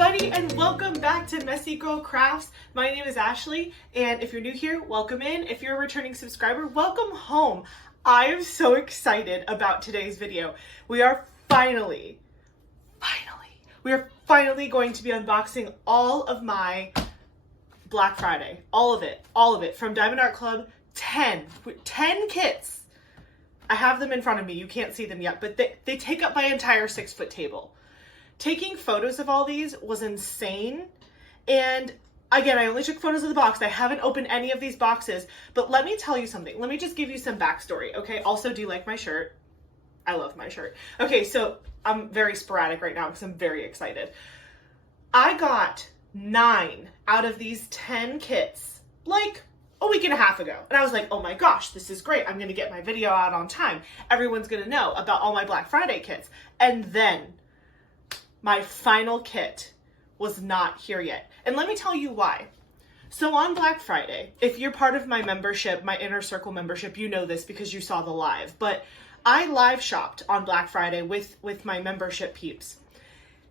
everybody, and welcome back to Messy Girl Crafts. My name is Ashley, and if you're new here, welcome in. If you're a returning subscriber, welcome home. I am so excited about today's video. We are finally going to be unboxing all of my Black Friday, all of it from Diamond Art Club. 10 kits. I have them in front of me. You can't see them yet, but they take up my entire 6-foot table. Taking photos of all these was insane. And again, I only took photos of the box. I haven't opened any of these boxes, but let me tell you something. Let me just give you some backstory, okay? Also, do you like my shirt? I love my shirt. Okay, so I'm very sporadic right now because I'm very excited. I got 9 out of these 10 kits like a week and a half ago. And I was like, oh my gosh, this is great. I'm going to get my video out on time. Everyone's going to know about all my Black Friday kits. And then my final kit was not here yet. And let me tell you why. So on Black Friday, if you're part of my membership, my Inner Circle membership, you know this because you saw the live, but I live shopped on Black Friday with my membership peeps.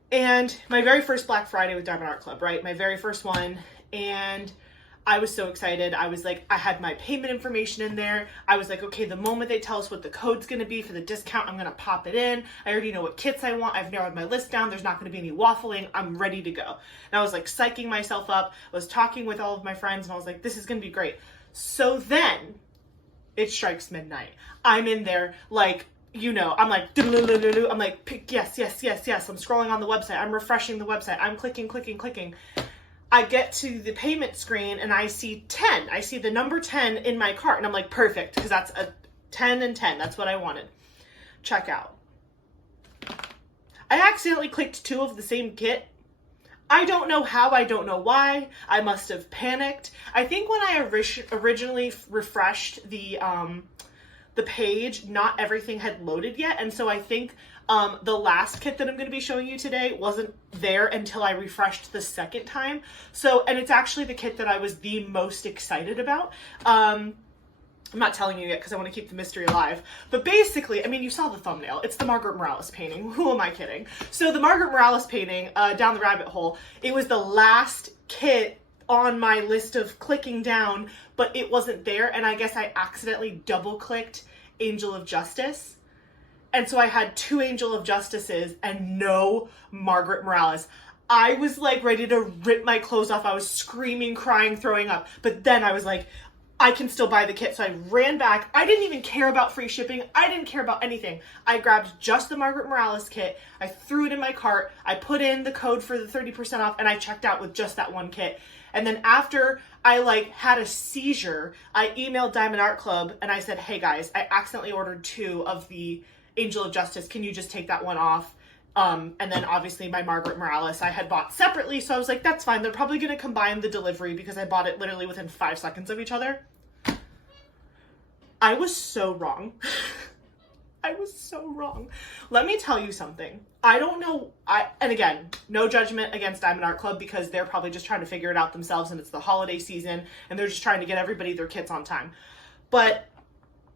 And my very first Black Friday with Diamond Art Club, right? My very first one. And I was so excited. I was like, I had my payment information in there. I was like, okay, the moment they tell us what the code's gonna be for the discount, I'm gonna pop it in. I already know what kits I want. I've narrowed my list down. There's not gonna be any waffling. I'm ready to go. And I was like psyching myself up. I was talking with all of my friends and I was like, this is gonna be great. So then it strikes midnight. I'm in there like, you know, I'm like, I'm like, yes. I'm scrolling on the website. I'm refreshing the website. I'm clicking. I get to the payment screen and I see 10. I see the number 10 in my cart and I'm like, perfect, because that's a 10 and 10. That's what I wanted. Checkout. I accidentally clicked 2 of the same kit. I don't know how, I don't know why. I must have panicked. I think when I originally refreshed the page, not everything had loaded yet. And so I think the last kit that I'm going to be showing you today wasn't there until I refreshed the second time. So, and it's actually the kit that I was the most excited about. I'm not telling you yet because I want to keep the mystery alive. But basically, I mean, you saw the thumbnail. It's the Margaret Morales painting. Who am I kidding? So the Margaret Morales painting, Down the Rabbit Hole, it was the last kit on my list of clicking down, but it wasn't there. And I guess I accidentally double-clicked Angel of Justice. And so I had 2 Angel of Justices and no Margaret Morales. I was like ready to rip my clothes off. I was screaming, crying, throwing up. But then I was like, I can still buy the kit. So I ran back. I didn't even care about free shipping. I didn't care about anything. I grabbed just the Margaret Morales kit. I threw it in my cart. I put in the code for the 30% off and I checked out with just that one kit. And then after I like had a seizure, I emailed Diamond Art Club and I said, hey guys, I accidentally ordered 2 of the Angel of Justice. Can you just take that one off? And then obviously my Margaret Morales I had bought separately. So I was like, that's fine. They're probably going to combine the delivery because I bought it literally within 5 seconds of each other. I was so wrong. I was so wrong. Let me tell you something. I don't know. And again, no judgment against Diamond Art Club because they're probably just trying to figure it out themselves and it's the holiday season and they're just trying to get everybody their kits on time. But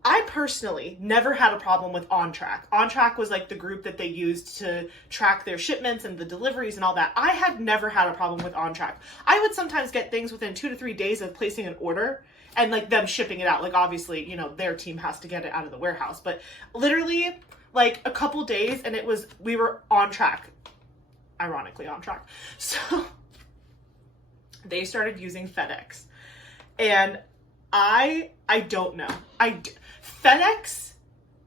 I personally never had a problem with OnTrack. OnTrack was like the group that they used to track their shipments and the deliveries and all that. I had never had a problem with OnTrack. I would sometimes get things within 2 to 3 days of placing an order and like them shipping it out. Like obviously, you know, their team has to get it out of the warehouse, but literally like a couple days and we were on track. Ironically on track. So they started using FedEx and I don't know. FedEx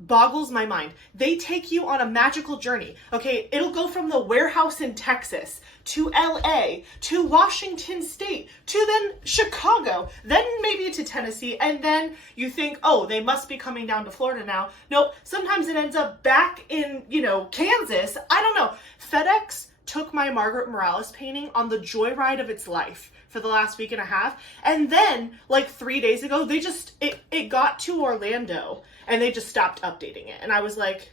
boggles my mind. They take you on a magical journey. Okay, it'll go from the warehouse in Texas to LA to Washington State to then Chicago, then maybe to Tennessee, and then you think, oh, they must be coming down to Florida now. Nope, sometimes it ends up back in, you know, Kansas. I don't know. FedEx took my Margaret Morales painting on the joyride of its life for the last week and a half. And then like 3 days ago, it got to Orlando and they just stopped updating it. And I was like,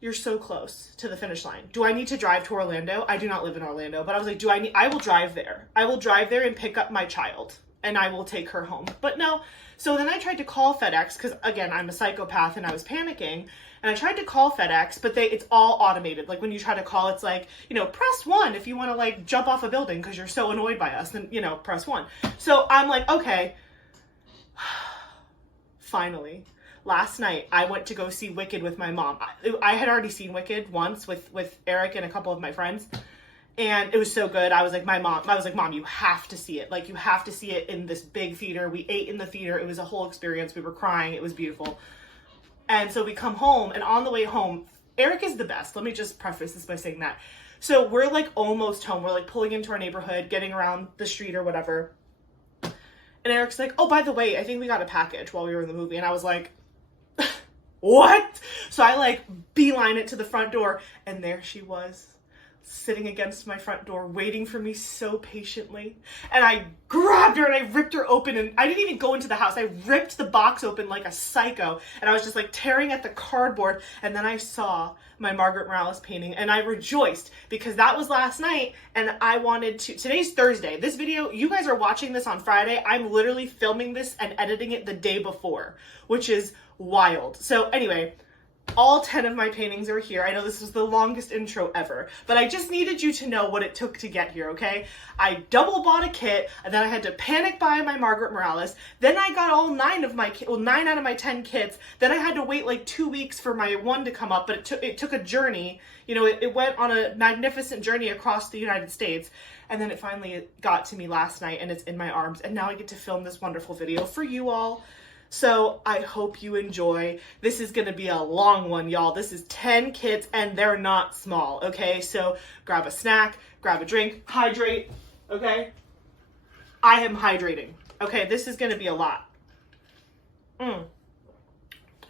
you're so close to the finish line. Do I need to drive to Orlando? I do not live in Orlando, but I was like, I will drive there. I will drive there and pick up my child. and I will take her home. But no. So then I tried to call FedEx because, again, I'm a psychopath and I was panicking. And I tried to call FedEx, but it's all automated. Like when you try to call, it's like, you know, press 1 if you want to like jump off a building because you're so annoyed by us. Then, you know, press 1. So I'm like, okay. Finally, last night I went to go see Wicked with my mom. I had already seen Wicked once with Eric and a couple of my friends. And it was so good. I was like, Mom, you have to see it. Like, you have to see it in this big theater. We ate in the theater. It was a whole experience. We were crying. It was beautiful. And so we come home, and on the way home, Eric is the best. Let me just preface this by saying that. So we're like almost home. We're like pulling into our neighborhood, getting around the street or whatever. And Eric's like, oh, by the way, I think we got a package while we were in the movie. And I was like, what? So I like beeline it to the front door, and there she was, sitting against my front door, waiting for me so patiently. And I grabbed her and I ripped her open, and I didn't even go into the house. I ripped the box open like a psycho, and I was just like tearing at the cardboard. And then I saw my Margaret Morales painting, and I rejoiced because that was last night, and I wanted to. Today's Thursday. This video, you guys are watching this on Friday. I'm literally filming this and editing it the day before, which is wild. So anyway, all 10 of my paintings are here. I know this was the longest intro ever, but I just needed you to know what it took to get here, okay? I double bought a kit, and then I had to panic buy my Margaret Morales. Then I got all 9 out of my 10 kits. Then I had to wait like 2 weeks for my one to come up, but it took a journey. You know, it went on a magnificent journey across the United States, and then it finally got to me last night, and it's in my arms, and now I get to film this wonderful video for you all. So I hope you enjoy. This is going to be a long one, y'all. This is 10 kits, and they're not small, okay? So grab a snack, grab a drink, hydrate, okay? I am hydrating, okay? This is going to be a lot.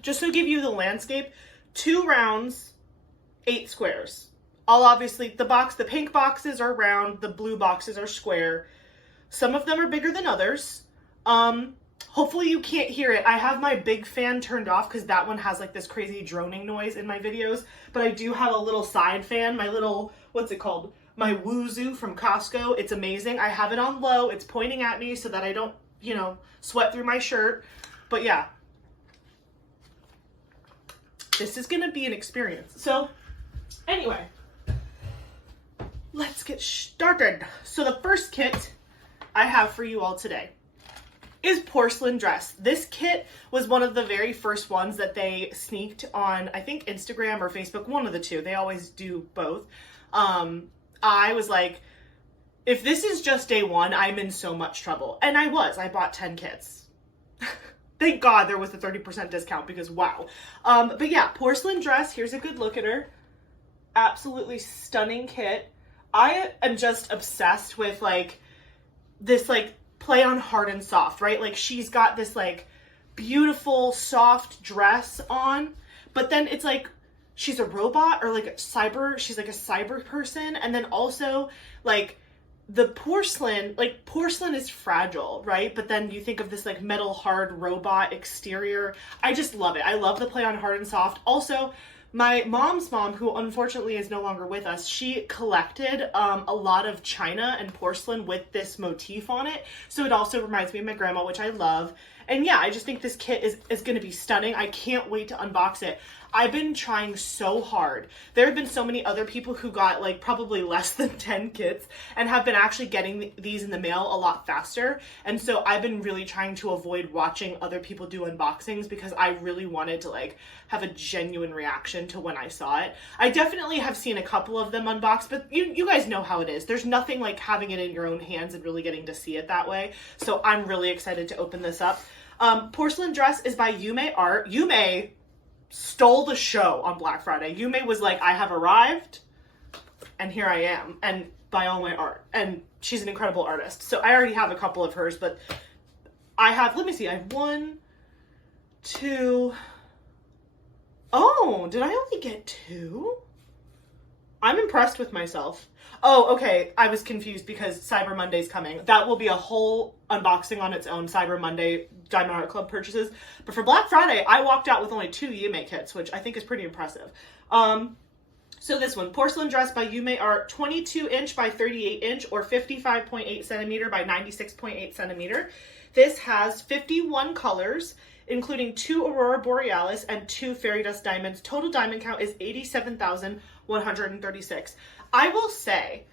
Just to give you the landscape, 2 rounds, 8 squares. All obviously, the pink boxes are round, the blue boxes are square. Some of them are bigger than others. Hopefully you can't hear it. I have my big fan turned off because that one has like this crazy droning noise in my videos. But I do have a little side fan, my little, what's it called? My Woozoo from Costco. It's amazing. I have it on low. It's pointing at me so that I don't, you know, sweat through my shirt. But yeah, this is going to be an experience. So anyway, let's get started. So the first kit I have for you all today is Porcelain Dress. This kit was one of the very first ones that they sneaked on, I think, Instagram or Facebook, one of the two. They always do both. I was like, if this is just day one, I'm in so much trouble. And I bought 10 kits. Thank God there was the 30% discount because wow. But yeah, Porcelain Dress, here's a good look at her. Absolutely stunning kit. I am just obsessed with like this like play on hard and soft, right? Like she's got this like beautiful soft dress on, but then it's like she's a robot or like she's like a cyber person. And then also like the porcelain is fragile, right? But then you think of this like metal hard robot exterior. I just love it. I love the play on hard and soft. Also, my mom's mom, who unfortunately is no longer with us, she collected a lot of china and porcelain with this motif on it. So it also reminds me of my grandma, which I love. And yeah, I just think this kit is going to be stunning. I can't wait to unbox it. I've been trying so hard. There have been so many other people who got like probably less than 10 kits and have been actually getting these in the mail a lot faster. And so I've been really trying to avoid watching other people do unboxings because I really wanted to like have a genuine reaction to when I saw it. I definitely have seen a couple of them unboxed, but you guys know how it is. There's nothing like having it in your own hands and really getting to see it that way. So I'm really excited to open this up. Porcelain Dress is by Yuumei Art. Yuumei stole the show on Black Friday. Yuumei was like, I have arrived and here I am, and buy all my art. And she's an incredible artist. So I already have a couple of hers, but I have, let me see, I have 1, 2. Oh, did I only get 2? I'm impressed with myself. Oh, okay. I was confused because Cyber Monday's coming. That will be a whole unboxing on its own, Cyber Monday Diamond Art Club purchases. But for Black Friday, I walked out with only 2 Yuumei kits, which I think is pretty impressive. So this one, Porcelain Dress by Yuumei Art, 22 inch by 38 inch or 55.8 centimeter by 96.8 centimeter. This has 51 colors, including 2 Aurora Borealis and 2 Fairy Dust Diamonds. Total diamond count is 87,136. I will say,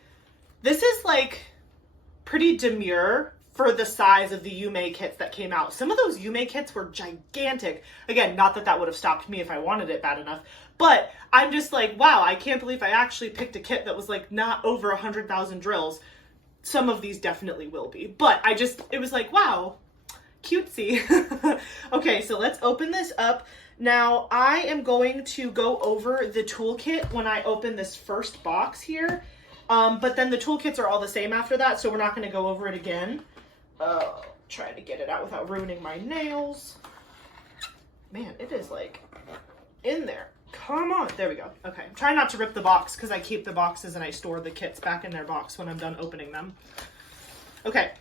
this is like pretty demure for the size of the Yuumei kits that came out. Some of those Yuumei kits were gigantic. Again, not that that would have stopped me if I wanted it bad enough, but I'm just like, wow, I can't believe I actually picked a kit that was like not over 100,000 drills. Some of these definitely will be, but it was like, wow, cutesy. Okay, so let's open this up. Now, I am going to go over the toolkit when I open this first box here, but then the toolkits are all the same after that, so we're not going to go over it again. Trying to get it out without ruining my nails. Man, it is like in there. Come on. There we go. Okay. Try not to rip the box because I keep the boxes and I store the kits back in their box when I'm done opening them. Okay.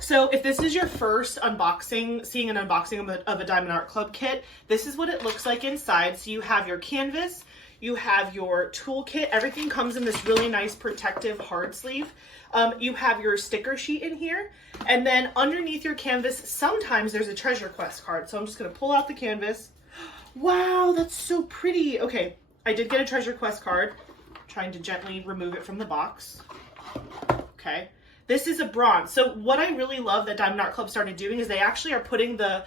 So if this is your first unboxing, seeing an unboxing of a Diamond Art Club kit, this is what it looks like inside. So you have your canvas, you have your toolkit. Everything comes in this really nice protective hard sleeve. You have your sticker sheet in here, and then underneath your canvas, sometimes there's a treasure quest card. So I'm just going to pull out the canvas. Wow, that's so pretty. Okay, I did get a treasure quest card. I'm trying to gently remove it from the box. Okay, this is a bronze. So what I really love that Diamond Art Club started doing is they actually are putting the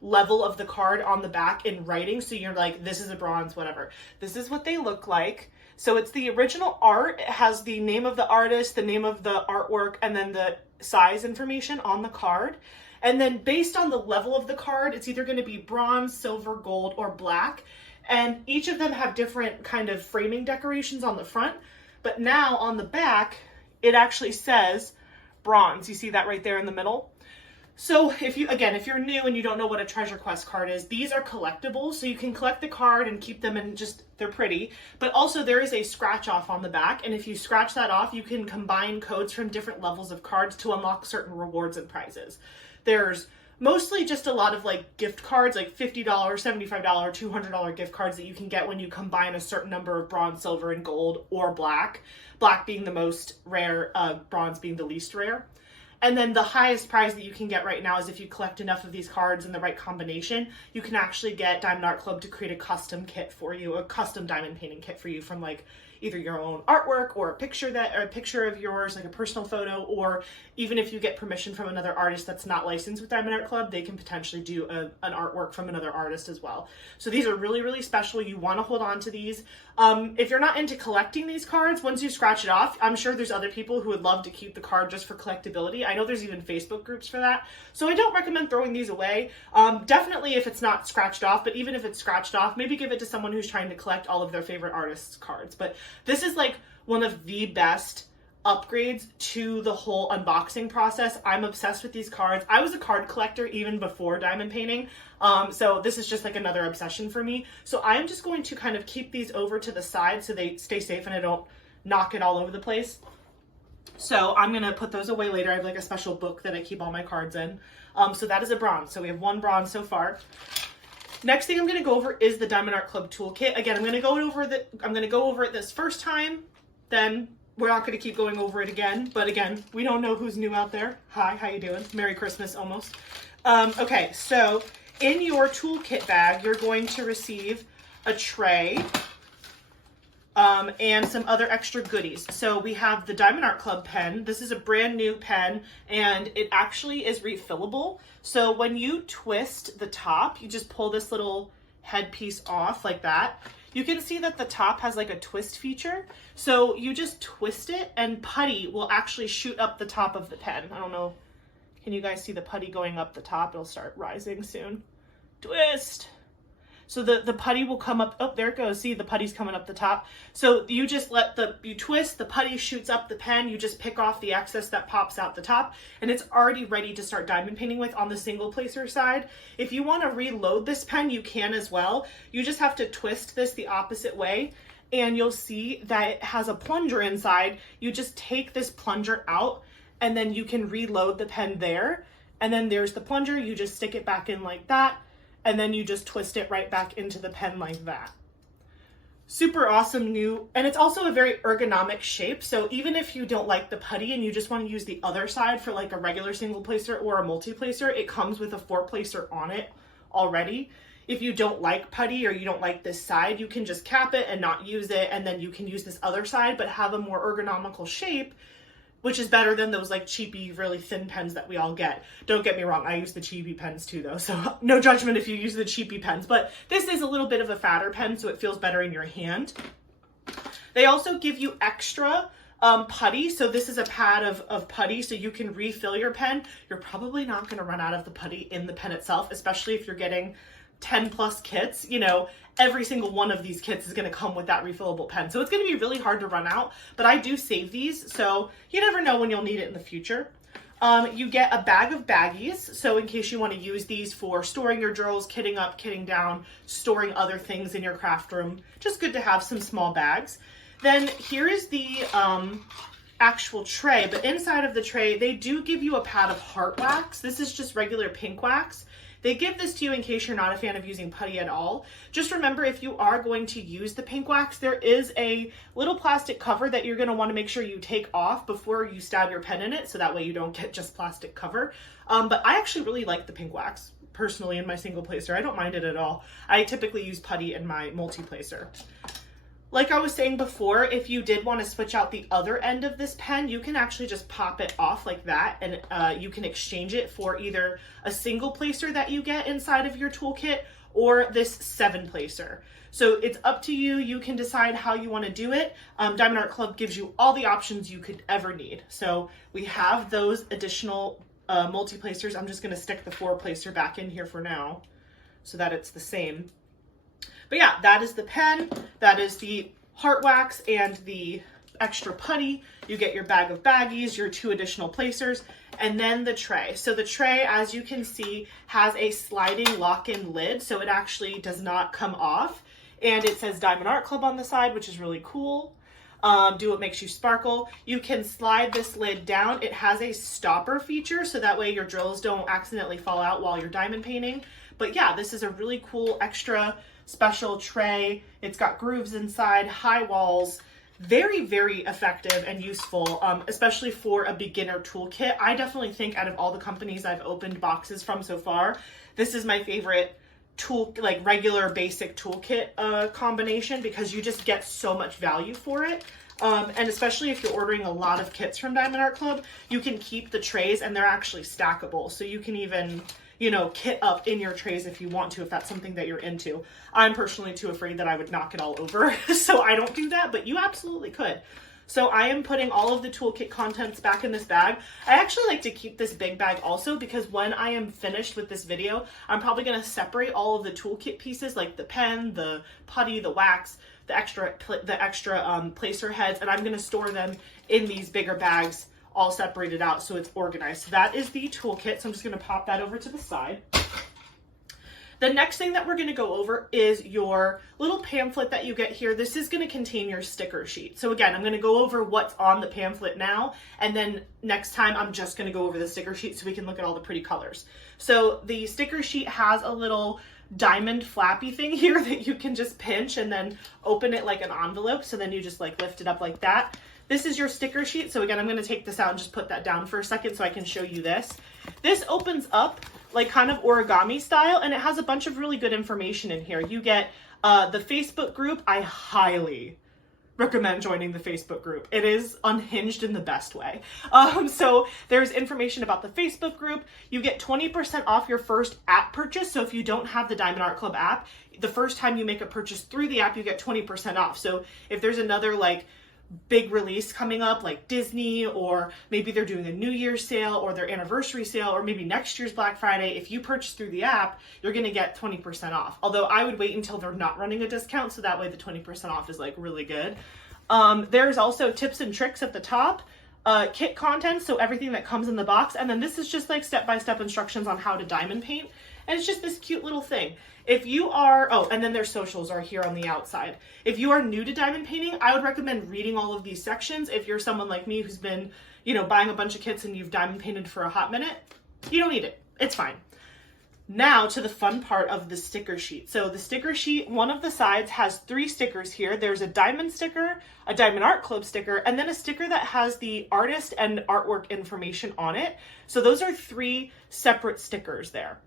level of the card on the back in writing. So you're like, this is a bronze, whatever. This is what they look like. So it's the original art. It has the name of the artist, the name of the artwork, and then the size information on the card. And then based on the level of the card, it's either going to be bronze, silver, gold, or black. And each of them have different kind of framing decorations on the front. But now on the back, it actually says bronze. You see that right there in the middle? So if you're new and you don't know what a treasure quest card is, these are collectibles. So you can collect the card and keep them and they're pretty. But also there is a scratch off on the back. And if you scratch that off, you can combine codes from different levels of cards to unlock certain rewards and prizes. There's mostly just a lot of like gift cards, like $50, $75, $200 gift cards that you can get when you combine a certain number of bronze, silver, and gold, or black. Black being the most rare, bronze being the least rare. And then the highest prize that you can get right now is if you collect enough of these cards in the right combination, you can actually get Diamond Art Club to create a custom kit for you, a custom diamond painting kit for you from like either your own artwork or a picture of yours, like a personal photo, or even if you get permission from another artist that's not licensed with Diamond Art Club, they can potentially do an artwork from another artist as well. So these are really, really special. You want to hold on to these. If you're not into collecting these cards, once you scratch it off, I'm sure there's other people who would love to keep the card just for collectability. I know there's even Facebook groups for that. So I don't recommend throwing these away. Definitely if it's not scratched off, but even if it's scratched off, maybe give it to someone who's trying to collect all of their favorite artists' cards. But this is like one of the best upgrades to the whole unboxing process. I'm obsessed with these cards. I was a card collector even before diamond painting. So this is just like another obsession for me. So I'm just going to kind of keep these over to the side so they stay safe and I don't knock it all over the place. So I'm going to put those away later. I have like a special book that I keep all my cards in. So that is a bronze. So we have one bronze so far. Next thing I'm going to go over is the Diamond Art Club toolkit. Again, I'm going to go over it this first time, then we're not going to keep going over it again. But again, we don't know who's new out there. Hi, how you doing? Merry Christmas almost. Okay, so in your toolkit bag, you're going to receive a tray and some other extra goodies. So we have the Diamond Art Club pen. This is a brand new pen and it actually is refillable. So when you twist the top, you just pull this little headpiece off like that. You can see that the top has like a twist feature. So you just twist it and putty will actually shoot up the top of the pen. I don't know. Can you guys see the putty going up the top? It'll start rising soon. Twist. So the putty will come up. Oh, there it goes. See, the putty's coming up the top. So you just you twist, the putty shoots up the pen. You just pick off the excess that pops out the top and it's already ready to start diamond painting with on the single placer side. If you want to reload this pen, you can as well. You just have to twist this the opposite way and you'll see that it has a plunger inside. You just take this plunger out and then you can reload the pen there. And then there's the plunger. You just stick it back in like that. And then you just twist it right back into the pen like that. super awesome new, and it's also a very ergonomic shape. So even if you don't like the putty and you just want to use the other side for like a regular single placer or a multi-placer, it comes with a 4-placer on it already. If you don't like putty or you don't like this side, you can just cap it and not use it, and then you can use this other side but have a more ergonomical shape, which is better than those like cheapy, really thin pens that we all get. Don't get me wrong, I use the cheapy pens too though, so no judgment if you use the cheapy pens, but this is a little bit of a fatter pen, so it feels better in your hand. They also give you extra putty, so this is a pad of putty, so you can refill your pen. You're probably not going to run out of the putty in the pen itself, especially if you're getting 10 plus kits. You know, every single one of these kits is going to come with that refillable pen. So it's going to be really hard to run out, but I do save these, so you never know when you'll need it in the future. You get a bag of baggies, so in case you want to use these for storing your drills, kitting up, kitting down, storing other things in your craft room. Just good to have some small bags. Then here is the actual tray, but inside of the tray, they do give you a pad of heart wax. This is just regular pink wax. They give this to you in case you're not a fan of using putty at all. Just remember, if you are going to use the pink wax, there is a little plastic cover that you're going to want to make sure you take off before you stab your pen in it, so that way you don't get just plastic cover. But I actually really like the pink wax, personally, in my single placer. I don't mind it at all. I typically use putty in my multi-placer. Like I was saying before, if you did want to switch out the other end of this pen, you can actually just pop it off like that, and you can exchange it for either a single placer that you get inside of your toolkit or this 7-placer. So it's up to you. You can decide how you want to do it. Diamond Art Club gives you all the options you could ever need. So we have those additional multi-placers. I'm just going to stick the 4-placer back in here for now so that it's the same. But yeah, that is the pen, that is the heart wax and the extra putty. You get your bag of baggies, your 2 additional placers, and then the tray. So the tray, as you can see, has a sliding lock-in lid, so it actually does not come off. And it says Diamond Art Club on the side, which is really cool. Do what makes you sparkle. You can slide this lid down. It has a stopper feature, so that way your drills don't accidentally fall out while you're diamond painting. But yeah, this is a really cool extra special tray. It's got grooves inside, high walls, very, very effective and useful, especially for a beginner toolkit. I definitely think out of all the companies I've opened boxes from so far, this is my favorite tool, like regular basic toolkit combination, because you just get so much value for it. And especially if you're ordering a lot of kits from Diamond Art Club, you can keep the trays and they're actually stackable. So you can even, you know, kit up in your trays if you want to, if that's something that you're into. I'm personally too afraid that I would knock it all over, so I don't do that, but you absolutely could. So I am putting all of the toolkit contents back in this bag. I actually like to keep this big bag also, because when I am finished with this video, I'm probably going to separate all of the toolkit pieces, like the pen, the putty, the wax, the extra placer heads, and I'm going to store them in these bigger bags, all separated out so it's organized. So that is the toolkit, so I'm just going to pop that over to the side. The next thing that we're going to go over is your little pamphlet that you get here. This is going to contain your sticker sheet. So again, I'm going to go over what's on the pamphlet now, and then next time I'm just going to go over the sticker sheet so we can look at all the pretty colors. So the sticker sheet has a little diamond flappy thing here that you can just pinch and then open it like an envelope. So then you just like lift it up like that. This is your sticker sheet. So again, I'm going to take this out and just put that down for a second so I can show you this. This opens up like kind of origami style, and it has a bunch of really good information in here. You get the Facebook group. I highly recommend joining the Facebook group. It is unhinged in the best way. So there's information about the Facebook group. You get 20% off your first app purchase. So if you don't have the Diamond Art Club app, the first time you make a purchase through the app, you get 20% off. So if there's another like big release coming up like Disney, or maybe they're doing a New Year's sale or their anniversary sale, or maybe next year's Black Friday, if you purchase through the app, you're going to get 20% off. Although I would wait until they're not running a discount, so that way the 20% off is like really good. There's also tips and tricks at the top, kit content, so everything that comes in the box, and then this is just like step-by-step instructions on how to diamond paint, and it's just this cute little thing. If you are, oh, and then their socials are here on the outside. If you are new to diamond painting, I would recommend reading all of these sections. If you're someone like me who's been, you know, buying a bunch of kits and you've diamond painted for a hot minute, you don't need it. It's fine. Now to the fun part of the sticker sheet. So the sticker sheet, one of the sides has 3 stickers here. There's a diamond sticker, a Diamond Art Club sticker, and then a sticker that has the artist and artwork information on it. So those are 3 separate stickers there.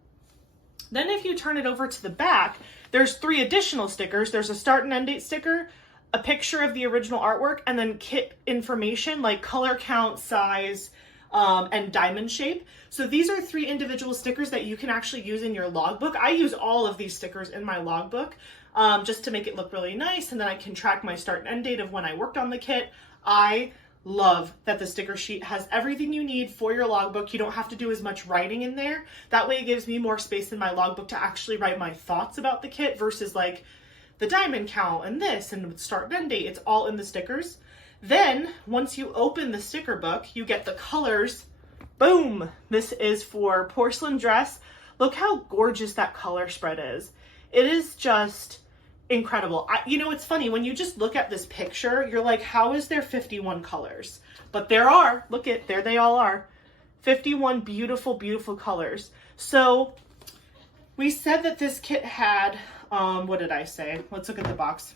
Then if you turn it over to the back, there's 3 additional stickers. There's a start and end date sticker, a picture of the original artwork, and then kit information like color count, size, and diamond shape. So these are 3 individual stickers that you can actually use in your logbook. I use all of these stickers in my logbook just to make it look really nice, and then I can track my start and end date of when I worked on the kit. I love that the sticker sheet has everything you need for your logbook. You don't have to do as much writing in there. That way it gives me more space in my logbook to actually write my thoughts about the kit versus like the diamond count and this and start and end date. It's all in the stickers. Then once you open the sticker book, you get the colors. Boom! This is for Porcelain Dress. Look how gorgeous that color spread is. It is just incredible. You know, it's funny, when you just look at this picture, you're like, how is there 51 colors? But there are. Look at, there they all are. 51 beautiful, beautiful colors. So we said that this kit had, what did I say? Let's look at the box.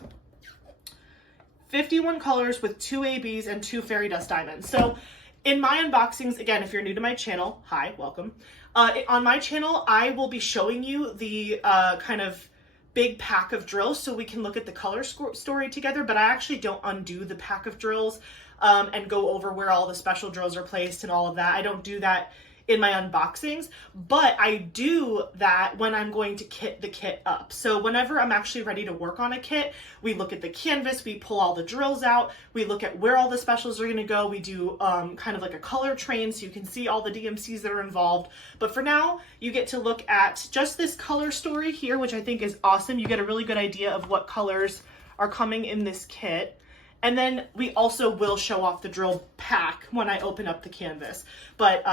51 colors with 2 ABs and 2 fairy dust diamonds. So in my unboxings, again, if you're new to my channel, hi, welcome. On my channel, I will be showing you the kind of big pack of drills so we can look at the color story together, but I actually don't undo the pack of drills and go over where all the special drills are placed and all of that. I don't do that in my unboxings, but I do that when I'm going to kit the kit up. So whenever I'm actually ready to work on a kit, we look at the canvas, we pull all the drills out, we look at where all the specials are gonna go, we do kind of like a color train so you can see all the DMCs that are involved. But for now, you get to look at just this color story here, which I think is awesome. You get a really good idea of what colors are coming in this kit. And then we also will show off the drill pack when I open up the canvas. But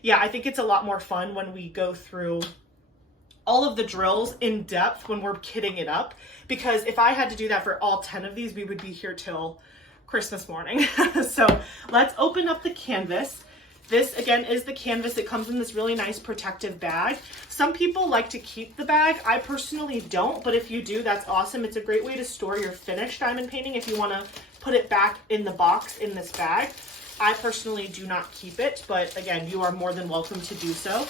yeah, I think it's a lot more fun when we go through all of the drills in depth when we're kitting it up. Because if I had to do that for all 10 of these, we would be here till Christmas morning. So let's open up the canvas. This, again, is the canvas. It comes in this really nice protective bag. Some people like to keep the bag. I personally don't, but if you do, that's awesome. It's a great way to store your finished diamond painting if you want to put it back in the box in this bag. I personally do not keep it, but again, you are more than welcome to do so.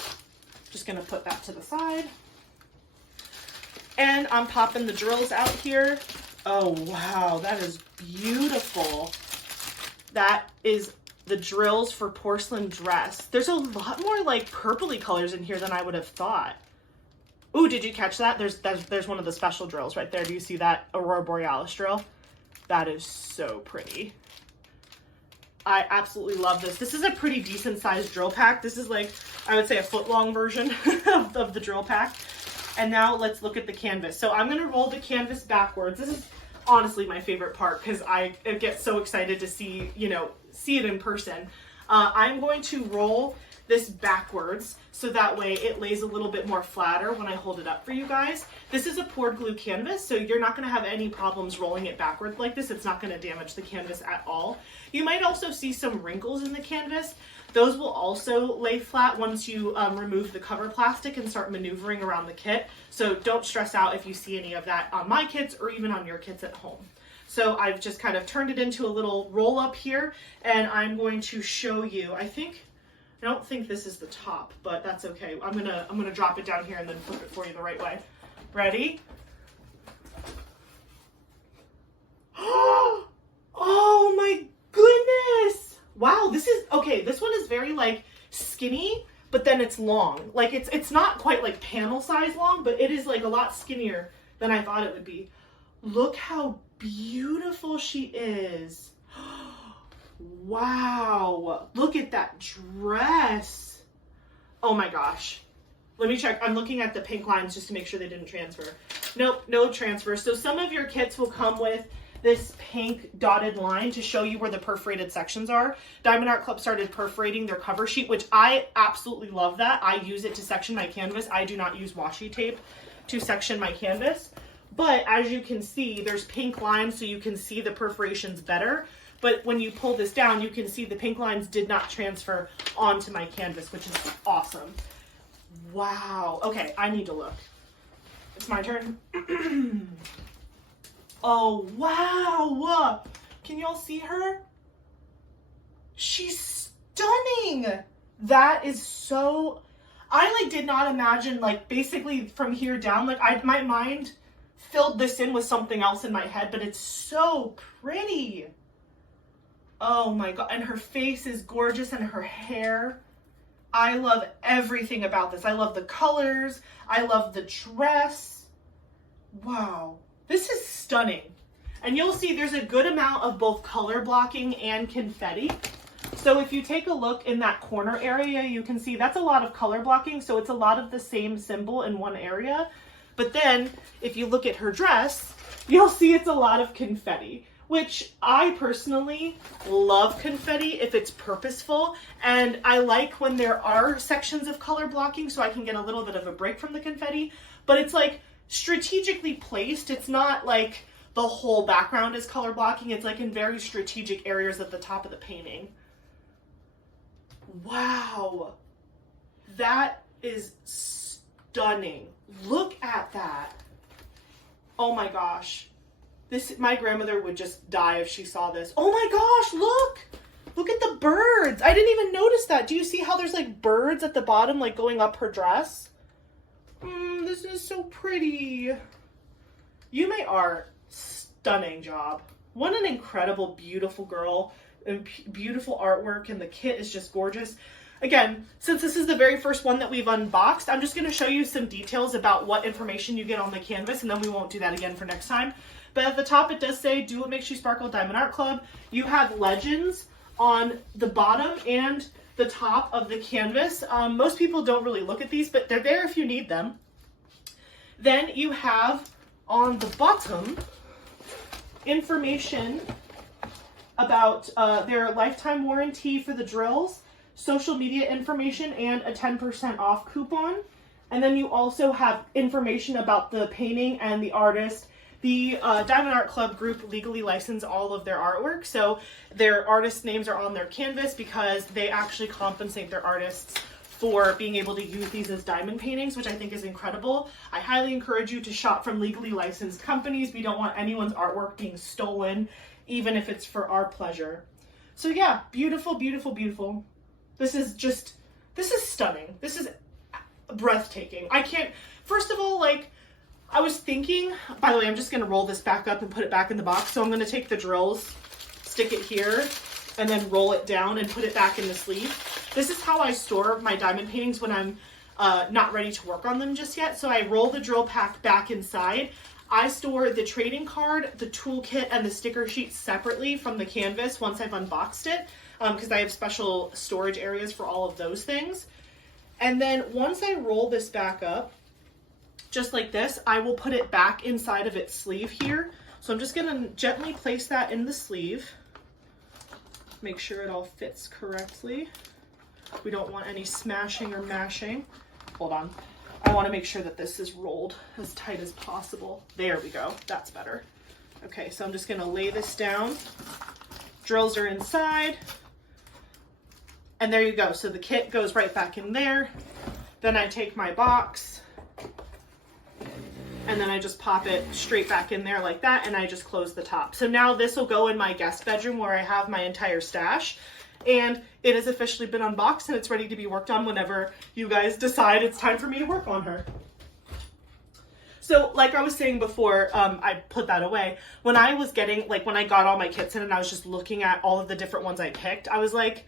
Just going to put that to the side. And I'm popping the drills out here. Oh, wow, that is beautiful. That is the drills for Porcelain Dress. There's a lot more like purpley colors in here than I would have thought. Ooh, did you catch that? There's one of the special drills right there. Do you see that Aurora Borealis drill? That is so pretty. I absolutely love this. This is a pretty decent sized drill pack. This is like, I would say, a foot-long version of the drill pack. And now let's look at the canvas. So I'm gonna roll the canvas backwards. This is honestly my favorite part because I get so excited to see, you know, see it in person. I'm going to roll this backwards so that way it lays a little bit more flatter when I hold it up for you guys. This is a poured glue canvas, so you're not going to have any problems rolling it backwards like this. It's not going to damage the canvas at all. You might also see some wrinkles in the canvas. Those will also lay flat once you remove the cover plastic and start maneuvering around the kit. So don't stress out if you see any of that on my kits or even on your kits at home. So I've just kind of turned it into a little roll up here, and I'm going to show you, I don't think this is the top, but that's okay. I'm gonna drop it down here and then flip it for you the right way. Ready? Oh my goodness! Wow, this is, okay, this one is very like skinny, but then it's long. Like it's not quite like panel size long, but it is like a lot skinnier than I thought it would be. Look how beautiful she is. Wow, look at that dress. Oh my gosh. Let me check. I'm looking at the pink lines just to make sure they didn't transfer. Nope, no transfer. So some of your kits will come with this pink dotted line to show you where the perforated sections are. Diamond Art Club started perforating their cover sheet, which I absolutely love that. I use it to section my canvas. I do not use washi tape to section my canvas. But as you can see, there's pink lines so you can see the perforations better. But when you pull this down, you can see the pink lines did not transfer onto my canvas, which is awesome. Wow. Okay, I need to look. It's my turn. Oh, wow. Can y'all see her? She's stunning. That is so... I, like, did not imagine, like, basically from here down, like, my mind filled this in with something else in my head, but it's so pretty. Oh, my God. And her face is gorgeous, and her hair. I love everything about this. I love the colors. I love the dress. Wow. This is stunning. And you'll see there's a good amount of both color blocking and confetti. So if you take a look in that corner area, you can see that's a lot of color blocking. So it's a lot of the same symbol in one area. But then if you look at her dress, you'll see it's a lot of confetti, which I personally love confetti if it's purposeful. And I like when there are sections of color blocking so I can get a little bit of a break from the confetti. But it's like strategically placed. It's not like the whole background is color blocking. It's like in very strategic areas at the top of the painting. Wow. That is stunning. Look at that. Oh my gosh. My grandmother would just die if she saw this. Oh my gosh, look! Look at the birds. I didn't even notice that. Do you see how there's like birds at the bottom, like going up her dress? This is so pretty. Yuumei Art, stunning job. What an incredible, beautiful girl, and beautiful artwork, and the kit is just gorgeous. Again, since this is the very first one that we've unboxed, I'm just going to show you some details about what information you get on the canvas, and then we won't do that again for next time. But at the top it does say, do what makes you sparkle, Diamond Art Club. You have legends on the bottom and the top of the canvas. Most people don't really look at these, but they're there if you need them. Then you have on the bottom information about their lifetime warranty for the drills, social media information, and a 10% off coupon. And then you also have information about the painting and the artist. The Diamond Art Club group legally license all of their artwork, so their artist names are on their canvas because they actually compensate their artists for being able to use these as diamond paintings, which I think is incredible. I highly encourage you to shop from legally licensed companies. We don't want anyone's artwork being stolen, even if it's for our pleasure. So yeah, beautiful, beautiful, beautiful. This is stunning. This is breathtaking. First of all, like, I was thinking, by the way, I'm just going to roll this back up and put it back in the box. So I'm going to take the drills, stick it here, and then roll it down and put it back in the sleeve. This is how I store my diamond paintings when I'm not ready to work on them just yet. So I roll the drill pack back inside. I store the trading card, the toolkit, and the sticker sheet separately from the canvas once I've unboxed it, because I have special storage areas for all of those things. And then once I roll this back up, just like this, I will put it back inside of its sleeve here. So I'm just gonna gently place that in the sleeve. Make sure it all fits correctly. We don't want any smashing or mashing. Hold on. I wanna make sure that this is rolled as tight as possible. There we go, that's better. Okay, so I'm just gonna lay this down. Drills are inside. And there you go, so the kit goes right back in there. Then I take my box, and then I just pop it straight back in there like that, and I just close the top. So now this will go in my guest bedroom where I have my entire stash, and it has officially been unboxed and it's ready to be worked on whenever you guys decide it's time for me to work on her. So like I was saying before, I put that away. When I was getting, like when I got all my kits in and I was just looking at all of the different ones I picked, I was like,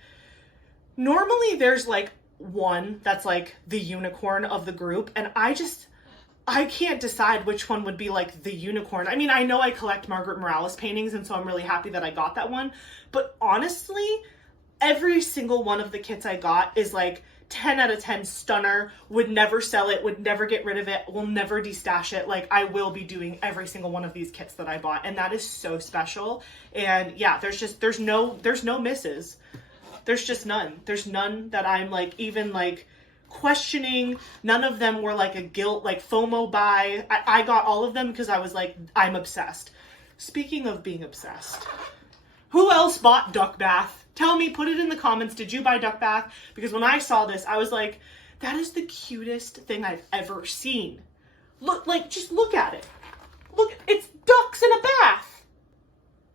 normally there's like one that's like the unicorn of the group, and I can't decide which one would be like the unicorn. I mean, I know I collect Margaret Morales paintings, and so I'm really happy that I got that one. But honestly, every single one of the kits I got is like 10 out of 10 stunner, would never sell it, would never get rid of it, will never destash it. Like, I will be doing every single one of these kits that I bought, and that is so special. And yeah, there's no misses. There's just none. There's none that I'm like even like questioning. None of them were like a guilt, like FOMO buy. I got all of them because I was like, I'm obsessed. Speaking of being obsessed, who else bought Duck Bath? Tell me, put it in the comments. Did you buy Duck Bath? Because when I saw this, I was like, That is the cutest thing I've ever seen. Look, like, just look at it. Look, it's ducks in a bath.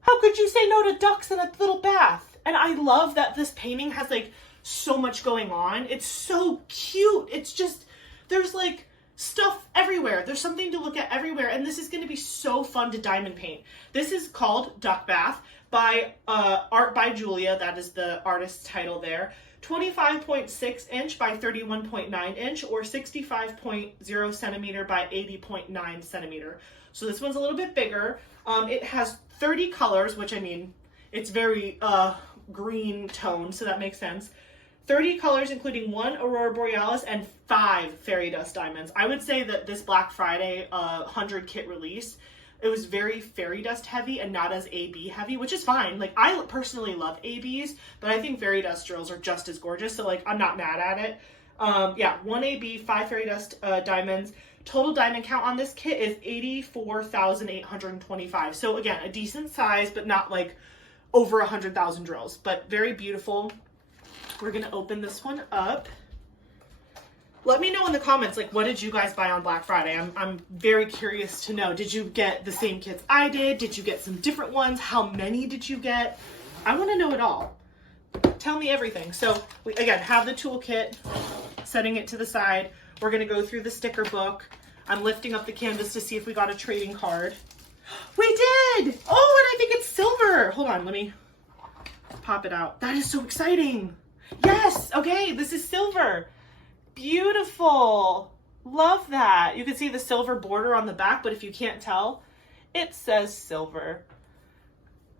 How could you say no to ducks in a little bath? And I love that this painting has like so much going on. It's so cute. It's just, there's like stuff everywhere. There's something to look at everywhere. And this is going to be so fun to diamond paint. This is called Duck Bath by Art by Julia. That is the artist's title there. 25.6 inch by 31.9 inch or 65.0 centimeter by 80.9 centimeter. So this one's a little bit bigger. It has 30 colors, which I mean, it's very green tone, so that makes sense. 30 colors, including 1 Aurora Borealis and 5 Fairy Dust Diamonds. I would say that this Black Friday 100 kit release, it was very Fairy Dust heavy and not as AB heavy, which is fine. Like, I personally love ABs, but I think Fairy Dust drills are just as gorgeous, so like, I'm not mad at it. Yeah, 1 AB, 5 Fairy Dust Diamonds. Total diamond count on this kit is 84,825. So again, a decent size, but not like over 100,000 drills, but very beautiful. We're gonna open this one up. Let me know in the comments, like, what did you guys buy on Black Friday? I'm very curious to know. Did you get the same kits I did? Did you get some different ones? How many did you get? I wanna know it all. Tell me everything. So we, again, have the toolkit, setting it to the side. We're gonna go through the sticker book. I'm lifting up the canvas to see if we got a trading card. We did! Oh, and I think it's silver. Hold on, let me pop it out. That is so exciting. Yes, okay, this is silver. Beautiful. Love that. You can see the silver border on the back, but if you can't tell, it says silver.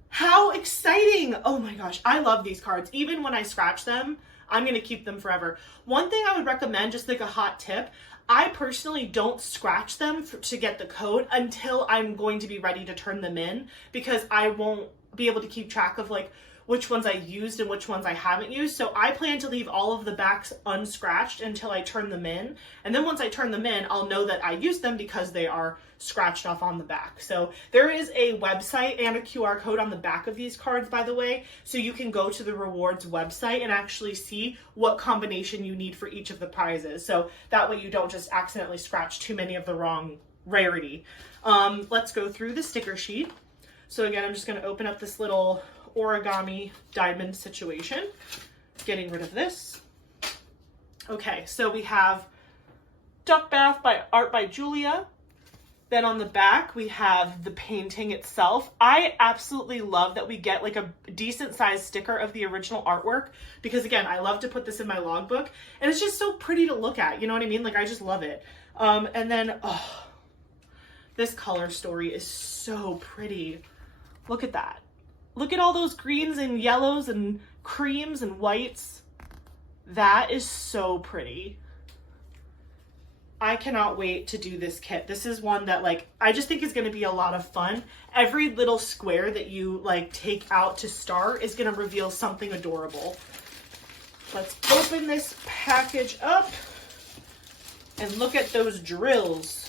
How exciting. Oh my gosh, I love these cards. Even when I scratch them, I'm going to keep them forever. One thing I would recommend, just like a hot tip, I personally don't scratch them to get the code until I'm going to be ready to turn them in, because I won't be able to keep track of like which ones I used and which ones I haven't used. So I plan to leave all of the backs unscratched until I turn them in. And then once I turn them in, I'll know that I used them because they are scratched off on the back. So there is a website and a QR code on the back of these cards, by the way. So you can go to the rewards website and actually see what combination you need for each of the prizes. So that way you don't just accidentally scratch too many of the wrong rarity. Let's go through the sticker sheet. So again, I'm just going to open up this little origami diamond situation, getting rid of this. Okay, so we have Duck Bath by Art by Julia. Then on the back, we have the painting itself. I absolutely love that we get like a decent sized sticker of the original artwork, because again, I love to put this in my logbook and it's just so pretty to look at. You know what I mean? Like, I just love it. And then, oh, this color story is so pretty. Look at that. Look at all those greens and yellows and creams and whites. That is so pretty. I cannot wait to do this kit. This is one that, like, I just think is going to be a lot of fun. Every little square that you like take out to start is going to reveal something adorable. Let's open this package up and look at those drills.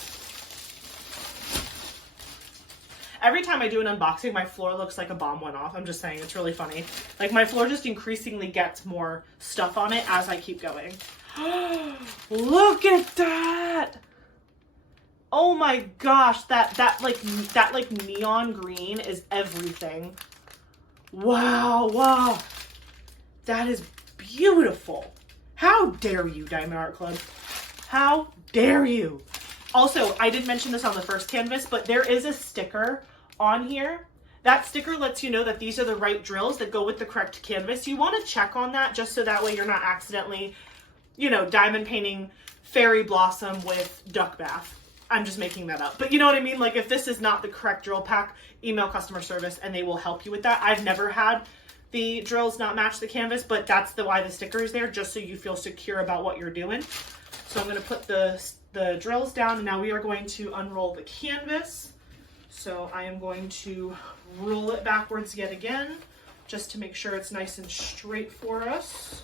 Every time I do an unboxing, my floor looks like a bomb went off. I'm just saying, it's really funny. Like, my floor just increasingly gets more stuff on it as I keep going. Look at that! Oh my gosh, that neon green is everything. Wow, wow. That is beautiful. How dare you, Diamond Art Club? How dare you? Also, I did mention this on the first canvas, but there is a sticker on here. That sticker lets you know that these are the right drills that go with the correct canvas. You want to check on that just so that way you're not accidentally, you know, diamond painting Fairy Blossom with Duck Bath. I'm just making that up. But you know what I mean? Like, if this is not the correct drill pack, email customer service and they will help you with that. I've never had the drills not match the canvas, but that's why the sticker is there, just so you feel secure about what you're doing. So I'm going to put the drills down, and now we are going to unroll the canvas. So I am going to roll it backwards yet again, just to make sure it's nice and straight for us.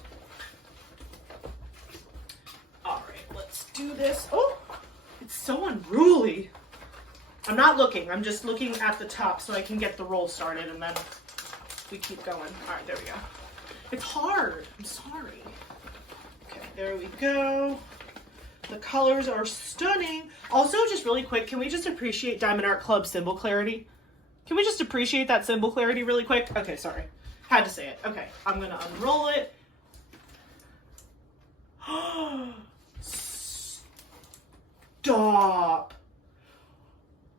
All right, let's do this. Oh, it's so unruly. I'm not looking, I'm just looking at the top so I can get the roll started, and then we keep going. All right, there we go. It's hard, I'm sorry. Okay. there we go. The colors are stunning. Also, just really quick, can we just appreciate Diamond Art Club symbol clarity? Can we just appreciate that symbol clarity really quick? Okay, sorry. Had to say it. Okay, I'm gonna unroll it. Stop.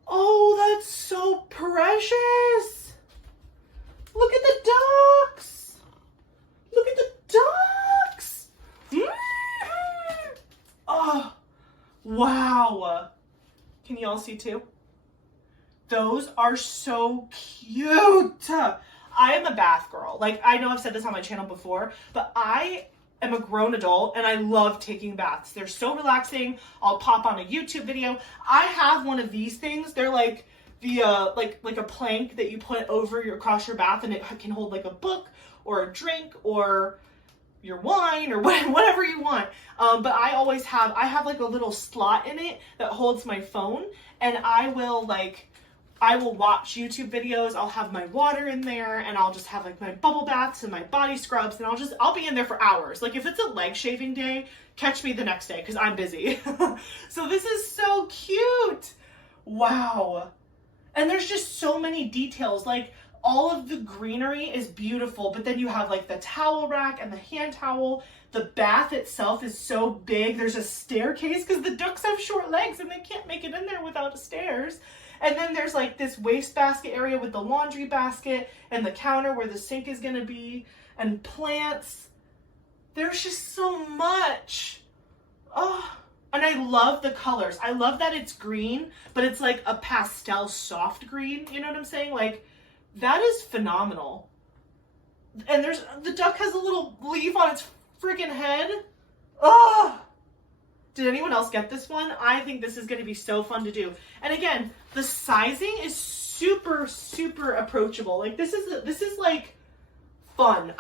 Oh, that's so precious. Look at the ducks. Look at the ducks. Oh, wow. Can you all see too? Those are so cute. I am a bath girl. Like, I know I've said this on my channel before, but I am a grown adult and I love taking baths. They're so relaxing. I'll pop on a YouTube video. I have one of these things. They're like the like a plank that you put over across your bath, and it can hold like a book or a drink or your wine or whatever you want. But I have like a little slot in it that holds my phone, and I will watch YouTube videos. I'll have my water in there, and I'll just have like my bubble baths and my body scrubs, and I'll be in there for hours. Like, if it's a leg shaving day, catch me the next day because I'm busy. So this is so cute. Wow. And there's just so many details. Like, all of the greenery is beautiful, but then you have like the towel rack and the hand towel. The bath itself is so big. There's a staircase because the ducks have short legs and they can't make it in there without stairs. And then there's like this wastebasket area with the laundry basket and the counter where the sink is gonna be, and plants. There's just so much. Oh, and I love the colors. I love that it's green, but it's like a pastel soft green. You know what I'm saying? Like, that is phenomenal. And the duck has a little leaf on its freaking head. Oh! Did anyone else get this one? I think this is going to be so fun to do. And again, the sizing is super, super approachable. Like, this is like fun.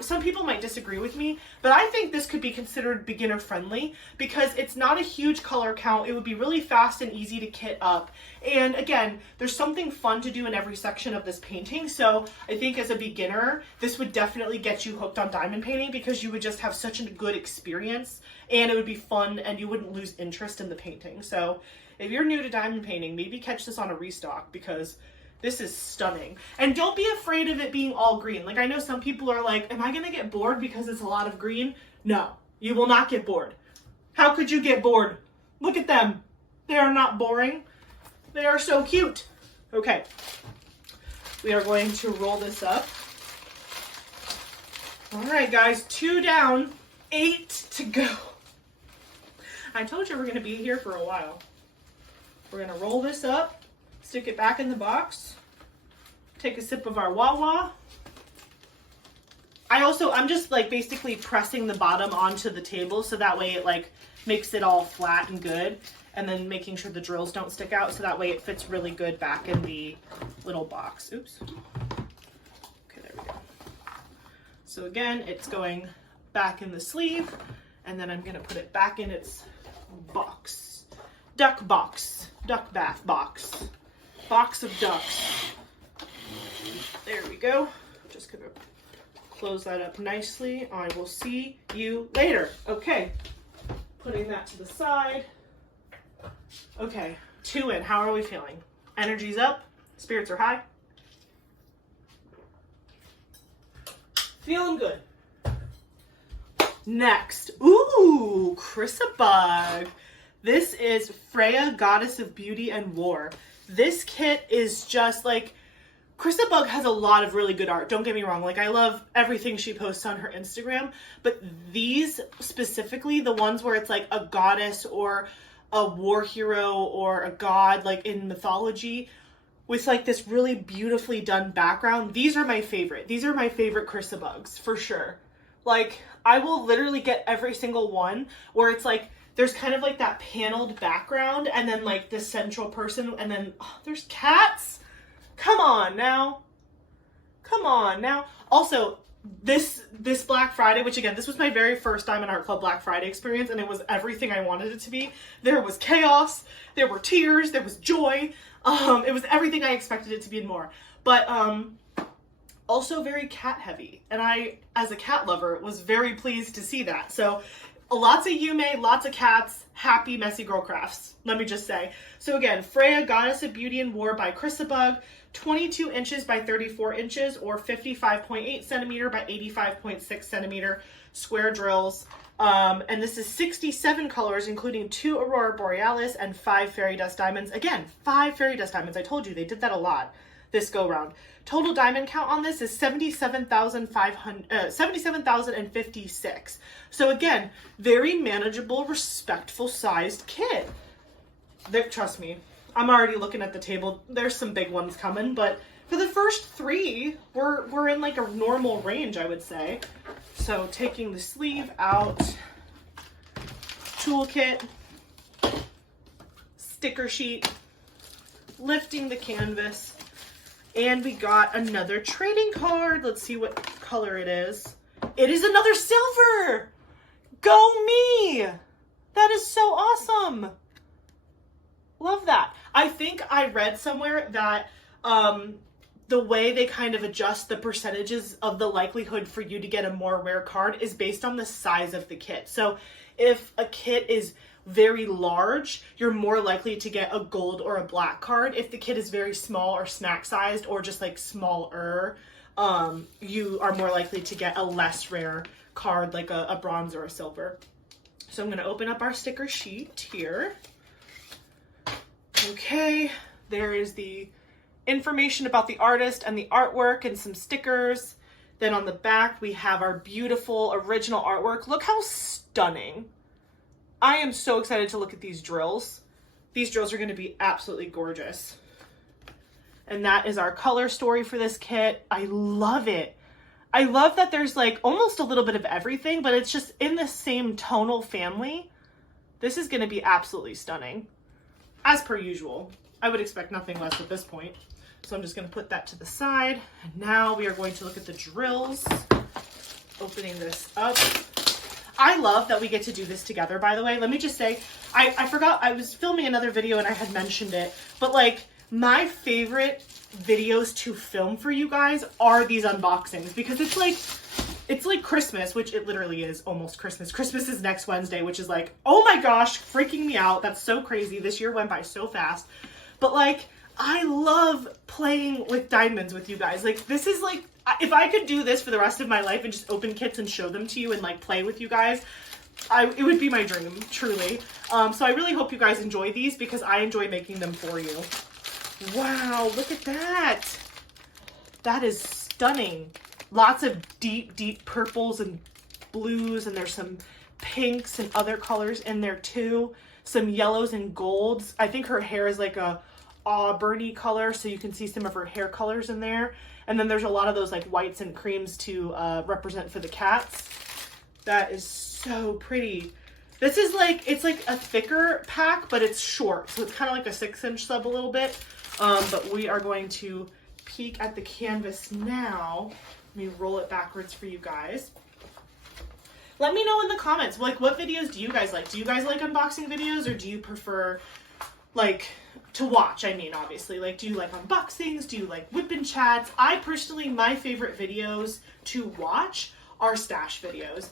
Some people might disagree with me, but I think this could be considered beginner friendly because it's not a huge color count. It would be really fast and easy to kit up. And again, there's something fun to do in every section of this painting. So I think as a beginner, this would definitely get you hooked on diamond painting because you would just have such a good experience and it would be fun and you wouldn't lose interest in the painting. So if you're new to diamond painting, maybe catch this on a restock because this is stunning. And don't be afraid of it being all green. Like, I know some people are like, am I gonna get bored because it's a lot of green? No, you will not get bored. How could you get bored? Look at them. They are not boring. They are so cute. Okay, we are going to roll this up. All right, guys, 2 down, 8 to go. I told you we're gonna be here for a while. We're gonna roll this up. Stick it back in the box. Take a sip of our Wawa. I'm just like basically pressing the bottom onto the table so that way it like makes it all flat and good, and then making sure the drills don't stick out so that way it fits really good back in the little box. Oops. Okay, there we go. So again, it's going back in the sleeve, and then I'm gonna put it back in its box. Duck box. Duck bath box. Box of ducks. There we go. Just gonna close that up nicely. I will see you later. Okay, putting that to the side. Okay, 2 in. How are we feeling? Energy's up. Spirits are high. Feeling good. Next. Ooh, ChrissaBug. This is Freya, Goddess of Beauty and War. This kit is just like, ChrissaBug has a lot of really good art. Don't get me wrong. Like, I love everything she posts on her Instagram, but these specifically, the ones where it's like a goddess or a war hero or a god, like in mythology, with like this really beautifully done background, these are my favorite. These are my favorite ChrissaBugs for sure. Like, I will literally get every single one where it's like, there's kind of like that paneled background and then like the central person, and then there's cats. Come on now. Come on now. Also, this Black Friday, which again, this was my very first Diamond Art Club Black Friday experience, and it was everything I wanted it to be. There was chaos, there were tears, there was joy. It was everything I expected it to be and more. But also very cat heavy. And I, as a cat lover, was very pleased to see that. So lots of Yuumei, lots of cats, happy messy girl crafts, let me just say. So again, Freya, Goddess of Beauty and War by ChrissaBug, 22 inches by 34 inches or 55.8 centimeter by 85.6 centimeter square drills. And this is 67 colors, including 2 Aurora Borealis and 5 Fairy Dust Diamonds. Again, 5 Fairy Dust Diamonds. I told you, they did that a lot this go round. Total diamond count on this is 77,056. So again, very manageable, respectful sized kit. Trust me, I'm already looking at the table. There's some big ones coming, but for the first 3, we're in like a normal range, I would say. So taking the sleeve out, toolkit, sticker sheet, lifting the canvas, and we got another trading card. Let's see what color it is. It is another silver! Go me! That is so awesome! Love that. I think I read somewhere that the way they kind of adjust the percentages of the likelihood for you to get a more rare card is based on the size of the kit. So if a kit is very large, you're more likely to get a gold or a black card. If the kit is very small or snack sized or just like smaller, you are more likely to get a less rare card like a bronze or a silver. So I'm going to open up our sticker sheet here. Okay, there is the information about the artist and the artwork and some stickers. Then on the back, we have our beautiful original artwork. Look how stunning. I am so excited to look at these drills. These drills are going to be absolutely gorgeous. And that is our color story for this kit. I love it. I love that there's like almost a little bit of everything, but it's just in the same tonal family. This is going to be absolutely stunning. As per usual, I would expect nothing less at this point. So I'm just going to put that to the side. And now we are going to look at the drills. Opening this up. I love that we get to do this together, by the way. Let me just say, I forgot, I was filming another video and I had mentioned it, but like my favorite videos to film for you guys are these unboxings because it's like Christmas, which it literally is almost Christmas. Christmas is next Wednesday, which is like, oh my gosh, freaking me out. That's so crazy. This year went by so fast. But like, I love playing with diamonds with you guys. Like, this is like, if I could do this for the rest of my life and just open kits and show them to you and like play with you guys, it would be my dream, truly. So I really hope you guys enjoy these because I enjoy making them for you. Wow, look at that. That is stunning. Lots of deep, deep purples and blues, and there's some pinks and other colors in there too. Some yellows and golds. I think her hair is like a auburny color, so you can see some of her hair colors in there. And then there's a lot of those like whites and creams to represent for the cats. That is so pretty. This is like, it's like a thicker pack, but it's short. So it's kind of like a 6-inch sub a little bit. But we are going to peek at the canvas now. Let me roll it backwards for you guys. Let me know in the comments, like, what videos do you guys like? Do you guys like unboxing videos, or do you prefer, like, to watch? I mean, obviously, like, do you like unboxings? Do you like whip-in chats? I personally, my favorite videos to watch are stash videos.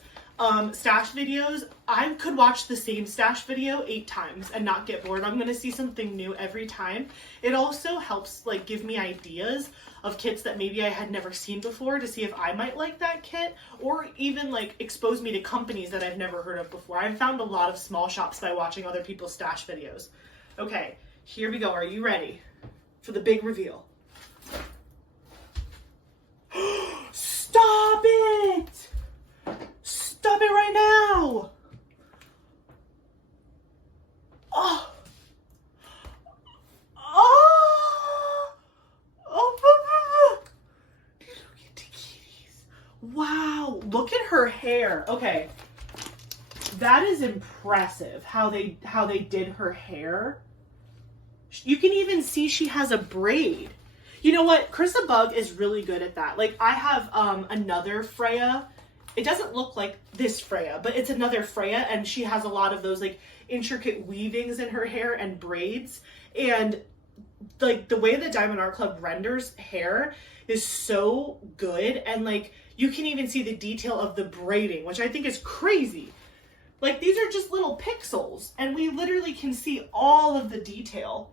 Stash videos, I could watch the same stash video 8 times and not get bored. I'm going to see something new every time. It also helps like give me ideas of kits that maybe I had never seen before to see if I might like that kit, or even like expose me to companies that I've never heard of before. I've found a lot of small shops by watching other people's stash videos. Okay, here we go. Are you ready for the big reveal? Stop it! Stop it right now! Oh! Oh! Oh! Little kitties. Wow! Look at her hair. Okay, that is impressive. How they did her hair. You can even see she has a braid. You know what? ChrissaBug is really good at that. Like, I have another Freya. It doesn't look like this Freya, but it's another Freya, and she has a lot of those like intricate weavings in her hair and braids. And like the way the Diamond Art Club renders hair is so good, and like you can even see the detail of the braiding, which I think is crazy. Like these are just little pixels and we literally can see all of the detail.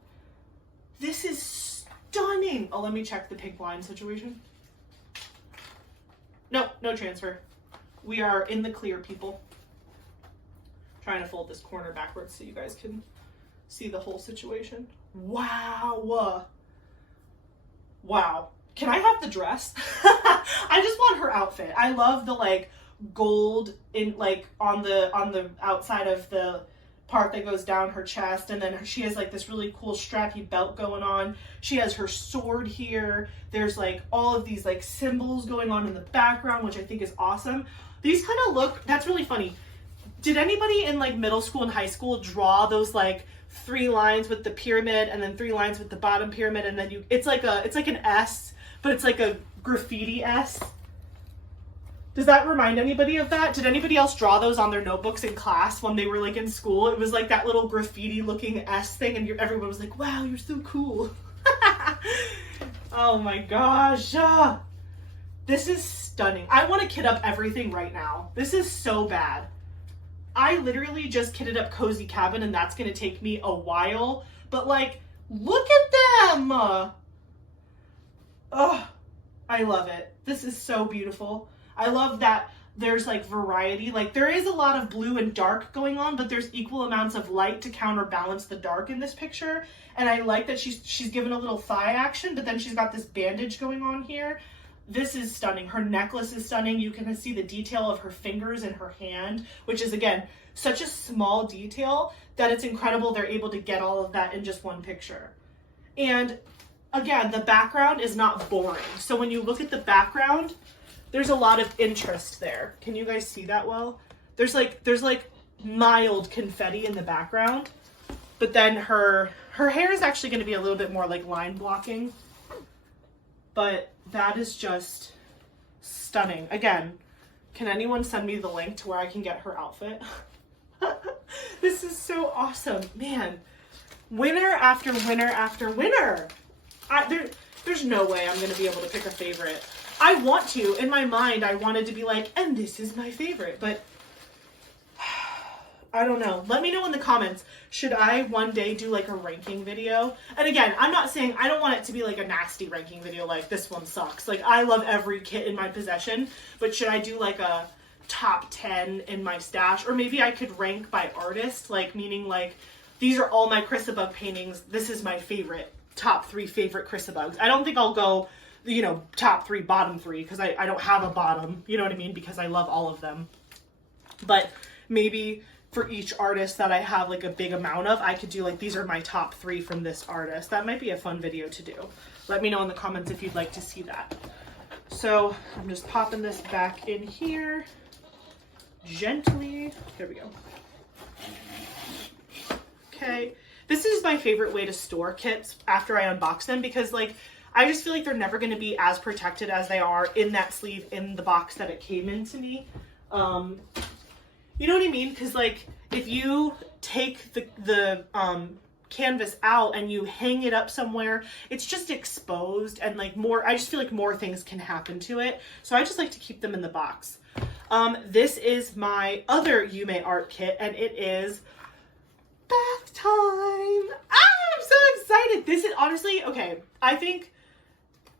This is stunning. Oh, let me check the pink line situation. No, no transfer. We are in the clear, people. Trying to fold this corner backwards so you guys can see the whole situation. Wow. Wow. Can I have the dress? I just want her outfit. I love the like gold in like on the outside of the part that goes down her chest, and then she has like this really cool strappy belt going on. She has her sword here. There's like all of these like symbols going on in the background, which I think is awesome. These kind of look, that's really funny. Did anybody in like middle school and high school draw those like 3 lines with the pyramid and then 3 lines with the bottom pyramid, and then it's like an S, but it's like a graffiti S? Does that remind anybody of that? Did anybody else draw those on their notebooks in class when they were like in school? It was like that little graffiti looking S thing, and everyone was like, wow, you're so cool. Oh my gosh. This is stunning. I want to kit up everything right now. This is so bad. I literally just kitted up Cozy Cabin, and that's going to take me a while. But like, look at them. Oh, I love it. This is so beautiful. I love that there's like variety. Like there is a lot of blue and dark going on, but there's equal amounts of light to counterbalance the dark in this picture. And I like that she's given a little thigh action, but then she's got this bandage going on here. This is stunning. Her necklace is stunning. You can see the detail of her fingers and her hand, which is again, such a small detail that it's incredible they're able to get all of that in just one picture. And again, the background is not boring. So when you look at the background, there's a lot of interest there. Can you guys see that well? There's like mild confetti in the background, but then her hair is actually going to be a little bit more like line blocking. But that is just stunning. Again, can anyone send me the link to where I can get her outfit? This is so awesome, man. Winner after winner after winner. There's no way I'm going to be able to pick a favorite. I want to. In my mind, I wanted to be like, and this is my favorite, but I don't know. Let me know in the comments. Should I one day do like a ranking video? And again, I'm not saying, I don't want it to be like a nasty ranking video like this one sucks. Like I love every kit in my possession, but should I do like a top 10 in my stash? Or maybe I could rank by artist, like meaning like these are all my ChrissaBug paintings. This is my favorite, top 3 favorite ChrissaBugs. I don't think I'll go, you know, top 3, bottom 3, because I don't have a bottom, you know what I mean? Because I love all of them. But maybe for each artist that I have like a big amount of, I could do like, these are my top 3 from this artist. That might be a fun video to do. Let me know in the comments if you'd like to see that. So I'm just popping this back in here gently. There we go. Okay. This is my favorite way to store kits after I unbox them, because like, I just feel like they're never going to be as protected as they are in that sleeve in the box that it came into me. You know what I mean? Because like, if you take the canvas out and you hang it up somewhere, it's just exposed, and like I just feel like more things can happen to it. So I just like to keep them in the box. This is my other Yuumei Art kit, and it is bath time. I'm so excited. This is honestly, okay, I think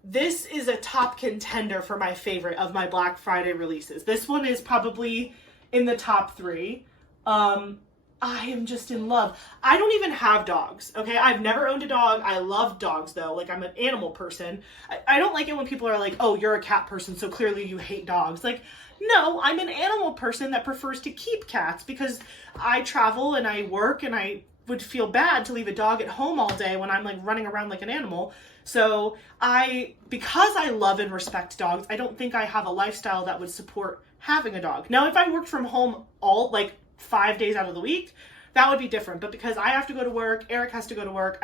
this is a top contender for my favorite of my Black Friday releases. This one is probably in the top 3. I am just in love. I don't even have dogs, okay? I've never owned a dog. I love dogs though. Like I'm an animal person. I don't like it when people are like, oh, you're a cat person, so clearly you hate dogs. Like, no, I'm an animal person that prefers to keep cats because I travel and I work, and I would feel bad to leave a dog at home all day when I'm like running around like an animal. So because I love and respect dogs, I don't think I have a lifestyle that would support having a dog. Now, if I worked from home all like 5 days out of the week, that would be different. But because I have to go to work, Eric has to go to work,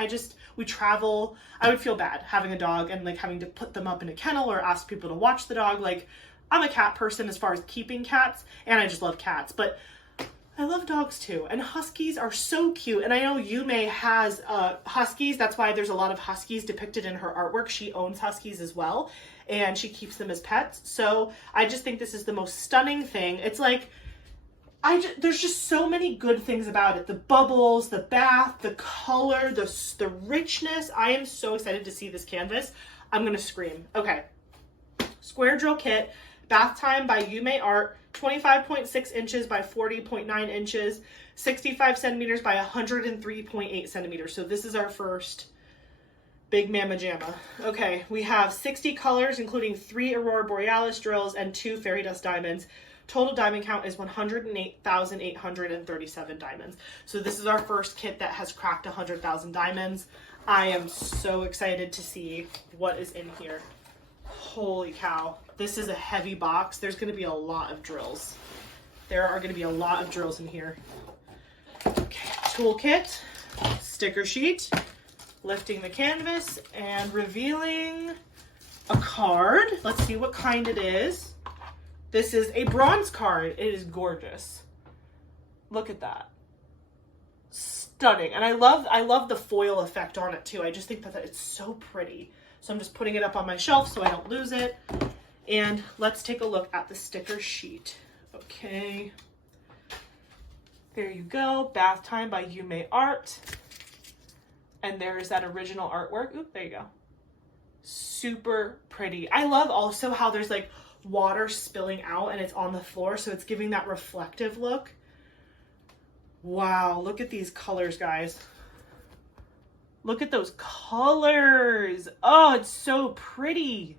we travel, I would feel bad having a dog and like having to put them up in a kennel or ask people to watch the dog. Like I'm a cat person as far as keeping cats, and I just love cats. But I love dogs too, and huskies are so cute. And I know Yuumei has huskies. That's why there's a lot of huskies depicted in her artwork. She owns huskies as well, and she keeps them as pets. So I just think this is the most stunning thing. It's like, there's just so many good things about it. The bubbles, the bath, the color, the richness. I am so excited to see this canvas. I'm gonna scream. Okay, square drill kit, Bathtime by Yuumei Art, 25.6 inches by 40.9 inches, 65 centimeters by 103.8 centimeters. So this is our first big mamma jamma. Okay, we have 60 colors, including 3 Aurora Borealis drills and 2 fairy dust diamonds. Total diamond count is 108,837 diamonds. So this is our first kit that has cracked 100,000 diamonds. I am so excited to see what is in here. Holy cow. This is a heavy box. There's going to be a lot of drills. There are going to be a lot of drills in here. Okay, toolkit, sticker sheet, lifting the canvas, and revealing a card. Let's see what kind it is. This is a bronze card. It is gorgeous. Look at that. Stunning. And I love the foil effect on it too. I just think that it's so pretty. So I'm just putting it up on my shelf so I don't lose it. And let's take a look at the sticker sheet. Okay. There you go. Bathtime by Yuumei Art. And there is that original artwork. Oop, there you go. Super pretty. I love also how there's like water spilling out and it's on the floor, so it's giving that reflective look. Wow, look at these colors, guys. Look at those colors. Oh, it's so pretty.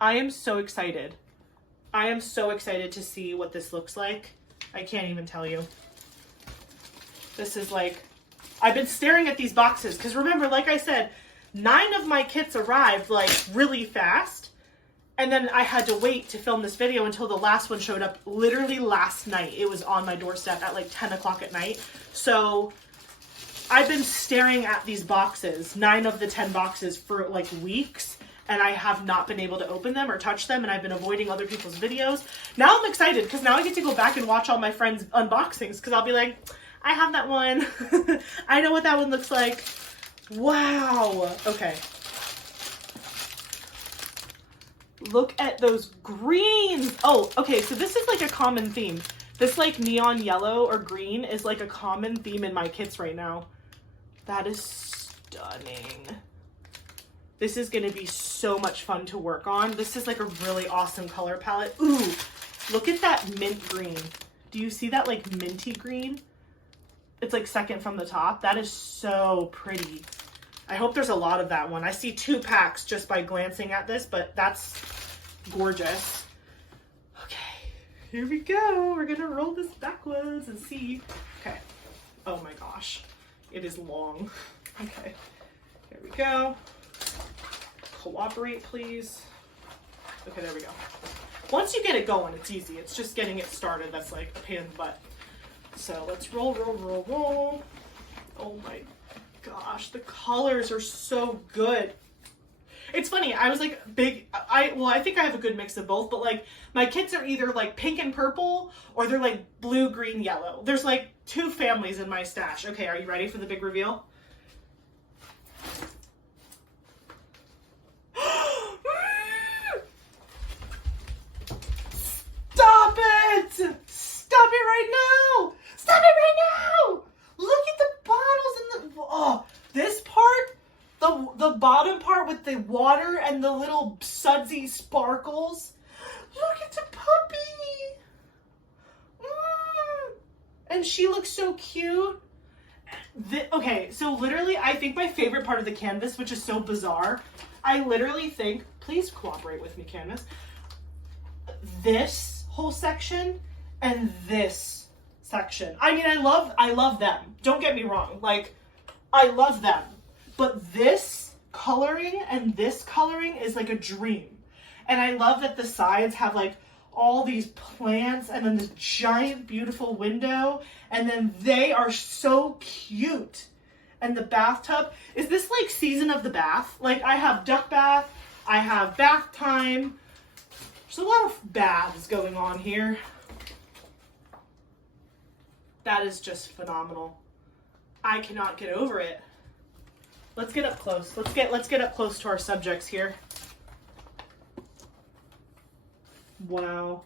I am so excited. I am so excited to see what this looks like. I can't even tell you. This is like, I've been staring at these boxes because remember, like I said, 9 of my kits arrived like really fast. And then I had to wait to film this video until the last one showed up literally last night. It was on my doorstep at like 10 o'clock at night. So I've been staring at these boxes, 9 of the 10 boxes for like weeks, and I have not been able to open them or touch them, and I've been avoiding other people's videos. Now I'm excited because now I get to go back and watch all my friends' unboxings because I'll be like, I have that one. I know what that one looks like. Wow. Okay. Look at those greens. Oh, okay, so this is like a common theme. This like neon yellow or green is like a common theme in my kits right now. That is stunning. This is gonna be so much fun to work on. This is like a really awesome color palette. Ooh, look at that mint green. Do you see that like minty green? It's like second from the top. That is so pretty. I hope there's a lot of that one. I see 2 packs just by glancing at this, but that's gorgeous. Okay, here we go. We're gonna roll this backwards and see. Okay. Oh my gosh. It is long. Okay, here we go. Cooperate, please. Okay, there we go. Once you get it going, it's easy. It's just getting it started that's like a pain in the butt. So let's roll, roll, roll, roll. Oh my gosh, the colors are so good. It's funny, I was like I think I have a good mix of both, but like my kits are either like pink and purple or they're like blue, green, yellow. There's like 2 families in my stash. Okay, are you ready for the big reveal? Stop it! Stop it right now! Stop it right now! Look at the bottles and the, oh, this part, the bottom part with the water and the little sudsy sparkles. Look at the puppy. And she looks so cute. Okay, so literally, I think my favorite part of the canvas, which is so bizarre, I literally think, please cooperate with me, canvas, this whole section and this section. I mean, I love them. Don't get me wrong. Like, I love them. But this coloring and this coloring is like a dream. And I love that the sides have like all these plants and then this giant beautiful window. And then they are so cute. And the bathtub, is this like season of the bath? Like I have duck bath, I have bath time. There's a lot of baths going on here. That is just phenomenal. I cannot get over it. Let's get up close. Let's get up close to our subjects here. Wow.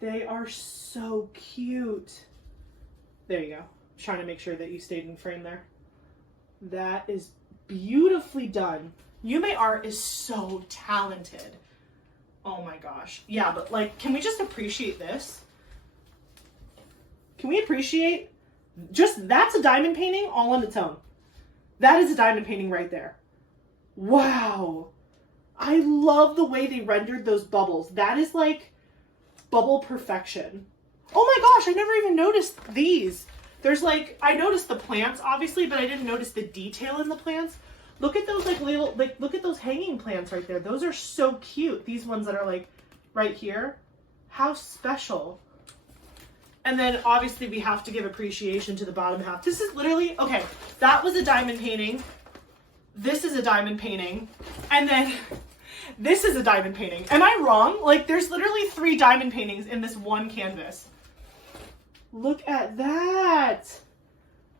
They are so cute. There you go. Trying to make sure that you stayed in frame there. That is beautifully done. Yuumei Art is so talented. Oh my gosh. Yeah, but like, can we just appreciate this? Can we appreciate just, that's a diamond painting all on its own. That is a diamond painting right there. Wow. I love the way they rendered those bubbles. That is like bubble perfection. Oh my gosh, I never even noticed these. There's like, I noticed the plants obviously, but I didn't notice the detail in the plants. Look at those like little, like look at those hanging plants right there. Those are so cute. These ones that are like right here. How special. And then obviously we have to give appreciation to the bottom half. This is literally, okay, that was a diamond painting. This is a diamond painting. And then this is a diamond painting. Am I wrong? Like there's literally 3 diamond paintings in this one canvas. Look at that.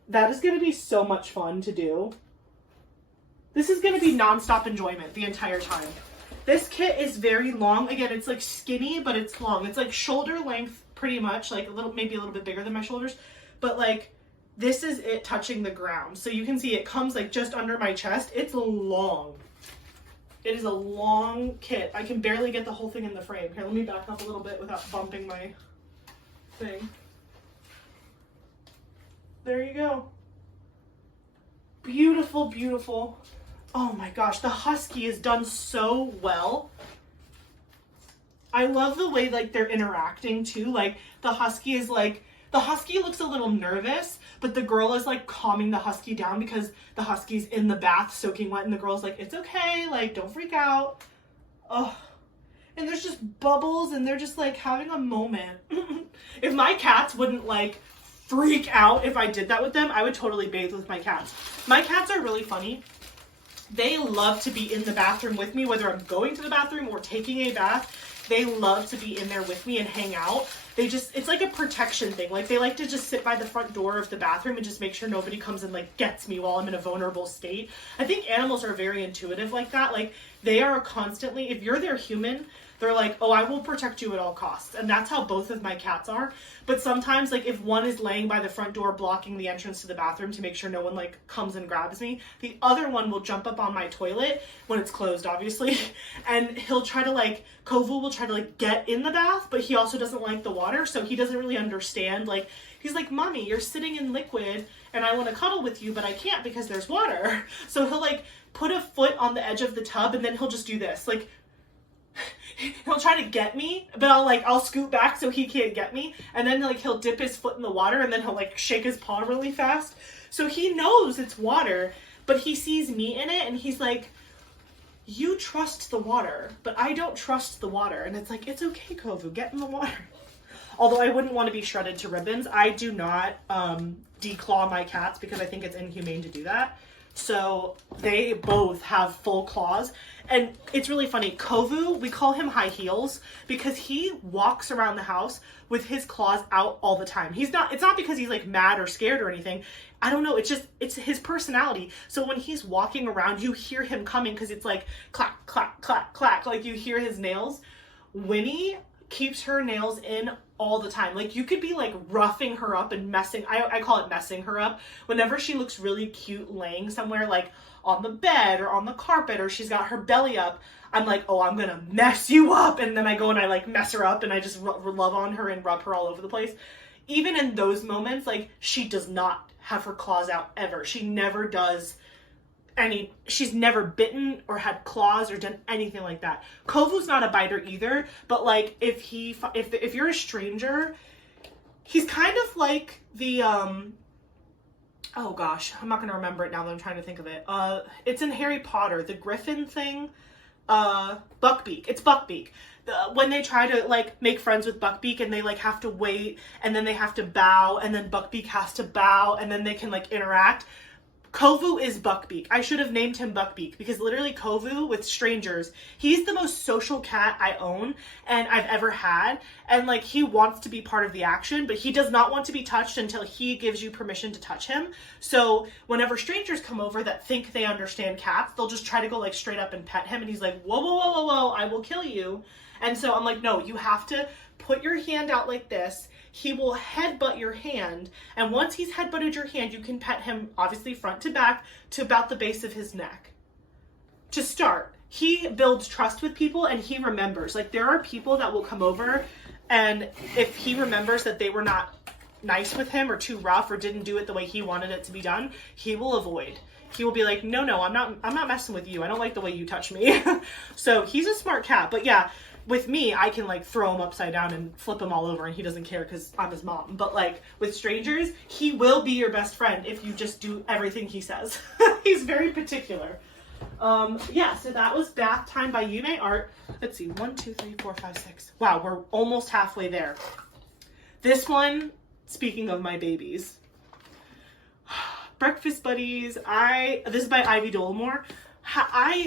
That is going to be so much fun to do. This is going to be nonstop enjoyment the entire time. This kit is very long. Again, it's like skinny, but it's long. It's like shoulder length pretty much, like a little, maybe a little bit bigger than my shoulders. But like, this is it touching the ground. So you can see it comes like just under my chest. It's long. It is a long kit. I can barely get the whole thing in the frame. Here, let me back up a little bit without bumping my thing. There you go. Beautiful, beautiful. Oh my gosh, the husky is done so well. I love the way like they're interacting too. Like the husky is like, the husky looks a little nervous, but the girl is like calming the husky down because the husky's in the bath soaking wet and the girl's like, it's okay, like don't freak out. Oh, and there's just bubbles and they're just like having a moment. If my cats wouldn't like freak out if I did that with them, I would totally bathe with my cats. My cats are really funny. They love to be in the bathroom with me, whether I'm going to the bathroom or taking a bath. They love to be in there with me and hang out. They just, it's like a protection thing. Like they like to just sit by the front door of the bathroom and just make sure nobody comes and like gets me while I'm in a vulnerable state. I think animals are very intuitive like that. Like they are constantly, if you're their human, they're like, oh, I will protect you at all costs. And that's how both of my cats are. But sometimes, like, if one is laying by the front door blocking the entrance to the bathroom to make sure no one, like, comes and grabs me, the other one will jump up on my toilet when it's closed, obviously. And he'll try to, like, Kovu will try to, like, get in the bath, but he also doesn't like the water. So he doesn't really understand. Like, he's like, Mommy, you're sitting in liquid and I want to cuddle with you, but I can't because there's water. So he'll, like, put a foot on the edge of the tub and then he'll just do this. Like, he'll try to get me, but I'll scoot back so he can't get me. And then like he'll dip his foot in the water and then he'll like shake his paw really fast. So he knows it's water, but he sees me in it and he's like, you trust the water, but I don't trust the water. And it's like, it's okay, Kovu, get in the water. Although I wouldn't want to be shredded to ribbons. I do not declaw my cats because I think it's inhumane to do that. So they both have full claws. And it's really funny. Kovu, we call him high heels because he walks around the house with his claws out all the time. It's not because he's like mad or scared or anything. I don't know. It's his personality. So when he's walking around, you hear him coming because it's like clack, clack, clack, clack. Like you hear his nails. Winnie keeps her nails in all the time. Like you could be like roughing her up and messing, I call it messing her up. Whenever she looks really cute laying somewhere like on the bed or on the carpet or she's got her belly up, I'm like, oh, I'm gonna mess you up. And then I go and I like mess her up and I just love on her and rub her all over the place. Even in those moments, like she does not have her claws out ever. She never does she's never bitten or had claws or done anything like that. Kovu's not a biter either, but like if you're a stranger, he's kind of like the oh gosh, I'm not going to remember it now that I'm trying to think of it. It's in Harry Potter, the griffin thing, Buckbeak. It's Buckbeak. When they try to like make friends with Buckbeak and they like have to wait and then they have to bow and then Buckbeak has to bow and then they can like interact. Kovu is Buckbeak. I should have named him Buckbeak because literally Kovu with strangers, he's the most social cat I own and I've ever had. And like, he wants to be part of the action, but he does not want to be touched until he gives you permission to touch him. So whenever strangers come over that think they understand cats, they'll just try to go like straight up and pet him. And he's like, whoa, whoa, whoa, whoa, whoa, I will kill you. And so I'm like, no, you have to put your hand out like this. He will headbutt your hand, and once he's headbutted your hand, you can pet him, obviously front to back, to about the base of his neck. To start, he builds trust with people, and he remembers. Like, there are people that will come over, and if he remembers that they were not nice with him, or too rough, or didn't do it the way he wanted it to be done, he will avoid. He will be like, no, I'm not messing with you. I don't like the way you touch me. So he's a smart cat, but yeah, with me, I can like throw him upside down and flip him all over and he doesn't care because I'm his mom. But like with strangers, he will be your best friend if you just do everything he says. He's very particular. Yeah, so that was Bath Time by Yuumei Art. Let's see, 1, 2, 3, 4, 5, 6. Wow, we're almost halfway there. This one, speaking of my babies, Breakfast Buddies. This is by Ivy Dolamore.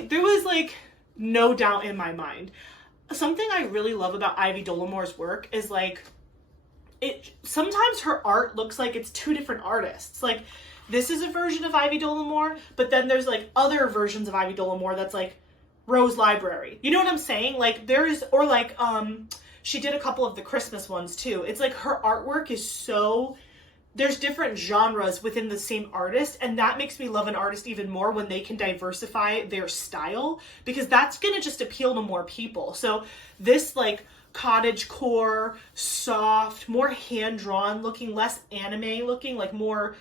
There was like no doubt in my mind. Something I really love about Ivy Dolamore's work is like, sometimes her art looks like it's two different artists. Like, this is a version of Ivy Dolamore, but then there's like other versions of Ivy Dolamore that's like Rose Library. You know what I'm saying? Like she did a couple of the Christmas ones too. It's like her artwork is so, there's different genres within the same artist, and that makes me love an artist even more when they can diversify their style, because that's gonna just appeal to more people. So this like cottage core, soft, more hand-drawn looking, less anime looking, like more,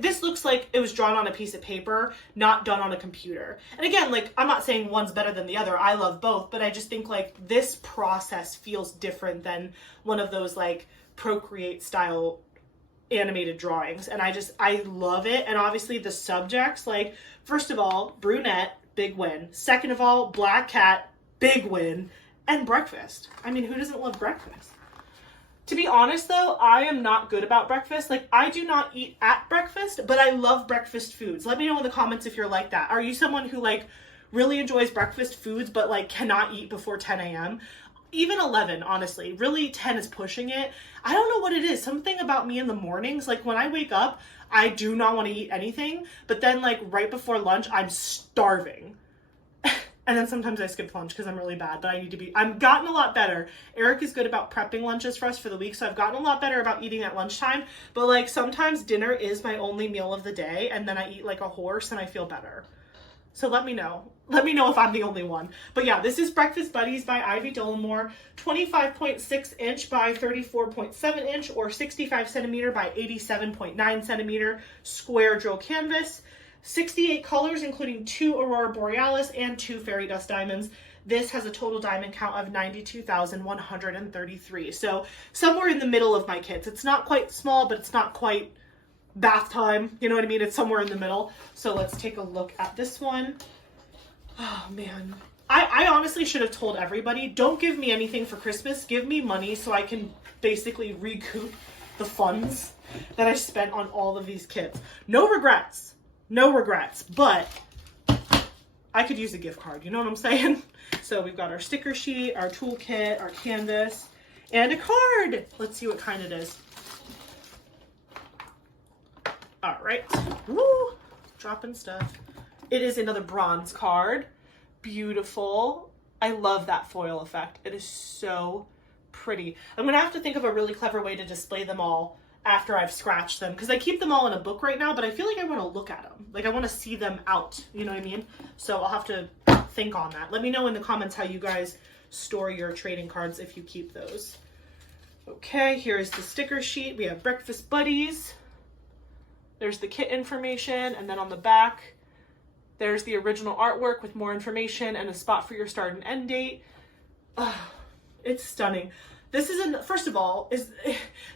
this looks like it was drawn on a piece of paper, not done on a computer. And again, like, I'm not saying one's better than the other. I love both, but I just think like this process feels different than one of those like Procreate style animated drawings, and I love it. And obviously the subjects, like, first of all, brunette, big win. Second of all, black cat, big win. And breakfast. I mean, who doesn't love breakfast? To be honest though, I am not good about breakfast. Like, I do not eat at breakfast, but I love breakfast foods. Let me know in the comments if you're like that. Are you someone who like really enjoys breakfast foods but like cannot eat before 10 a.m.? Even 11, honestly. Really, 10 is pushing it. I don't know what it is. Something about me in the mornings, like when I wake up, I do not want to eat anything. But then like right before lunch, I'm starving. And then sometimes I skip lunch because I'm really bad, but I've gotten a lot better. Eric is good about prepping lunches for us for the week, so I've gotten a lot better about eating at lunchtime. But like sometimes dinner is my only meal of the day, and then I eat like a horse and I feel better. So let me know. Let me know if I'm the only one. But yeah, this is Breakfast Buddies by Ivy Dolamore, 25.6 inch by 34.7 inch or 65 centimeter by 87.9 centimeter square drill canvas. 68 colors, including 2 Aurora Borealis and 2 Fairy Dust Diamonds. This has a total diamond count of 92,133. So somewhere in the middle of my kits. It's not quite small, but it's not quite Bath Time. You know what I mean? It's somewhere in the middle. So let's take a look at this one. Oh man. I honestly should have told everybody, don't give me anything for Christmas. Give me money so I can basically recoup the funds that I spent on all of these kits. No regrets. No regrets. But I could use a gift card. You know what I'm saying? So we've got our sticker sheet, our toolkit, our canvas, and a card. Let's see what kind it is. All right. Woo! Dropping stuff. It is another bronze card. Beautiful. I love that foil effect. It is so pretty. I'm going to have to think of a really clever way to display them all after I've scratched them, because I keep them all in a book right now, but I feel like I want to look at them. Like, I want to see them out. You know what I mean? So I'll have to think on that. Let me know in the comments how you guys store your trading cards if you keep those. Okay, here's the sticker sheet. We have Breakfast Buddies. There's the kit information, and then on the back, there's the original artwork with more information and a spot for your start and end date. It's stunning. This is first of all,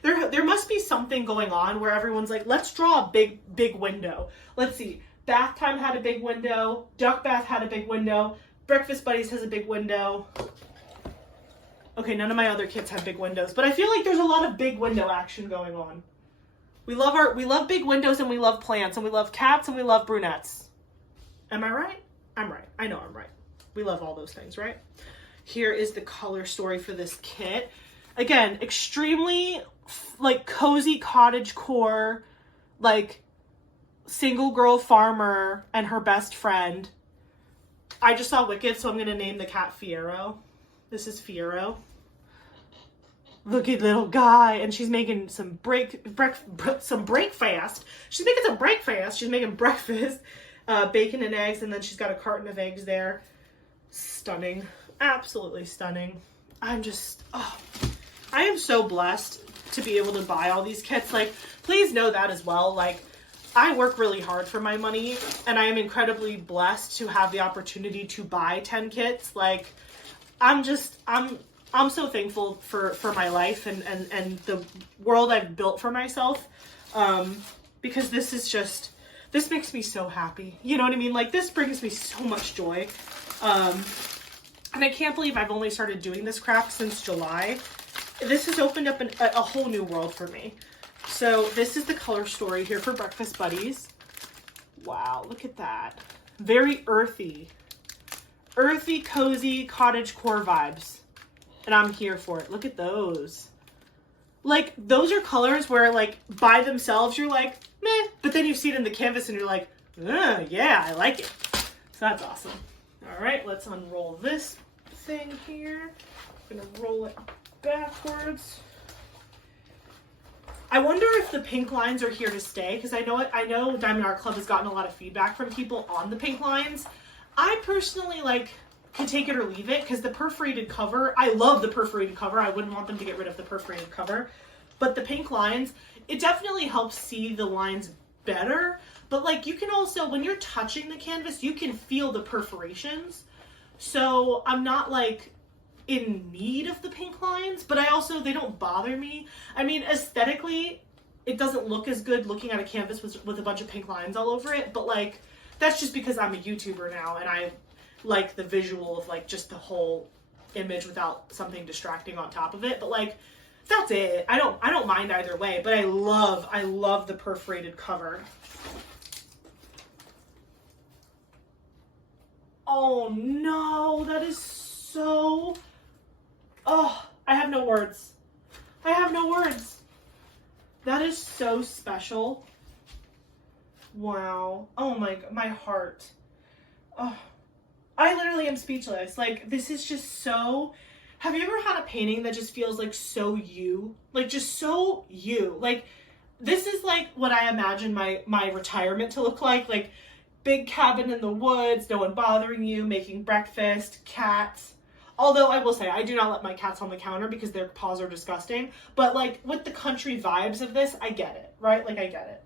there must be something going on where everyone's like, let's draw a big window. Let's see. Bath Time had a big window. Duck Bath had a big window. Breakfast Buddies has a big window. Okay, none of my other kits have big windows, but I feel like there's a lot of big window action going on. We love big windows, and we love plants, and we love cats, and we love brunettes. Am I right? I'm right. I know I'm right. We love all those things, right? Here is the color story for this kit. Again, extremely like cozy cottagecore, like single girl farmer and her best friend. I just saw Wicked, so I'm going to name the cat Fiero. This is Fiero. Look at little guy, and she's making some breakfast. She's making some breakfast. She's making breakfast, bacon and eggs, and then she's got a carton of eggs there. Stunning, absolutely stunning. I am so blessed to be able to buy all these kits. Like, please know that as well. Like, I work really hard for my money, and I am incredibly blessed to have the opportunity to buy 10 kits. Like, I'm so thankful for my life and the world I've built for myself. Because this makes me so happy. You know what I mean? Like, this brings me so much joy. And I can't believe I've only started doing this craft since July. This has opened up a whole new world for me. So this is the color story here for Breakfast Buddies. Wow, look at that. Very earthy. Earthy, cozy, cottagecore vibes. And I'm here for it. Look at those. Like, those are colors where, like, by themselves, you're like, meh. But then you see it in the canvas and you're like, yeah, I like it. So that's awesome. All right, let's unroll this thing here. I'm going to roll it backwards. I wonder if the pink lines are here to stay, because I know Diamond Art Club has gotten a lot of feedback from people on the pink lines. I personally, like, can take it or leave it, because the perforated cover, I love the perforated cover. I wouldn't want them to get rid of the perforated cover. But the pink lines, it definitely helps see the lines better. But, like, you can also, when you're touching the canvas, you can feel the perforations. So I'm not, like, in need of the pink lines, but they don't bother me. I mean, aesthetically, it doesn't look as good looking at a canvas with a bunch of pink lines all over it, but, like, that's just because I'm a YouTuber now, and I like the visual of, like, just the whole image without something distracting on top of it. But, like, that's it. I don't mind either way, but I love the perforated cover. Oh no, that is so... Oh, I have no words. I have no words. That is so special. Wow. Oh my heart. Oh, I literally am speechless. Like, this is just so... Have you ever had a painting that just feels like so you? Like, just so you. Like, this is like what I imagine my retirement to look like. Like, big cabin in the woods, no one bothering you, making breakfast, cats. Although I will say, I do not let my cats on the counter because their paws are disgusting. But, like, with the country vibes of this, I get it, right? Like, I get it.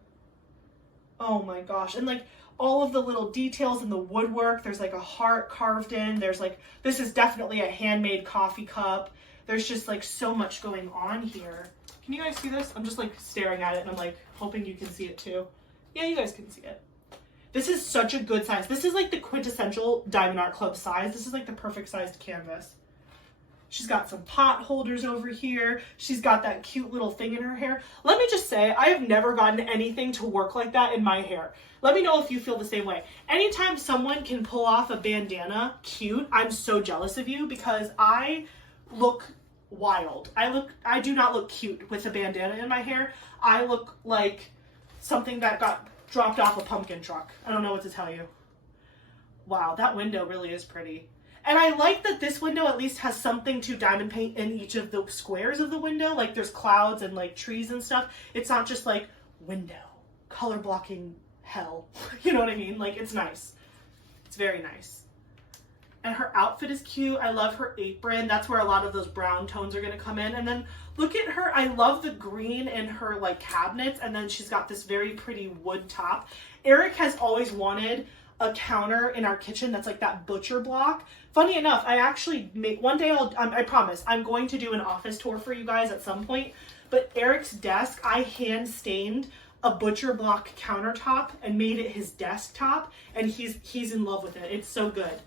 Oh my gosh. And, like, all of the little details in the woodwork. There's, like, a heart carved in. There's, like, this is definitely a handmade coffee cup. There's just, like, so much going on here. Can you guys see this? I'm just, like, staring at it, and I'm, like, hoping you can see it, too. Yeah, you guys can see it. This is such a good size. This is, like, the quintessential Diamond Art Club size. This is, like, the perfect sized canvas. She's got some pot holders over here. She's got that cute little thing in her hair. Let me just say, I have never gotten anything to work like that in my hair. Let me know if you feel the same way. Anytime someone can pull off a bandana cute, I'm so jealous of you because I look wild. I do not look cute with a bandana in my hair. I look like something that got dropped off a pumpkin truck. I don't know what to tell you. Wow, that window really is pretty. And I like that this window at least has something to diamond paint in each of the squares of the window. Like, there's clouds and, like, trees and stuff. It's not just, like, window, color blocking hell. You know what I mean? Like, it's nice. It's very nice. And her outfit is cute. I love her apron. That's where a lot of those brown tones are going to come in. And then look at her. I love the green in her, like, cabinets. And then she's got this very pretty wood top. Eric has always wanted a counter in our kitchen that's like that butcher block. Funny enough, I actually made, one day I promise, I'm going to do an office tour for you guys at some point. But Eric's desk, I hand stained a butcher block countertop and made it his desktop. And he's in love with it. It's so good.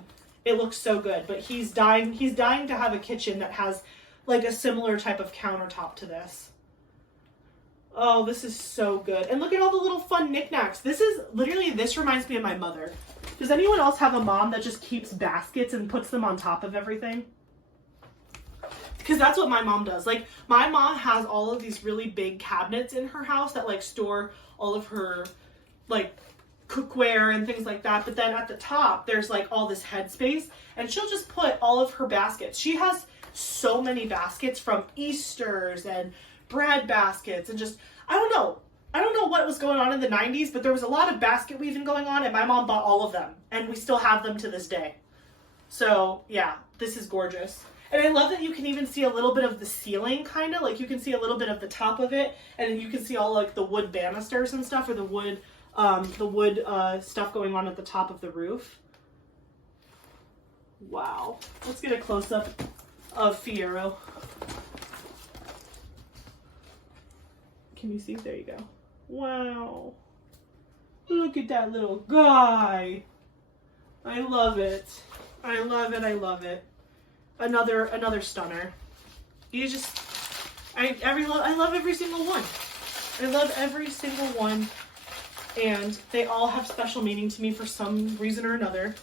It looks so good, but he's dying to have a kitchen that has like a similar type of countertop to this. Oh, this is so good. And look at all the little fun knickknacks. This reminds me of my mother. Does anyone else have a mom that just keeps baskets and puts them on top of everything? Because that's what my mom does. Like, my mom has all of these really big cabinets in her house that, like, store all of her, like, cookware and things like that. But then at the top, there's, like, all this headspace. And she'll just put all of her baskets. She has so many baskets from Easters and bread baskets and just, I don't know what was going on in the 90s, but there was a lot of basket weaving going on, and my mom bought all of them, and we still have them to this day. So yeah, this is gorgeous. And I love that you can even see a little bit of the ceiling, kind of like you can see a little bit of the top of it, and then you can see all like the wood banisters and stuff, or the wood stuff going on at the top of the roof. Wow. Let's get a close up of Fiyero. Can you see? There you go. Wow. Look at that little guy. I love it. I love it. I love it. Another stunner. You just, I love every single one. I love every single one. And they all have special meaning to me for some reason or another.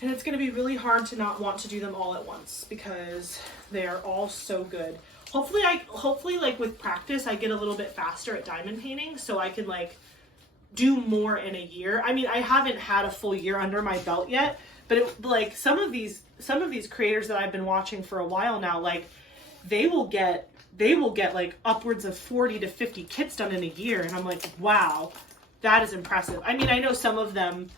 And it's going to be really hard to not want to do them all at once because they are all so good. Hopefully like with practice, I get a little bit faster at diamond painting so I can like do more in a year. I mean, I haven't had a full year under my belt yet, but like some of these creators that I've been watching for a while now, like they will get like upwards of 40 to 50 kits done in a year. And I'm like, wow, that is impressive. I mean, I know some of them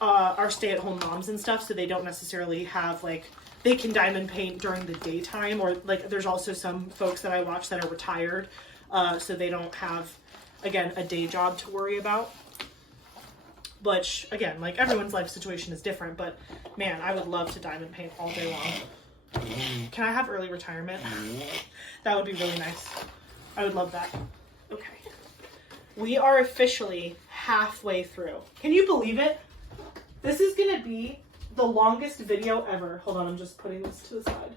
are stay-at-home moms and stuff, so they don't necessarily have like, they can diamond paint during the daytime, or like there's also some folks that I watch that are retired, so they don't have, again, a day job to worry about. Which, again, like everyone's life situation is different, but man, I would love to diamond paint all day long. Can I have early retirement? That would be really nice. I would love that. Okay. We are officially halfway through. Can you believe it? This is gonna be the longest video ever. Hold on, I'm just putting this to the side.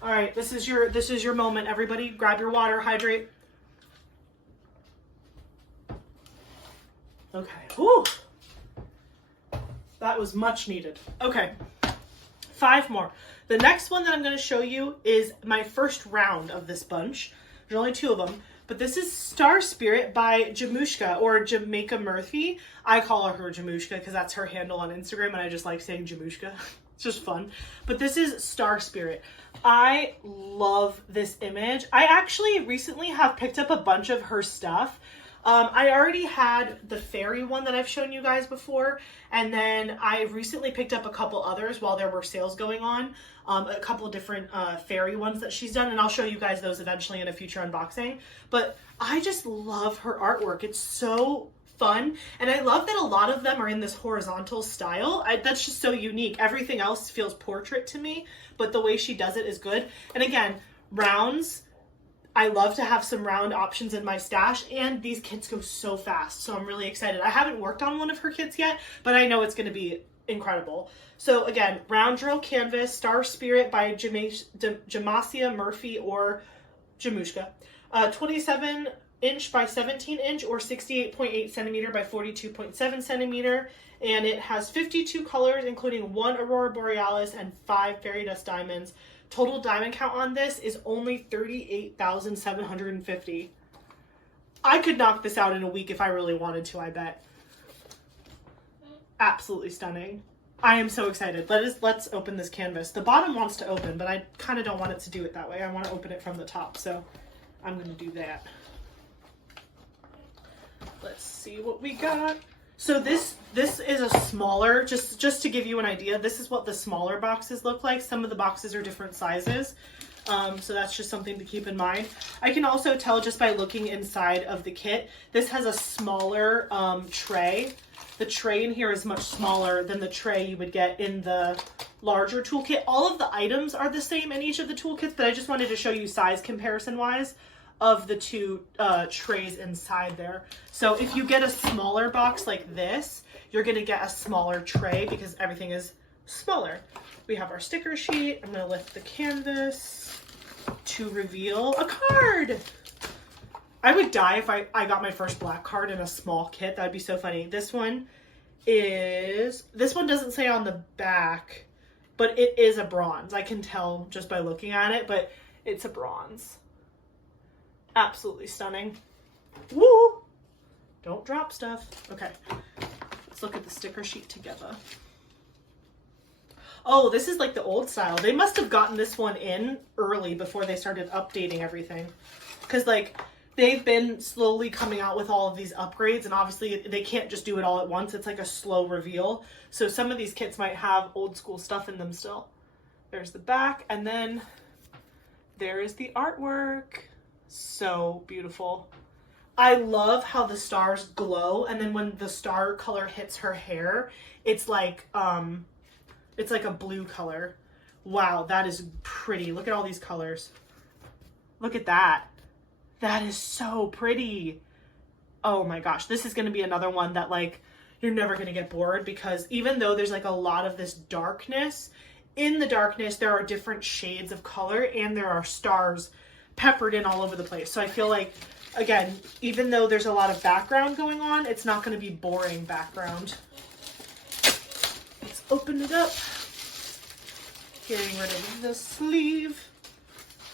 All right, this is your moment, everybody. Grab your water, hydrate. Okay. Whew. That was much needed. Okay. 5 more. The next one that I'm going to show you is my first round of this bunch. There's only 2 of them. But this is Star Spirit by Jemooshka, or Jamaica Murphy. I call her Jemooshka because that's her handle on Instagram, and I just like saying Jemooshka. It's just fun. But this is Star Spirit. I love this image. I actually recently have picked up a bunch of her stuff. I already had the fairy one that I've shown you guys before, and then I recently picked up a couple others while there were sales going on, a couple of different fairy ones that she's done, and I'll show you guys those eventually in a future unboxing. But I just love her artwork. It's so fun, and I love that a lot of them are in this horizontal style. That's just so unique. Everything else feels portrait to me, but the way she does it is good. And again, rounds. I love to have some round options in my stash, and these kits go so fast, so I'm really excited. I haven't worked on one of her kits yet, but I know it's going to be incredible. So again, round drill canvas, Star Spirit by Jamaica Murphy or Jemooshka. 27 inch by 17 inch or 68.8 centimeter by 42.7 centimeter. And it has 52 colors, including 1 Aurora Borealis and 5 fairy dust diamonds. Total diamond count on this is only 38,750. I could knock this out in a week if I really wanted to, I bet. Absolutely stunning. I am so excited. Let's open this canvas. The bottom wants to open, but I kind of don't want it to do it that way. I want to open it from the top, so I'm going to do that. Let's see what we got. So this is a smaller, just to give you an idea, this is what the smaller boxes look like. Some of the boxes are different sizes, so that's just something to keep in mind. I can also tell just by looking inside of the kit, this has a smaller tray. The tray in here is much smaller than the tray you would get in the larger toolkit. All of the items are the same in each of the toolkits, but I just wanted to show you size comparison-wise of the 2 trays inside there. So if you get a smaller box like this, you're gonna get a smaller tray because everything is smaller. We have our sticker sheet. I'm gonna lift the canvas to reveal a card. I would die if I got my first black card in a small kit. That'd be so funny. This one doesn't say on the back, but it is a bronze. I can tell just by looking at it, but it's a bronze. Absolutely stunning. Woo! Don't drop stuff. Okay, let's look at the sticker sheet together. Oh, this is like the old style. They must have gotten this one in early before they started updating everything. Because like, they've been slowly coming out with all of these upgrades, and obviously they can't just do it all at once. It's like a slow reveal. So some of these kits might have old school stuff in them still. There's the back, and then there is the artwork. So beautiful. I love how the stars glow, and then when the star color hits her hair, it's like a blue color. Wow, that is pretty. Look at all these colors. Look at that. That is so pretty. Oh my gosh, this is going to be another one that like you're never going to get bored, because even though there's like a lot of this darkness, in the darkness there are different shades of color and there are stars peppered in all over the place. So I feel like, again, even though there's a lot of background going on, it's not going to be boring background. Let's open it up. Getting rid of the sleeve.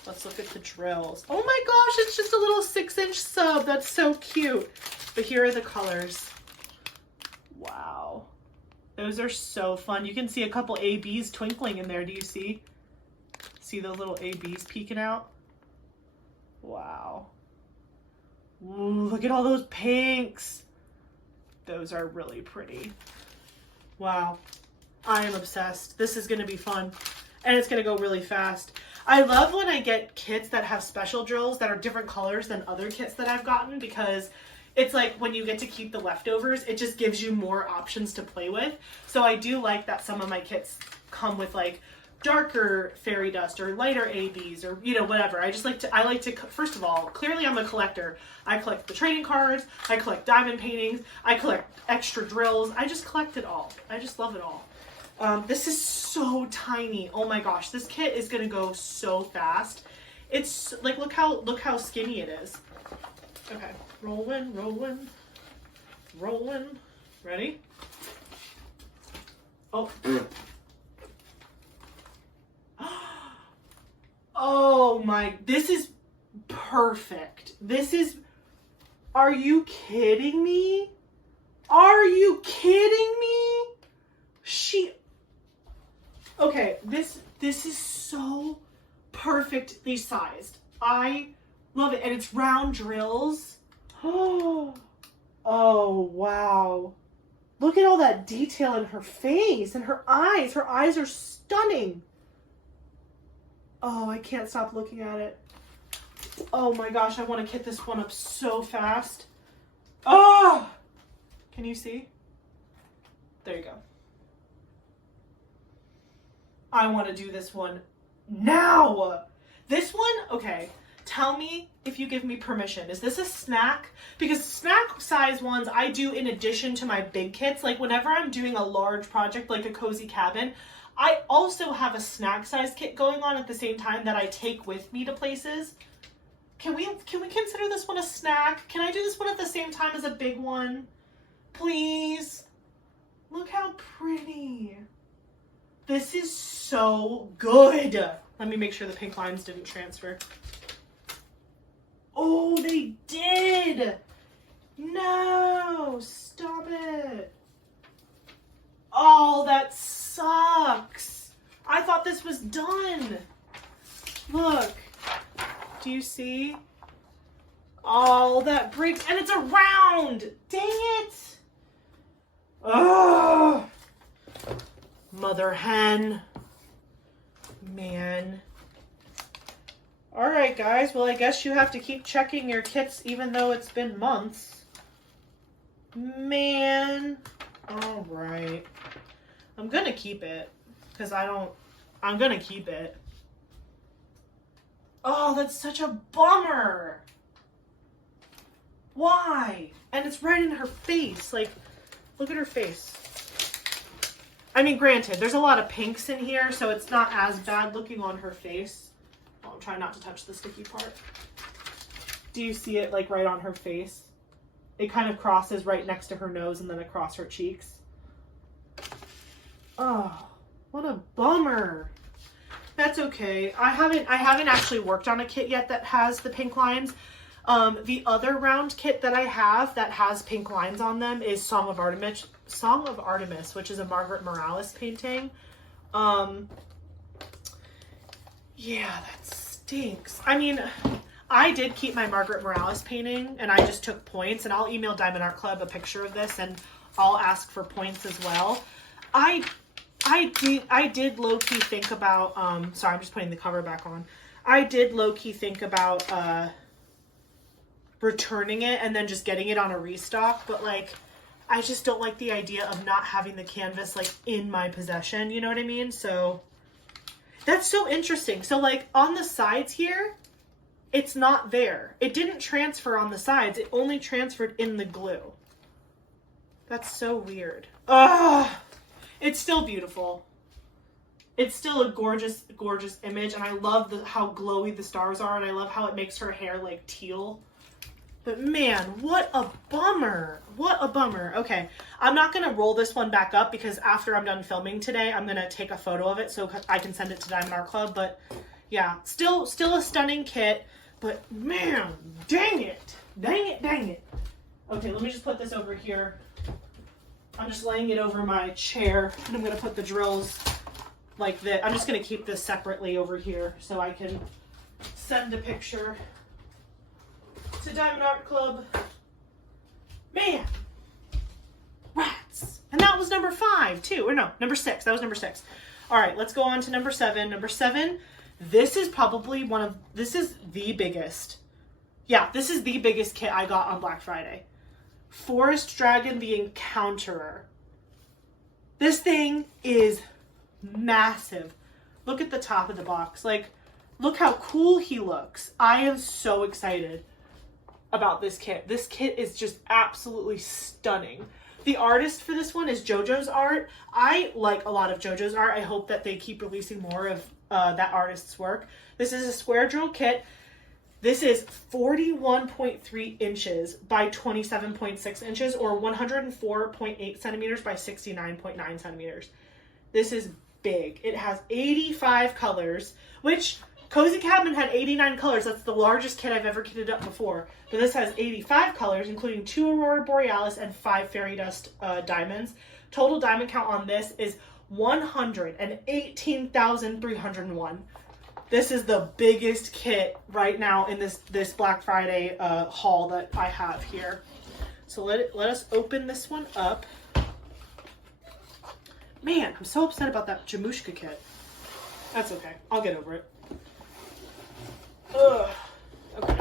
Let's look at the drills. Oh my gosh, it's just a little 6-inch sub. That's so cute. But here are the colors. Wow. Those are so fun. You can see a couple ABs twinkling in there. Do you see? See those little ABs peeking out? Wow. Ooh, look at all those pinks. Those are really pretty. Wow. I am obsessed. This is going to be fun. And it's going to go really fast. I love when I get kits that have special drills that are different colors than other kits that I've gotten, because it's like when you get to keep the leftovers, it just gives you more options to play with. So I do like that some of my kits come with like darker fairy dust or lighter ABs or, you know, whatever. I like to, first of all, clearly I'm a collector. I collect the trading cards, I collect diamond paintings, I collect extra drills. I just collect it all. I just love it all. This is so tiny. Oh my gosh, this kit is gonna go so fast. It's like, look how skinny it is. Okay, rolling. Ready? Oh. Oh my, this is perfect. Are you kidding me? Are you kidding me? Okay, this is so perfectly sized. I love it. And it's round drills. Oh, wow. Look at all that detail in her face and her eyes. Her eyes are stunning. Oh, I can't stop looking at it. Oh my gosh, I want to kit this one up so fast. Oh! Can you see? There you go. I want to do this one now. This one, okay. Tell me if you give me permission. Is this a snack? Because snack size ones I do in addition to my big kits. Like whenever I'm doing a large project like a cozy cabin, I also have a snack size kit going on at the same time that I take with me to places. Can we consider this one a snack? Can I do this one at the same time as a big one? Please? Look how pretty. This is so good. Let me make sure the pink lines didn't transfer. Oh, they did. No, stop it. Oh, that sucks. I thought this was done. Look. Do you see? Oh, that breaks. And it's a round. Dang it. Oh. Mother hen. Man. Alright, guys. Well, I guess you have to keep checking your kits even though it's been months. Man. Alright. I'm gonna keep it. Because I'm gonna keep it. Oh, that's such a bummer. Why? And it's right in her face. Like, look at her face. I mean, granted, there's a lot of pinks in here, so it's not as bad looking on her face. Oh, I'm trying not to touch the sticky part. Do you see it like right on her face? It kind of crosses right next to her nose and then across her cheeks. Oh, what a bummer. That's okay. I haven't actually worked on a kit yet that has the pink lines. The other round kit that I have that has pink lines on them is Song of Artemis, which is a Margaret Morales painting. Yeah, that stinks. I mean, I did keep my Margaret Morales painting and I just took points, and I'll email Diamond Art Club a picture of this and I'll ask for points as well. I did low-key think about, sorry, I'm just putting the cover back on. I did low-key think about returning it and then just getting it on a restock, but like, I just don't like the idea of not having the canvas like in my possession, you know what I mean? So that's so interesting. So like on the sides here, it's not there. It didn't transfer on the sides. It only transferred in the glue. That's so weird. Ugh. It's still beautiful. It's still a gorgeous, gorgeous image. And I love how glowy the stars are. And I love how it makes her hair like teal. But man, what a bummer. What a bummer. Okay, I'm not going to roll this one back up because after I'm done filming today, I'm going to take a photo of it so I can send it to Diamond Art Club. But yeah, still a stunning kit. But man, dang it. Dang it, dang it. Okay, let me just put this over here. I'm just laying it over my chair. And I'm going to put the drills like this. I'm just going to keep this separately over here so I can send a picture to Diamond Art Club. Man, rats. And that was number 5 too, or no, number 6. That was number 6. All right, let's go on to number 7. Number 7, this is probably this is the biggest. Yeah, this is the biggest kit I got on Black Friday. Forest Dragon the Encounterer. This thing is massive. Look at the top of the box. Like, look how cool he looks. I am so excited about this kit. This kit is just absolutely stunning. The artist for this one is Jojoes Art. I like a lot of Jojoes art. I hope that they keep releasing more of that artist's work. This is a square drill kit. This is 41.3 inches by 27.6 inches, or 104.8 centimeters by 69.9 centimeters. This is big. It has 85 colors, which Cozy Cabin had 89 colors. That's the largest kit I've ever kitted up before. But this has 85 colors, including 2 Aurora Borealis and 5 Fairy Dust diamonds. Total diamond count on this is 118,301. This is the biggest kit right now in this Black Friday haul that I have here. So let us open this one up. Man, I'm so upset about that Jemooshka kit. That's okay. I'll get over it. Ugh. Okay.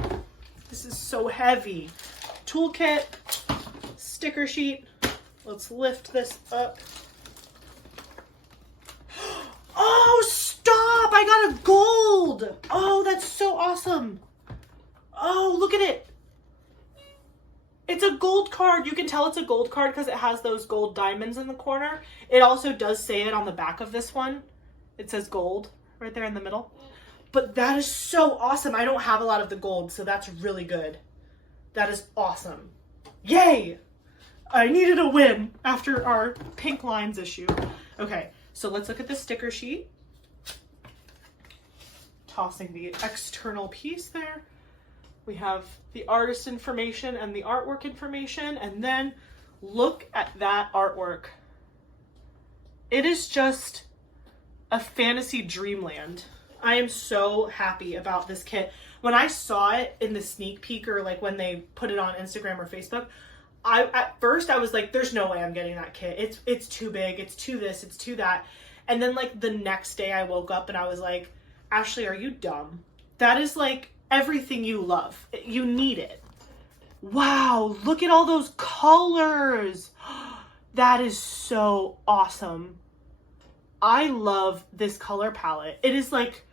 This is so heavy. Toolkit, sticker sheet. Let's lift this up. Oh, stop! I got a gold! Oh, that's so awesome. Oh, look at it. It's a gold card. You can tell it's a gold card because it has those gold diamonds in the corner. It also does say it on the back of this one. It says gold right there in the middle. But that is so awesome. I don't have a lot of the gold, so that's really good. That is awesome. Yay! I needed a win after our pink lines issue. Okay, so let's look at the sticker sheet. Tossing the external piece there. We have the artist information and the artwork information, and then look at that artwork. It is just a fantasy dreamland. I am so happy about this kit. When I saw it in the sneak peek, or like when they put it on Instagram or Facebook, at first I was like, there's no way I'm getting that kit. It's too big, it's too this, it's too that. And then like the next day I woke up and I was like, Ashley, are you dumb? That is like everything you love. You need it. Wow, look at all those colors. That is so awesome. I love this color palette. It is like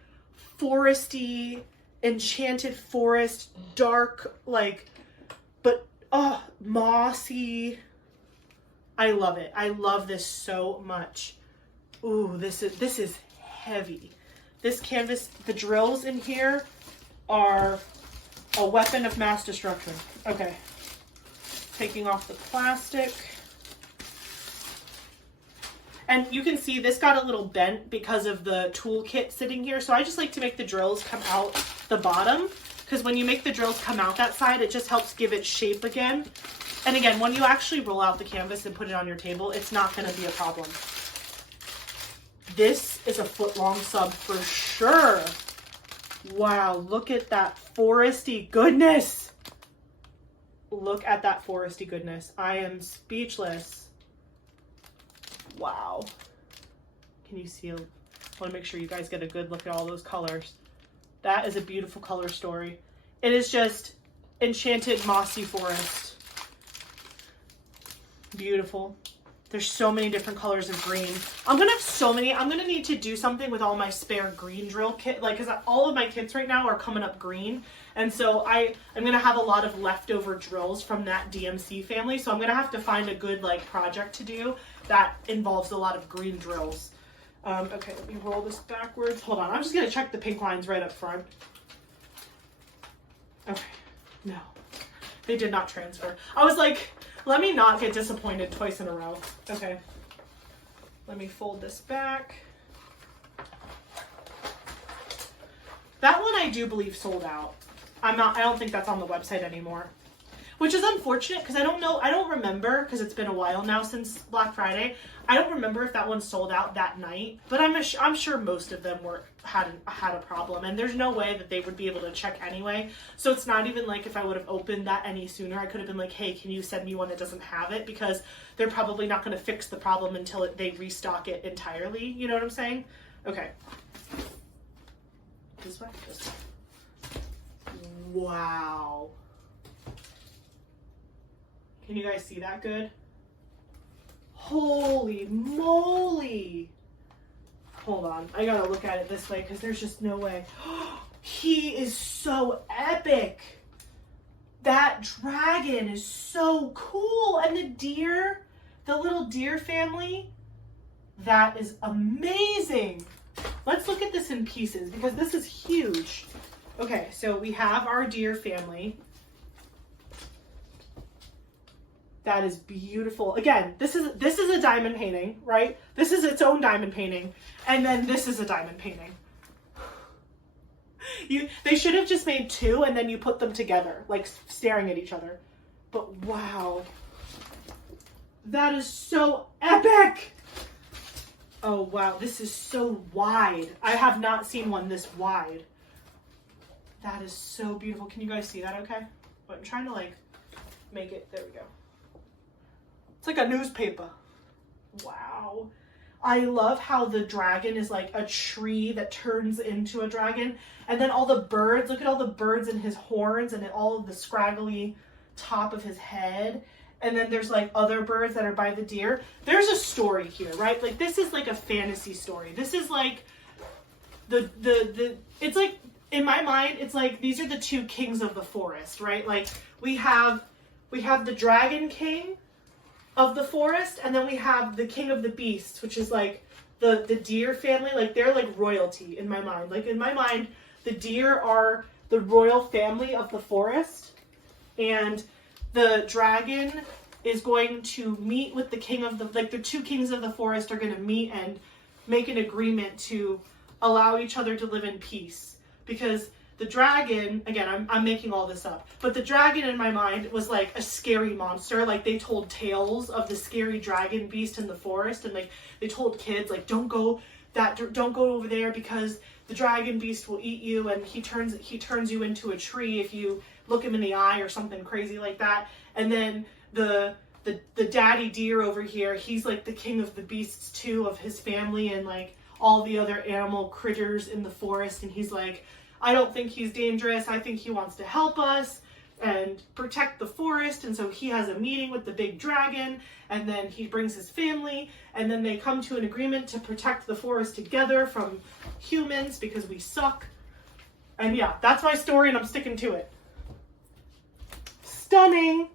foresty, enchanted forest, dark, like, but mossy. I love it. I love this so much. Ooh, this is heavy. This canvas, the drills in here are A weapon of mass destruction. Okay. Taking off the plastic. And you can see this got a little bent because of the toolkit sitting here. So I just like to make the drills come out the bottom, because when you make the drills come out that side, it just helps give it shape again. And again, when you actually roll out the canvas and put it on your table, it's not going to be a problem. This is a foot-long sub for sure. Wow, look at that foresty goodness. Look at that foresty goodness. I am speechless. Wow. Can you see? I want to make sure you guys get a good look at all those colors. That is a beautiful color story. It is just enchanted mossy forest. Beautiful. There's so many different colors of green. I'm gonna have so many. I'm gonna need to do something with all my spare green drill kit, like, because all of my kits right now are coming up green, and so I'm gonna have a lot of leftover drills from that DMC family. So I'm gonna have to find a good like project to do that involves a lot of green drills. Okay, let me roll this backwards. Hold on, I'm just gonna check the pink lines right up front. Okay, no, they did not transfer. I was like, let me not get disappointed twice in a row. Okay. Let me fold this back. That one I do believe sold out. I don't think that's on the website anymore. Which is unfortunate because I don't remember, because it's been a while now since Black Friday. I don't remember if that one sold out that night, but I'm sure most of them had a problem, and there's no way that they would be able to check anyway. So it's not even like if I would have opened that any sooner, I could have been like, hey, can you send me one that doesn't have it? Because they're probably not going to fix the problem until they restock it entirely. You know what I'm saying? Okay. This way? This way. Wow. Can you guys see that good? Holy moly. Hold on. I gotta look at it this way because there's just no way. He is so epic. That dragon is so cool. And the deer, the little deer family, that is amazing. Let's look at this in pieces because this is huge. Okay, so we have our deer family. That is beautiful. Again, this is a diamond painting, right? This is its own diamond painting. And then this is a diamond painting. They should have just made two and then you put them together, like staring at each other. But wow. That is so epic. Oh wow, this is so wide. I have not seen one this wide. That is so beautiful. Can you guys see that okay? But I'm trying to like make it, there we go. It's like a newspaper. Wow. I love how the dragon is like a tree that turns into a dragon. And then all the birds, look at all the birds in his horns and all of the scraggly top of his head. And then there's like other birds that are by the deer. There's a story here, right? Like this is like a fantasy story. This is like it's like, in my mind, it's like these are the two kings of the forest, right? Like we have the dragon king of the forest, and then we have the king of the beasts, which is like the deer family. Like they're like royalty in my mind. Like in my mind, the deer are the royal family of the forest, and the dragon is going to meet with the king of the two kings of the forest are going to meet and make an agreement to allow each other to live in peace. Because the dragon, again, I'm making all this up, but the dragon in my mind was like a scary monster. Like they told tales of the scary dragon beast in the forest, and like they told kids like don't go over there because the dragon beast will eat you, and he turns you into a tree if you look him in the eye or something crazy like that. And then the daddy deer over here, he's like the king of the beasts too, of his family and like all the other animal critters in the forest, and he's like, I don't think he's dangerous. I think he wants to help us and protect the forest. And so he has a meeting with the big dragon, and then he brings his family, and then they come to an agreement to protect the forest together from humans because we suck. And yeah, that's my story and I'm sticking to it. Stunning.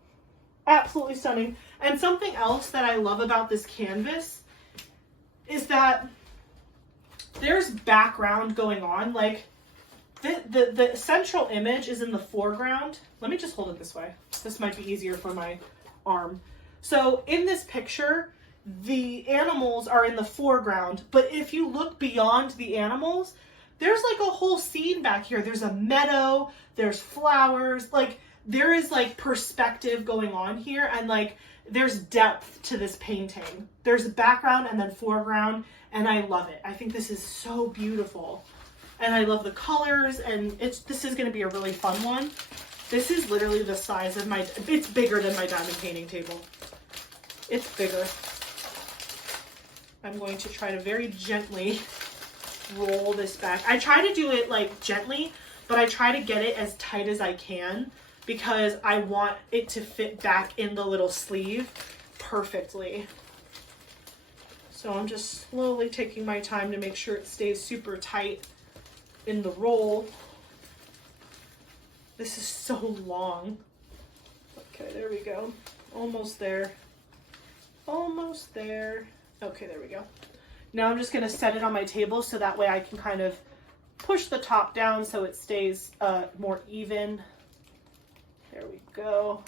Absolutely stunning. And something else that I love about this canvas is that there's background going on. Like, The central image is in the foreground. Let me just hold it this way. This might be easier for my arm. So in this picture, the animals are in the foreground, but if you look beyond the animals, there's like a whole scene back here. There's a meadow, there's flowers, like there is like perspective going on here, and like there's depth to this painting. There's a background and then foreground, and I love it. I think this is so beautiful. And I love the colors, and this is going to be a really fun one. This is literally the size of it's bigger than my diamond painting table. It's bigger. I'm going to try to very gently roll this back. I try to do it like gently, but I try to get it as tight as I can because I want it to fit back in the little sleeve perfectly. So I'm just slowly taking my time to make sure it stays super tight in the roll. This is so long. Okay, there we go. Almost there. Almost there. Okay, there we go. Now I'm just going to set it on my table so that way I can kind of push the top down so it stays more even. There we go.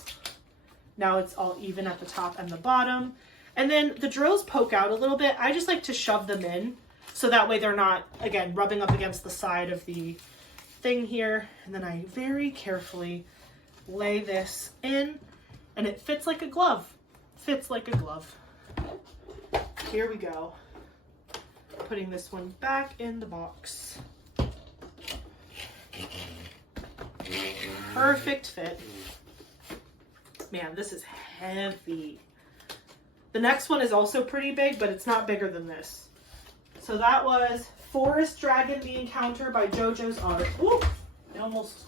Now it's all even at the top and the bottom. And then the drills poke out a little bit. I just like to shove them in so that way they're not, again, rubbing up against the side of the thing here. And then I very carefully lay this in, and it fits like a glove. Fits like a glove. Here we go. Putting this one back in the box. Perfect fit. Man, this is heavy. The next one is also pretty big, but it's not bigger than this. So that was Forest Dragon The Encounter by Jojoes Art. Woo! I almost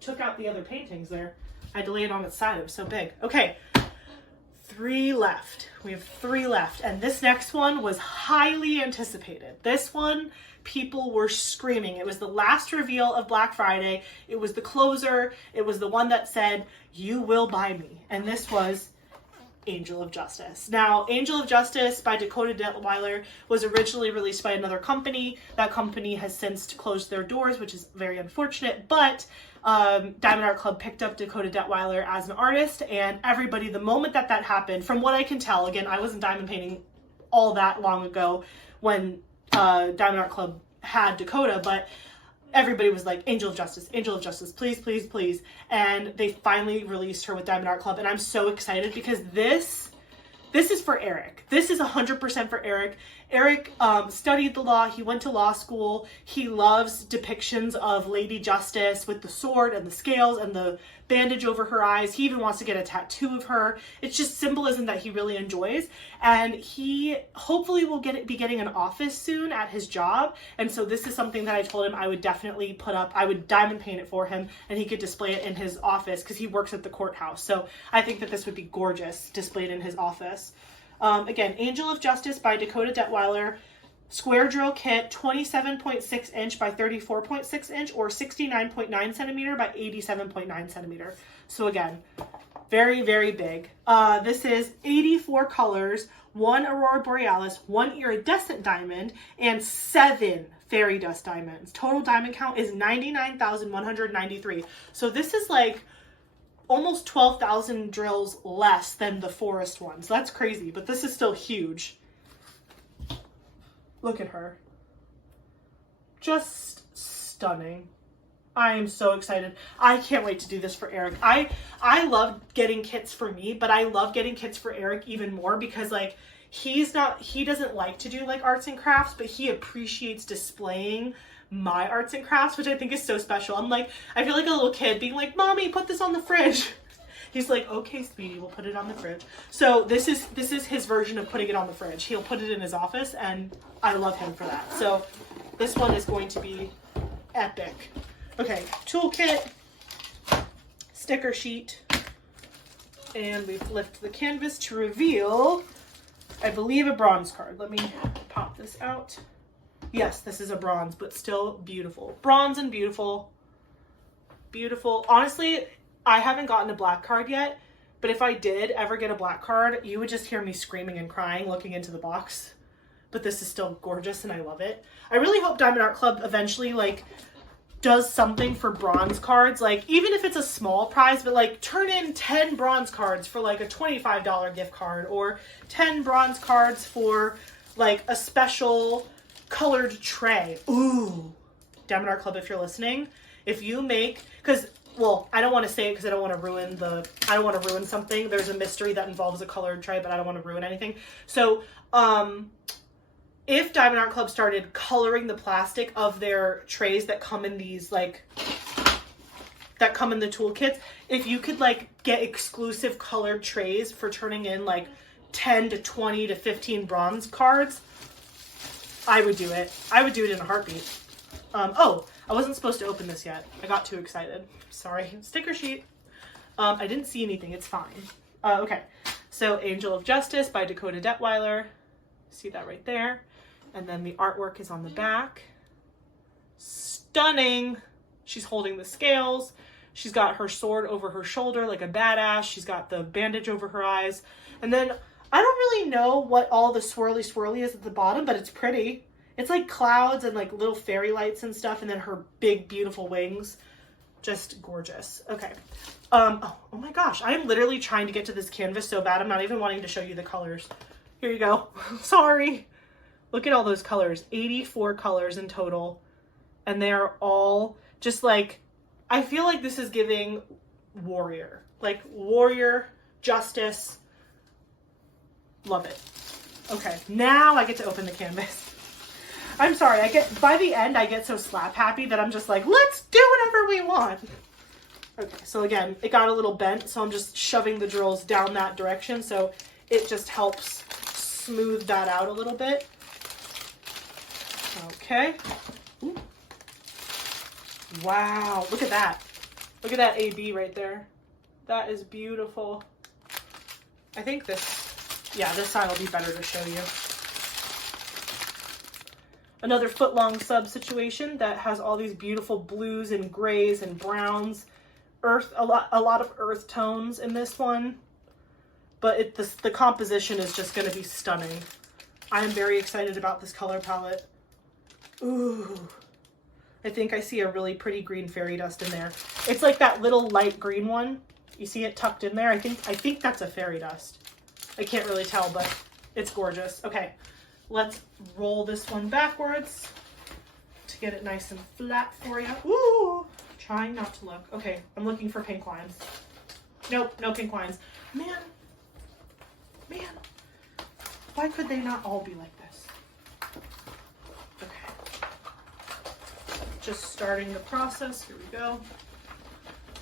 took out the other paintings there. I had to lay it on its side. It was so big. Okay. 3 left. We have 3 left. And this next one was highly anticipated. This one, people were screaming. It was the last reveal of Black Friday. It was the closer. It was the one that said, "You will buy me." And this was Angel of Justice. Now, Angel of Justice by Dakota Daetwiler was originally released by another company. That company has since closed their doors, which is very unfortunate, but Diamond Art Club picked up Dakota Daetwiler as an artist, and everybody, the moment that happened, from what I can tell, again, I wasn't diamond painting all that long ago when Diamond Art Club had Dakota, but everybody was like, Angel of Justice, please, please, please. And they finally released her with Diamond Art Club. And I'm so excited because this is for Eric. This is 100% for Eric. Eric studied the law. He went to law school. He loves depictions of Lady Justice with the sword and the scales and the bandage over her eyes. He even wants to get a tattoo of her. It's just symbolism that he really enjoys. And he hopefully will be getting an office soon at his job. And so this is something that I told him I would definitely put up. I would diamond paint it for him and he could display it in his office because he works at the courthouse. So I think that this would be gorgeous displayed in his office. Again, Angel of Justice by Dakota Daetwiler. Square drill kit, 27.6 inch by 34.6 inch or 69.9 centimeter by 87.9 centimeter. So again, very, very big. This is 84 colors, 1 Aurora Borealis, 1 iridescent diamond, and 7 fairy dust diamonds. Total diamond count is 99,193. So this is like almost 12,000 drills less than the forest ones. That's crazy, but this is still huge. Look at her. Just stunning. I am so excited. I can't wait to do this for Eric. I love getting kits for me, but I love getting kits for Eric even more because like he doesn't like to do like arts and crafts, but he appreciates displaying my arts and crafts, which I think is so special. I'm like, I feel like a little kid being like, "Mommy, put this on the fridge." He's like, "Okay, sweetie, we'll put it on the fridge." So this is his version of putting it on the fridge. He'll put it in his office, and I love him for that. So this one is going to be epic. Okay, toolkit, sticker sheet, and we lift the canvas to reveal, I believe, a bronze card. Let me pop this out. Yes, this is a bronze, but still beautiful. Bronze and beautiful. Beautiful. Honestly, I haven't gotten a black card yet, but if I did ever get a black card, you would just hear me screaming and crying looking into the box. But this is still gorgeous and I love it. I really hope Diamond Art Club eventually does something for bronze cards, like even if it's a small prize, but like turn in 10 bronze cards for like a $25 gift card, or 10 bronze cards for like a special colored tray. Ooh, Diamond Art Club, if you're listening, if you make, because, well, I don't want to say it because I don't want to ruin something. There's a mystery that involves a colored tray, but I don't want to ruin anything. So, if Diamond Art Club started coloring the plastic of their trays that come in these, like, that come in the toolkits, if you could, like, get exclusive colored trays for turning in, like, 10 to 20 to 15 bronze cards, I would do it. I would do it in a heartbeat. Oh, I wasn't supposed to open this yet. I got too excited. Sorry. Sticker sheet. I didn't see anything. It's fine. Okay. So, Angel of Justice by Dakota Daetwiler. See that right there. And then the artwork is on the back. Stunning. She's holding the scales. She's got her sword over her shoulder like a badass. She's got the bandage over her eyes. And then, I don't really know what all the swirly is at the bottom, but it's pretty. It's like clouds and like little fairy lights and stuff. And then her big, beautiful wings. Just gorgeous. Okay. Oh my gosh. I am literally trying to get to this canvas so bad. I'm not even wanting to show you the colors. Here you go. Sorry. Look at all those colors. 84 colors in total. And they are all just like, I feel like this is giving warrior. Like warrior, justice. Love it. Okay. Now I get to open the canvas. I'm sorry. By the end, I get so slap happy that I'm just like, let's do whatever we want. Okay. So again, it got a little bent. So I'm just shoving the drills down that direction. So it just helps smooth that out a little bit. Okay. Ooh. Wow. Look at that. Look at that AB right there. That is beautiful. I think this side will be better to show you. Another foot-long sub situation that has all these beautiful blues and grays and browns. A lot of earth tones in this one. But the composition is just going to be stunning. I am very excited about this color palette. Ooh. I think I see a really pretty green fairy dust in there. It's like that little light green one. You see it tucked in there? I think that's a fairy dust. I can't really tell, but it's gorgeous. Okay, let's roll this one backwards to get it nice and flat for you. Ooh, trying not to look. Okay, I'm looking for pink lines. Nope, no pink lines. Man, why could they not all be like this? Okay, just starting the process. Here we go.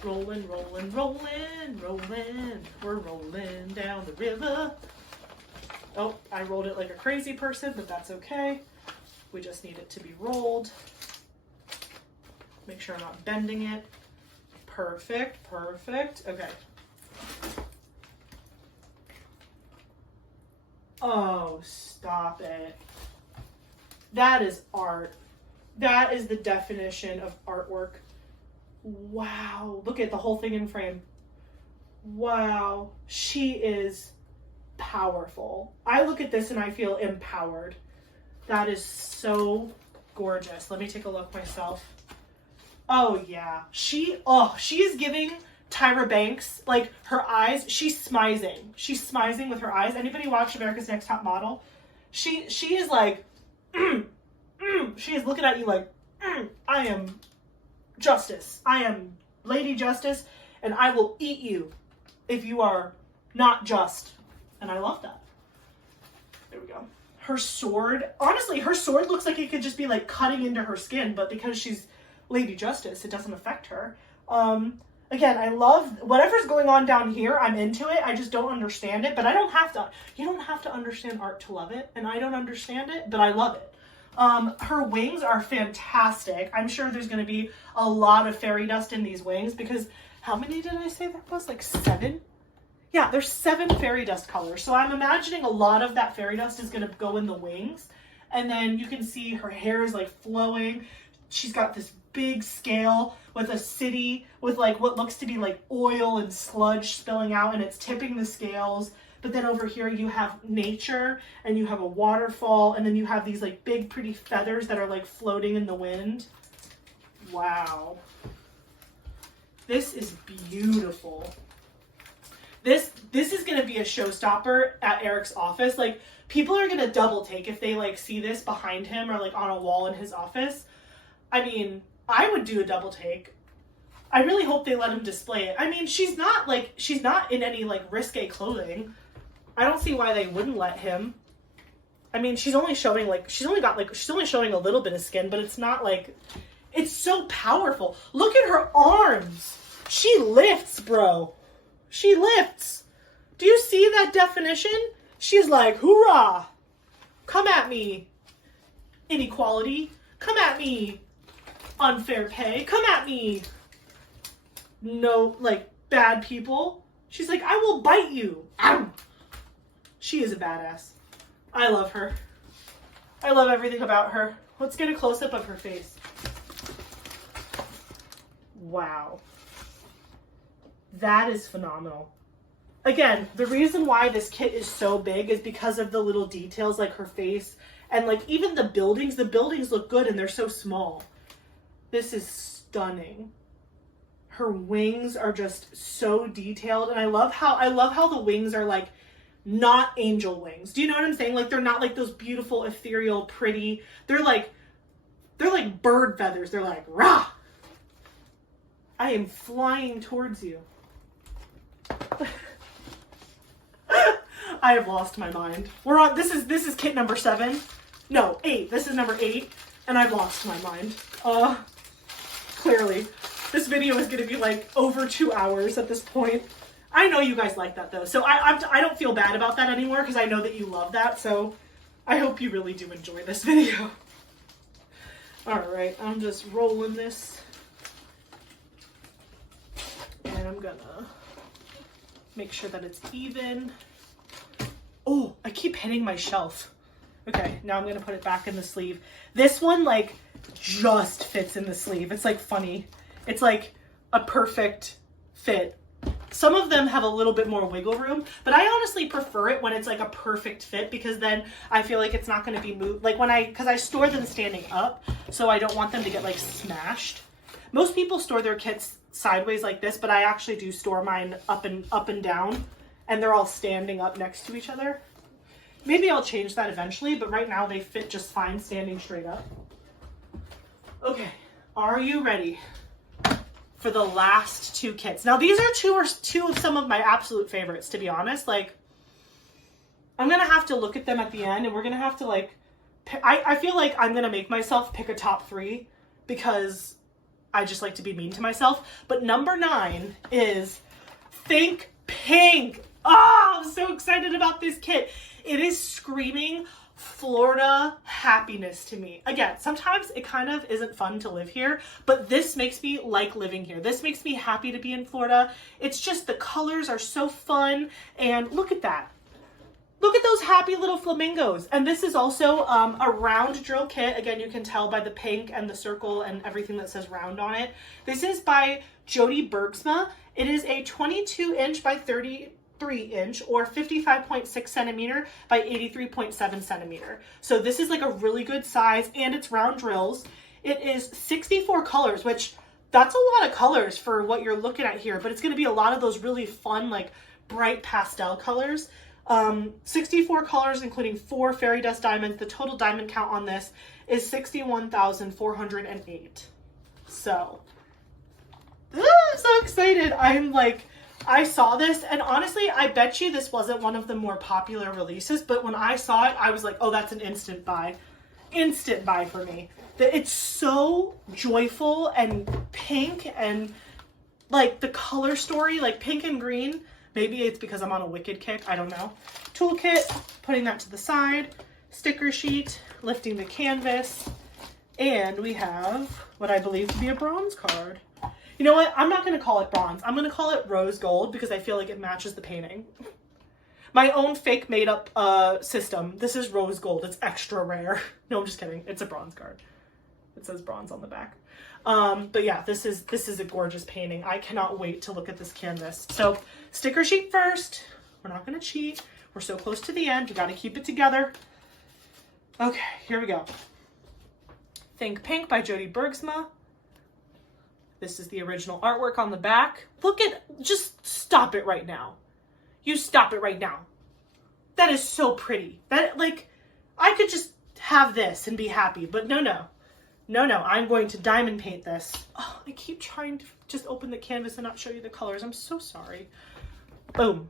Rolling, rolling, rolling, rolling. We're rolling down the river. Oh, I rolled it like a crazy person, but that's okay. We just need it to be rolled. Make sure I'm not bending it. Perfect, perfect. Okay. Oh, stop it. That is art. That is the definition of artwork. Wow. Look at the whole thing in frame. Wow. She is powerful. I look at this and I feel empowered. That is so gorgeous. Let me take a look myself. Oh, yeah. She is giving Tyra Banks, like, her eyes. She's smizing. She's smizing with her eyes. Anybody watch America's Next Top Model? She is like, she is looking at you like, I am Justice. I am Lady Justice, and I will eat you if you are not just. And I love that. There we go. Her sword, honestly, her sword looks like it could just be like cutting into her skin, but because she's Lady Justice, it doesn't affect her. Again, I love whatever's going on down here. I'm into it. I just don't understand it, but I don't have to. You don't have to understand art to love it, and I don't understand it, but I love it. Her wings are fantastic. I'm sure there's going to be a lot of fairy dust in these wings because how many did I say there was? Like 7? Yeah, there's 7 fairy dust colors. So I'm imagining a lot of that fairy dust is going to go in the wings. And then you can see her hair is like flowing. She's got this big scale with a city with like what looks to be like oil and sludge spilling out, and it's tipping the scales. But then over here you have nature and you have a waterfall, and then you have these like big pretty feathers that are like floating in the wind. Wow. This is beautiful. This is going to be a showstopper at Eric's office. Like, people are going to double take if they, like, see this behind him or, like, on a wall in his office. I mean, I would do a double take. I really hope they let him display it. I mean, she's not in any, like, risque clothing. I don't see why they wouldn't let him. I mean, she's only showing a little bit of skin, but it's not, like, it's so powerful. Look at her arms. She lifts, bro. She lifts. Do you see that definition? She's like, hoorah. Come at me, inequality. Come at me, unfair pay. Come at me, no, like, bad people. She's like, I will bite you. Ow. She is a badass. I love her. I love everything about her. Let's get a close-up of her face. Wow. That is phenomenal. Again, the reason why this kit is so big is because of the little details, like her face, and like even the buildings. The buildings look good and they're so small. This is stunning. Her wings are just so detailed, and I love how the wings are like not angel wings. Do you know what I'm saying? Like, they're not like those beautiful, ethereal, pretty. They're like bird feathers. They're like, rah! I am flying towards you. I have lost my mind. We're on, this is kit number 7. No, 8. This is number 8, and I've lost my mind. Clearly. This video is gonna be like over 2 hours at this point. I know you guys like that though, so I don't feel bad about that anymore because I know that you love that, so I hope you really do enjoy this video. Alright, I'm just rolling this. And I'm gonna make sure that it's even. Oh, I keep hitting my shelf. Okay, now I'm gonna put it back in the sleeve. This one, like, just fits in the sleeve. It's like funny. It's like a perfect fit. Some of them have a little bit more wiggle room, but I honestly prefer it when it's like a perfect fit because then I feel like it's not going to be moved. Like because I store them standing up, so I don't want them to get like smashed. Most people store their kits sideways like this, but I actually do store mine up and down, and they're all standing up next to each other. Maybe I'll change that eventually, but right now they fit just fine standing straight up. Okay, are you ready for the last 2 kits? Now these are two of some of my absolute favorites, to be honest. Like, I'm gonna have to look at them at the end, and we're gonna have to like I feel like I'm gonna make myself pick a top 3 because I just like to be mean to myself. But number 9 is Think Pink. Oh, I'm so excited about this kit. It is screaming Florida happiness to me. Again, sometimes it kind of isn't fun to live here, but this makes me like living here. This makes me happy to be in Florida. It's just the colors are so fun, and look at that. Look at those happy little flamingos. And this is also a round drill kit. Again, you can tell by the pink and the circle and everything that says round on it. This is by Jody Bergsma. It is a 22-inch by 33-inch or 55.6 centimeter by 83.7 centimeter. So this is like a really good size, and it's round drills. It is 64 colors, which that's a lot of colors for what you're looking at here, but it's going to be a lot of those really fun, like bright pastel colors. 64 colors, including 4 fairy dust diamonds. The total diamond count on this is 61,408. So, I'm so excited. I saw this, and honestly, I bet you this wasn't one of the more popular releases, but when I saw it, I was like, oh, that's an instant buy. Instant buy for me. It's so joyful and pink, and like the color story, like pink and green. Maybe it's because I'm on a Wicked kick, I don't know. Toolkit, putting that to the side. Sticker sheet, lifting the canvas. And we have what I believe to be a bronze card. You know what? I'm not going to call it bronze. I'm going to call it rose gold because I feel like it matches the painting. My own fake made up system. This is rose gold. It's extra rare. No, I'm just kidding. It's a bronze card. It says bronze on the back. But yeah, this is a gorgeous painting. I cannot wait to look at this canvas. So sticker sheet first. We're not going to cheat. We're so close to the end. We got to keep it together. Okay, here we go. Think Pink by Jody Bergsma. This is the original artwork on the back. Look at, just stop it right now. You stop it right now. That is so pretty. That, like, I could just have this and be happy, but no, no. No, no, I'm going to diamond paint this. Oh, I keep trying to just open the canvas and not show you the colors. I'm so sorry. Boom.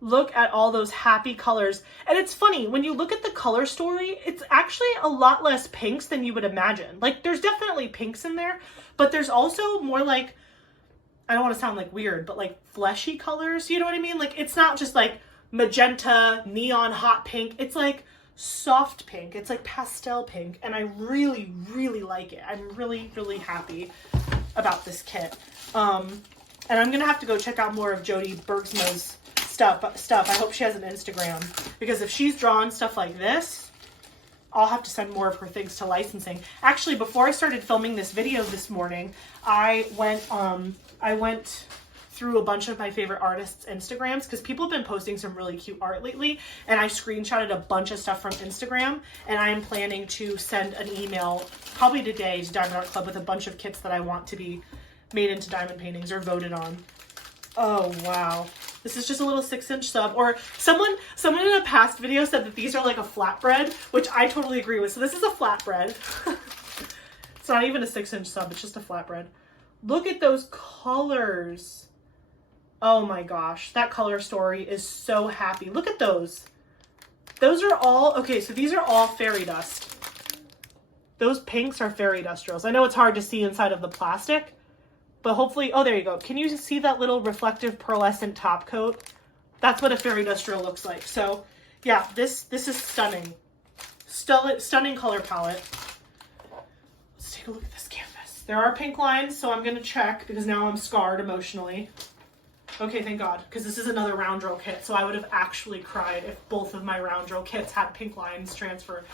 Look at all those happy colors. And it's funny, when you look at the color story, it's actually a lot less pinks than you would imagine. Like, there's definitely pinks in there, but there's also more like, I don't want to sound like weird, but like fleshy colors. You know what I mean? Like, it's not just like magenta, neon, hot pink. It's like soft pink. It's like pastel pink. And I really, really like it. I'm really, really happy about this kit. And I'm going to have to go check out more of Jody Bergsma's stuff. I hope she has an Instagram, because if she's drawn stuff like this, I'll have to send more of her things to licensing. Actually, before I started filming this video this morning, I went through a bunch of my favorite artists' Instagrams, because people have been posting some really cute art lately, and I screenshotted a bunch of stuff from Instagram, and I am planning to send an email probably today to Diamond Art Club with a bunch of kits that I want to be made into diamond paintings or voted on. Oh, wow. This is just a little 6-inch sub. Or someone in a past video said that these are like a flatbread, which I totally agree with. So this is a flatbread. It's not even a 6-inch sub. It's just a flatbread. Look at those colors. Oh my gosh. That color story is so happy. Look at those. Those are all, okay, so these are all fairy dust. Those pinks are fairy dust drills. I know it's hard to see inside of the plastic, but hopefully, oh, there you go. Can you see that little reflective pearlescent top coat? That's what a fairy dust drill looks like. So yeah, this is stunning. Stunning color palette. Let's take a look at this canvas. There are pink lines, so I'm going to check, because now I'm scarred emotionally. Okay, thank God, because this is another round drill kit, so I would have actually cried if both of my round drill kits had pink lines transferred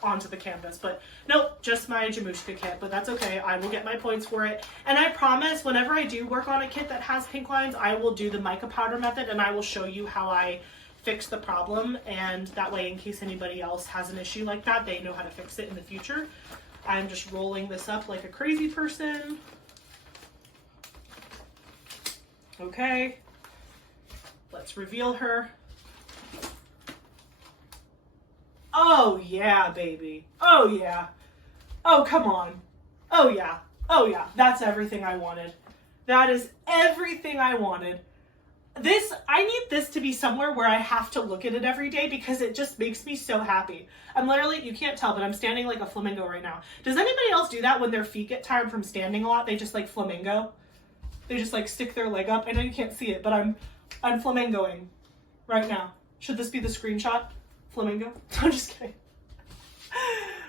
onto the canvas. But nope, just my Jemooshka kit, but that's okay. I will get my points for it. And I promise, whenever I do work on a kit that has pink lines, I will do the mica powder method, and I will show you how I fix the problem, and that way, in case anybody else has an issue like that, they know how to fix it in the future. I'm just rolling this up like a crazy person. Okay, let's reveal her. Oh yeah, baby. Oh yeah. Oh, come on. Oh yeah. Oh yeah. That's everything I wanted. That is everything I wanted. I need this to be somewhere where I have to look at it every day, because it just makes me so happy. I'm literally, you can't tell, but I'm standing like a flamingo right now. Does anybody else do that when their feet get tired from standing a lot? They just like flamingo. They just like stick their leg up. I know you can't see it, but I'm flamingoing right now. Should this be the screenshot? Flamingo? I'm just kidding.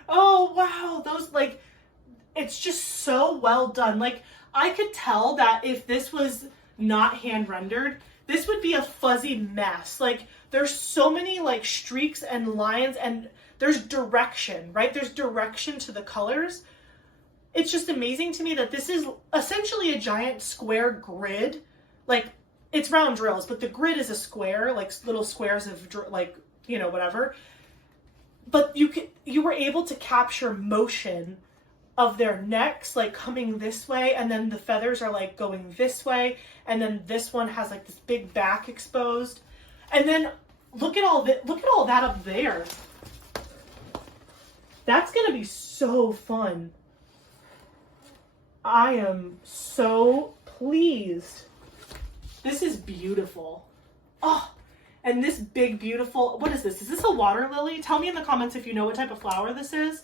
Oh, wow. Those, like, it's just so well done. Like, I could tell that if this was not hand rendered, this would be a fuzzy mess. Like, there's so many, like, streaks and lines, and there's direction, right? There's direction to the colors. It's just amazing to me that this is essentially a giant square grid. Like, it's round drills, but the grid is a square, like little squares of, like, you know, whatever. But you were able to capture motion of their necks, like coming this way, and then the feathers are like going this way, and then this one has like this big back exposed. And then look at all that up there. That's gonna be so fun. I am so pleased. This is beautiful. Oh, and this big, beautiful, what is this? Is this a water lily? Tell me in the comments if you know what type of flower this is.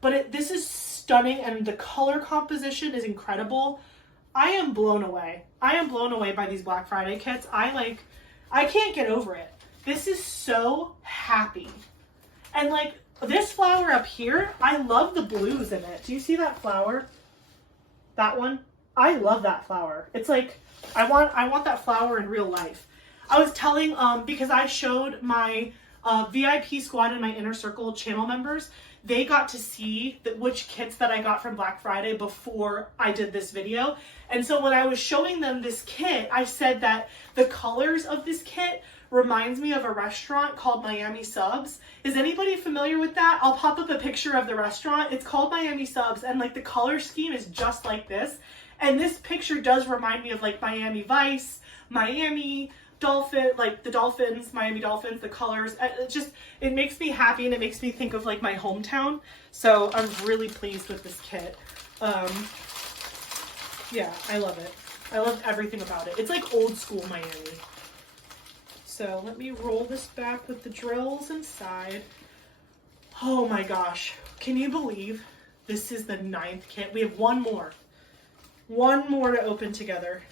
But this is stunning, and the color composition is incredible. I am blown away. I am blown away by these Black Friday kits. I can't get over it. This is so happy. And like this flower up here, I love the blues in it. Do you see that flower? That one? I love that flower. It's like, I want that flower in real life. I was telling, because I showed my VIP squad and my inner circle channel members, they got to see which kits that I got from Black Friday before I did this video. And so when I was showing them this kit, I said that the colors of this kit reminds me of a restaurant called Miami Subs. Is anybody familiar with that? I'll pop up a picture of the restaurant. It's called Miami Subs, and like the color scheme is just like this. And this picture does remind me of like Miami Vice, Miami Dolphin, like the Dolphins, Miami Dolphins, the colors. It makes me happy, and it makes me think of like my hometown. So I'm really pleased with this kit. Yeah, I love it. I love everything about it. It's like old school Miami. So let me roll this back with the drills inside. Oh my gosh. Can you believe this is the 9th kit? We have one more. One more to open together.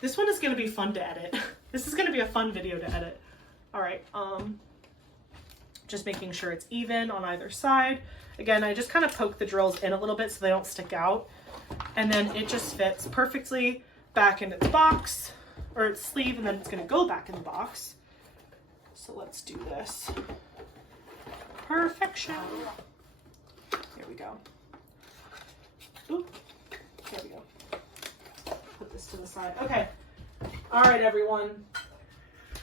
This one is going to be fun to edit. This is going to be a fun video to edit. All right. Just making sure it's even on either side. Again, I just kind of poke the drills in a little bit so they don't stick out. And then it just fits perfectly back into the box, or its sleeve, and then it's going to go back in the box. So let's do this. Perfection. Here we go. Oop. There we go. Put this to the side. Okay. All right, everyone.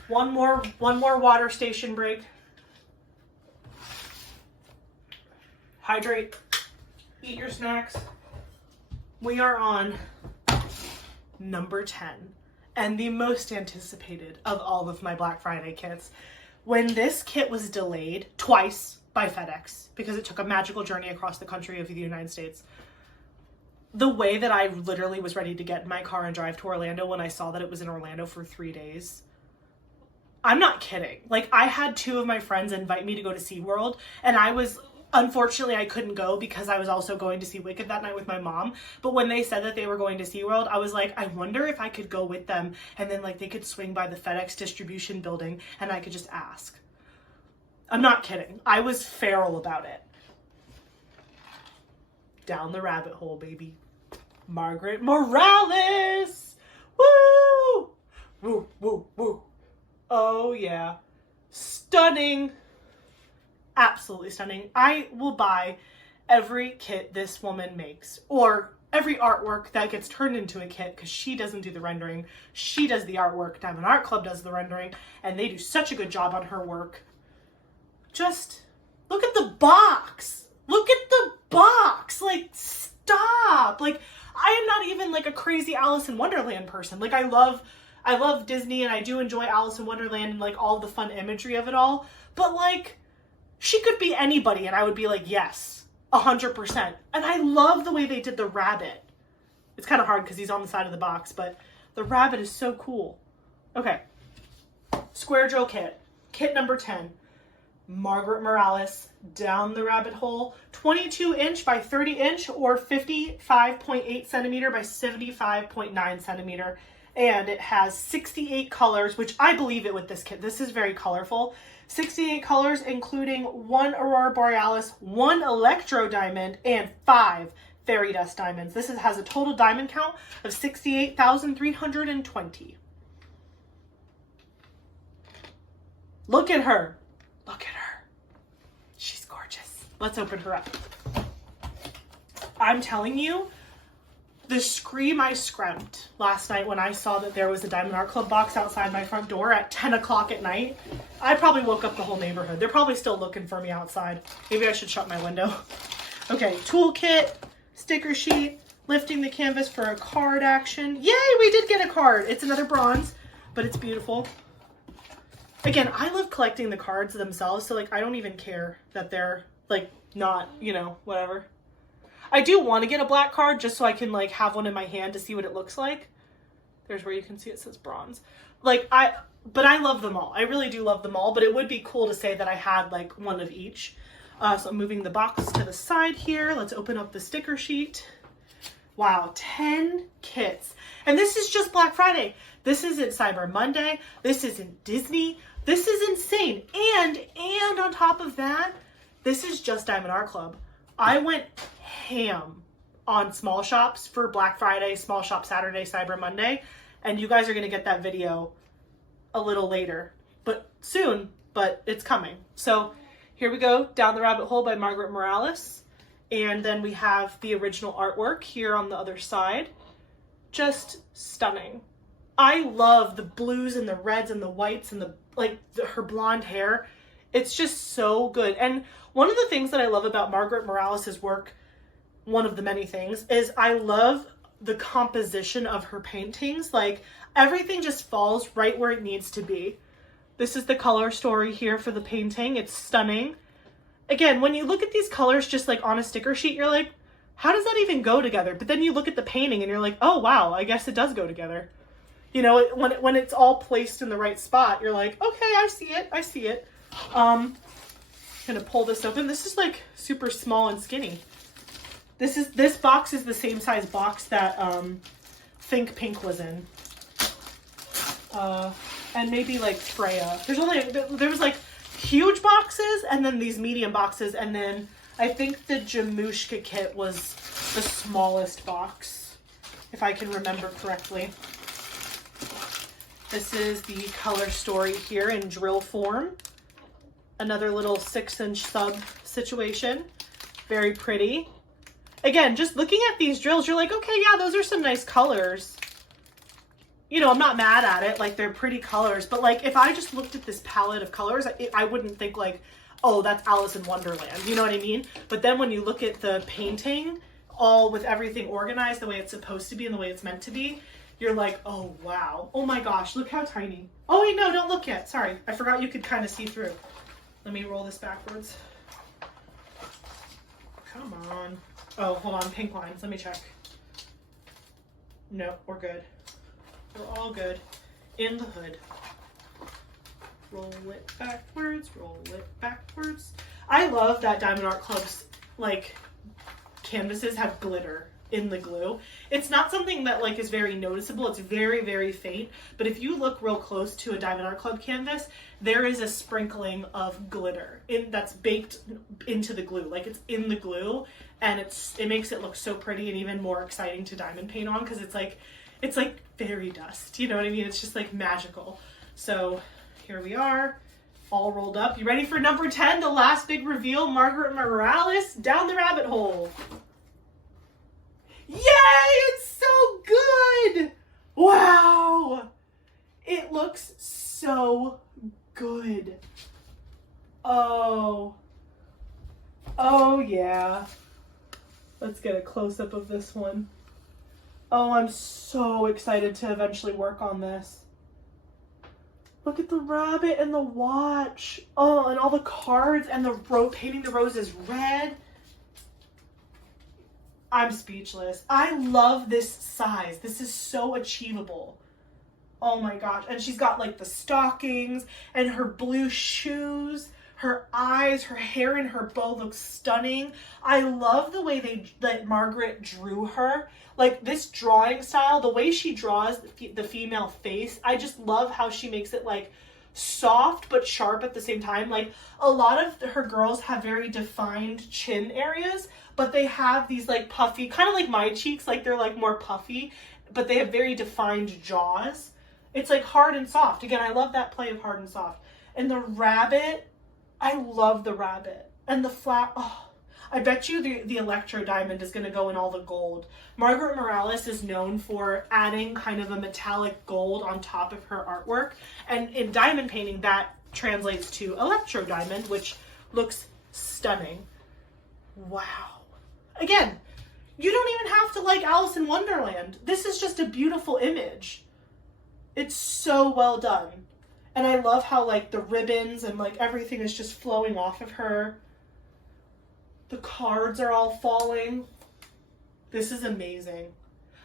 One more water station break. Hydrate. Eat your snacks. We are on number 10 and the most anticipated of all of my Black Friday kits. When this kit was delayed twice by FedEx because it took a magical journey across the country of the United States, the way that I literally was ready to get in my car and drive to Orlando when I saw that it was in Orlando for 3 days, I'm not kidding. Like, I had 2 of my friends invite me to go to SeaWorld, and unfortunately, I couldn't go because I was also going to see Wicked that night with my mom. But when they said that they were going to SeaWorld, I was like, I wonder if I could go with them, and then like they could swing by the FedEx distribution building and I could just ask. I'm not kidding. I was feral about it. Down the rabbit hole, baby. Margaret Morales! Woo! Woo, woo, woo. Oh yeah. Stunning. Absolutely stunning. I will buy every kit this woman makes, or every artwork that gets turned into a kit, because she doesn't do the rendering. She does the artwork. Diamond Art Club does the rendering, and they do such a good job on her work. Just look at the box. Look at the box. Like, stop. Like, I am not even like a crazy Alice in Wonderland person. Like, I love Disney, and I do enjoy Alice in Wonderland and like all the fun imagery of it all. But like, she could be anybody and I would be like, yes, 100%. And I love the way they did the rabbit. It's kind of hard because he's on the side of the box, but the rabbit is so cool. Okay. Square drill kit. Kit number 10. Margaret Morales, Down the Rabbit Hole. 22 inch by 30 inch or 55.8 centimeter by 75.9 centimeter. And it has 68 colors, which I believe it with this kit. This is very colorful. 68 colors, including 1 Aurora Borealis, 1 Electro Diamond, and 5 Fairy Dust Diamonds. This has a total diamond count of 68,320. Look at her. Look at her. She's gorgeous. Let's open her up. I'm telling you, the scream I screamed last night when I saw that there was a Diamond Art Club box outside my front door at 10 o'clock at night, I probably woke up the whole neighborhood. They're probably still looking for me outside. Maybe I should shut my window. Okay, toolkit, sticker sheet, lifting the canvas for a card action. Yay, we did get a card. It's another bronze, but it's beautiful. Again, I love collecting the cards themselves, so like I don't even care that they're like not, you know, whatever. I do want to get a black card just so I can like have one in my hand to see what it looks like. There's where you can see it says bronze. But I love them all. I really do love them all, but it would be cool to say that I had like one of each. So I'm moving the box to the side here. Let's open up the sticker sheet. Wow, 10 kits. And this is just Black Friday. This isn't Cyber Monday. This isn't Disney. This is insane. And on top of that, this is just Diamond Art Club. I went ham on small shops for Black Friday, small shop Saturday, Cyber Monday, and you guys are going to get that video a little later, but soon, but it's coming. So here we go, Down the Rabbit Hole by Margaret Morales, and then we have the original artwork here on the other side. Just stunning. I love the blues and the reds and the whites and her blonde hair. It's just so good. And one of the things that I love about Margaret Morales' work one of the many things, is I love the composition of her paintings. Like, everything just falls right where it needs to be. This is the color story here for the painting. It's stunning. Again, when you look at these colors just like on a sticker sheet, you're like, how does that even go together? But then you look at the painting and you're like, oh wow, I guess it does go together. You know, when it's all placed in the right spot, you're like, okay, I see it, I see it. Gonna pull this open. This is like super small and skinny. This box is the same size box that Think Pink was in. And maybe like Freya. There was like huge boxes and then these medium boxes, and then I think the Jemooshka kit was the smallest box, if I can remember correctly. This is the color story here in drill form. Another little 6-inch sub situation. Very pretty. Again, just looking at these drills, you're like, okay, yeah, those are some nice colors. You know, I'm not mad at it. Like, they're pretty colors. But, like, if I just looked at this palette of colors, I wouldn't think, like, oh, that's Alice in Wonderland. You know what I mean? But then when you look at the painting, all with everything organized the way it's supposed to be and the way it's meant to be, you're like, oh, wow. Oh, my gosh. Look how tiny. Oh, wait, no, don't look yet. Sorry. I forgot you could kind of see through. Let me roll this backwards. Come on. Oh, hold on. Pink lines. Let me check. No, we're good. We're all good. In the hood. Roll it backwards. Roll it backwards. I love that Diamond Art Club's, like, canvases have glitter in the glue. It's not something that, like, is very noticeable. It's very, very faint. But if you look real close to a Diamond Art Club canvas, there is a sprinkling of glitter that's baked into the glue. Like, it's in the glue, and it makes it look so pretty and even more exciting to diamond paint on, because it's like fairy dust. You know what I mean? It's just like magical. So here we are, all rolled up. You ready for number 10, the last big reveal? Margaret Morales, down the rabbit hole. Yay! It's so good! Wow! It looks so good. Oh yeah. Let's get a close-up of this one. Oh, I'm so excited to eventually work on this. Look at the rabbit and the watch. Oh, and all the cards and the painting the roses red. I'm speechless. I love this size. This is so achievable. Oh my gosh. And she's got like the stockings and her blue shoes, her eyes, her hair, and her bow looks stunning. I love the way that Margaret drew her. Like, this drawing style, the way she draws the female face, I just love how she makes it like soft but sharp at the same time. Like, a lot of her girls have very defined chin areas, but they have these like puffy, kind of like my cheeks, like they're like more puffy, but they have very defined jaws. It's like hard and soft. Again, I love that play of hard and soft. And the rabbit, I love the rabbit. And the oh, I bet you the Electro Diamond is going to go in all the gold. Margaret Morales is known for adding kind of a metallic gold on top of her artwork. And in diamond painting, that translates to Electro Diamond, which looks stunning. Wow. Again, you don't even have to like Alice in Wonderland. This is just a beautiful image. It's so well done. And I love how like the ribbons and like everything is just flowing off of her. The cards are all falling. This is amazing.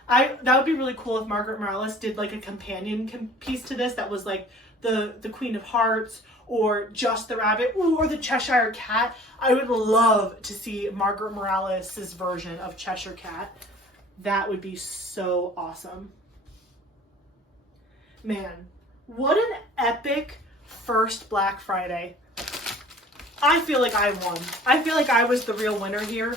That would be really cool if Margaret Morales did like a companion piece to this that was like the Queen of Hearts or just the rabbit or the Cheshire Cat. I would love to see Margaret Morales' version of Cheshire Cat. That would be so awesome. Man, what an epic first Black Friday. I feel like I won. I feel like I was the real winner here.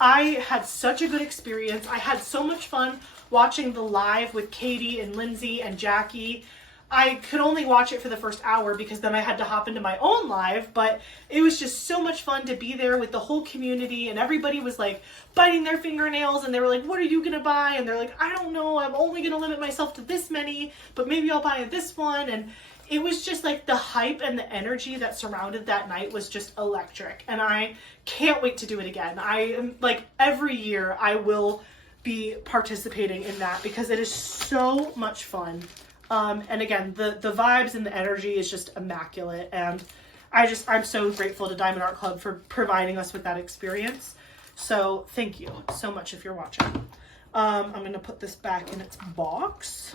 I had such a good experience. I had so much fun watching the live with Katie and Lindsay and Jackie. I could only watch it for the first hour because then I had to hop into my own live, but it was just so much fun to be there with the whole community, and everybody was like biting their fingernails, and they were like, what are you gonna buy? And they're like, I don't know, I'm only gonna limit myself to this many, but maybe I'll buy this one. And it was just like the hype and the energy that surrounded that night was just electric. And I can't wait to do it again. I am like, every year I will be participating in that because it is so much fun. And again, the vibes and the energy is just immaculate. And I'm so grateful to Diamond Art Club for providing us with that experience. So thank you so much if you're watching. I'm going to put this back in its box.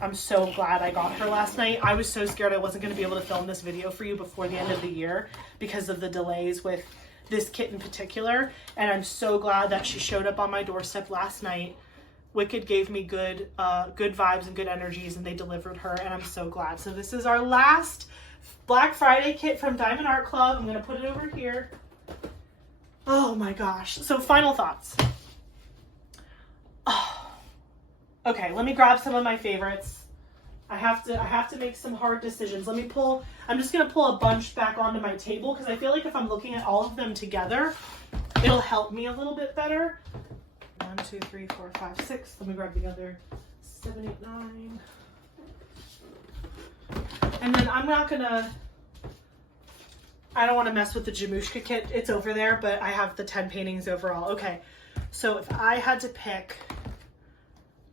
I'm so glad I got her last night. I was so scared I wasn't going to be able to film this video for you before the end of the year because of the delays with this kit in particular. And I'm so glad that she showed up on my doorstep last night. Wicked gave me good vibes and good energies, and they delivered her, and I'm so glad. So this is our last Black Friday kit from Diamond Art Club. I'm going to put it over here. Oh my gosh. So final thoughts. Oh. Okay, let me grab some of my favorites. I have to make some hard decisions. I'm just going to pull a bunch back onto my table because I feel like if I'm looking at all of them together, it'll help me a little bit better. 1, 2, 3, 4, 5, 6. Let me grab the other 7, 8, 9. And then I don't want to mess with the Jemooshka kit. It's over there, but I have the 10 paintings overall. Okay, so if I had to pick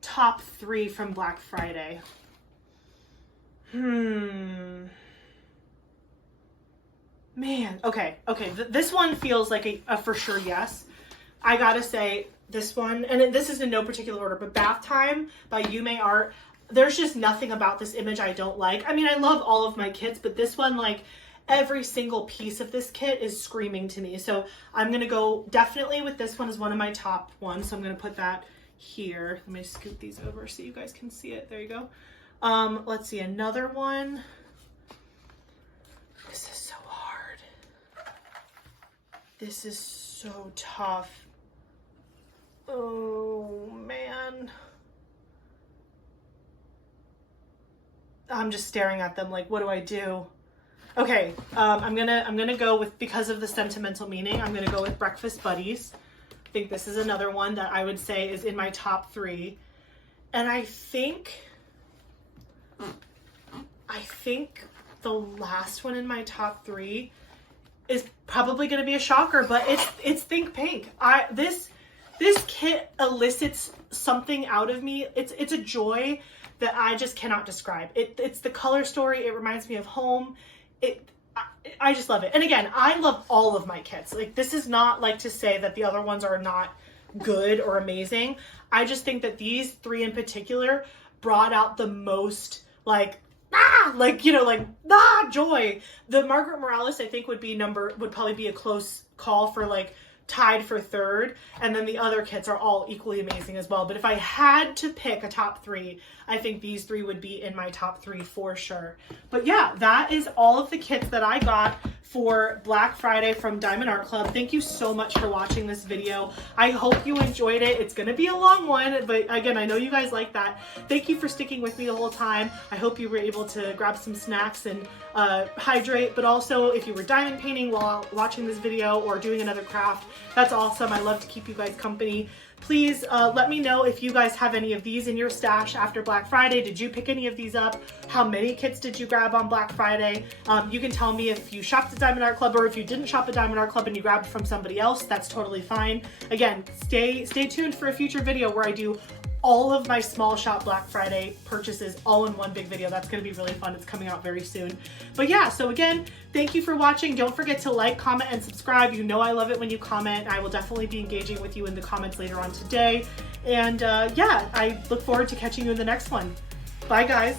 top 3 from Black Friday. Man. Okay. This one feels like a for sure yes. I gotta say, this one, and this is in no particular order, but Bathtime by Yuumei Art. There's just nothing about this image I don't like. I mean, I love all of my kits, but this one, like, every single piece of this kit is screaming to me. So I'm going to go definitely with this one as one of my top ones. So I'm going to put that here. Let me scoot these over so you guys can see it. There you go. Let's see, another one. This is so hard. This is so tough. Oh, man. I'm just staring at them like, what do I do? Okay, I'm gonna go with, because of the sentimental meaning, I'm gonna go with Breakfast Buddies. I think this is another one that I would say is in my top 3. And I think the last one in my top 3 is probably gonna be a shocker, but it's Think Pink. This kit elicits something out of me. It's a joy that I just cannot describe. It's the color story. It reminds me of home. I just love it. And again, I love all of my kits. Like, this is not like to say that the other ones are not good or amazing. I just think that these 3 in particular brought out the most joy. The Margaret Morales, I think, would probably be a close call for like tied for 3rd, and then the other kits are all equally amazing as well. But if I had to pick a top 3, I think these 3 would be in my top 3 for sure. But yeah, that is all of the kits that I got for Black Friday from Diamond Art Club. Thank you so much for watching this video. I hope you enjoyed it. It's gonna be a long one, but again, I know you guys like that. Thank you for sticking with me the whole time. I hope you were able to grab some snacks and hydrate, but also if you were diamond painting while watching this video or doing another craft, that's awesome. I love to keep you guys company. Please let me know if you guys have any of these in your stash after Black Friday. Did you pick any of these up? How many kits did you grab on Black Friday? You can tell me if you shopped at Diamond Art Club, or if you didn't shop at Diamond Art Club and you grabbed from somebody else. That's totally fine. Again, stay tuned for a future video where I do all of my small shop Black Friday purchases all in one big video. That's going to be really fun. It's coming out very soon. But yeah, so again, thank you for watching. Don't forget to like, comment, and subscribe. You know I love it when you comment. I will definitely be engaging with you in the comments later on today. And yeah, I look forward to catching you in the next one. Bye, guys.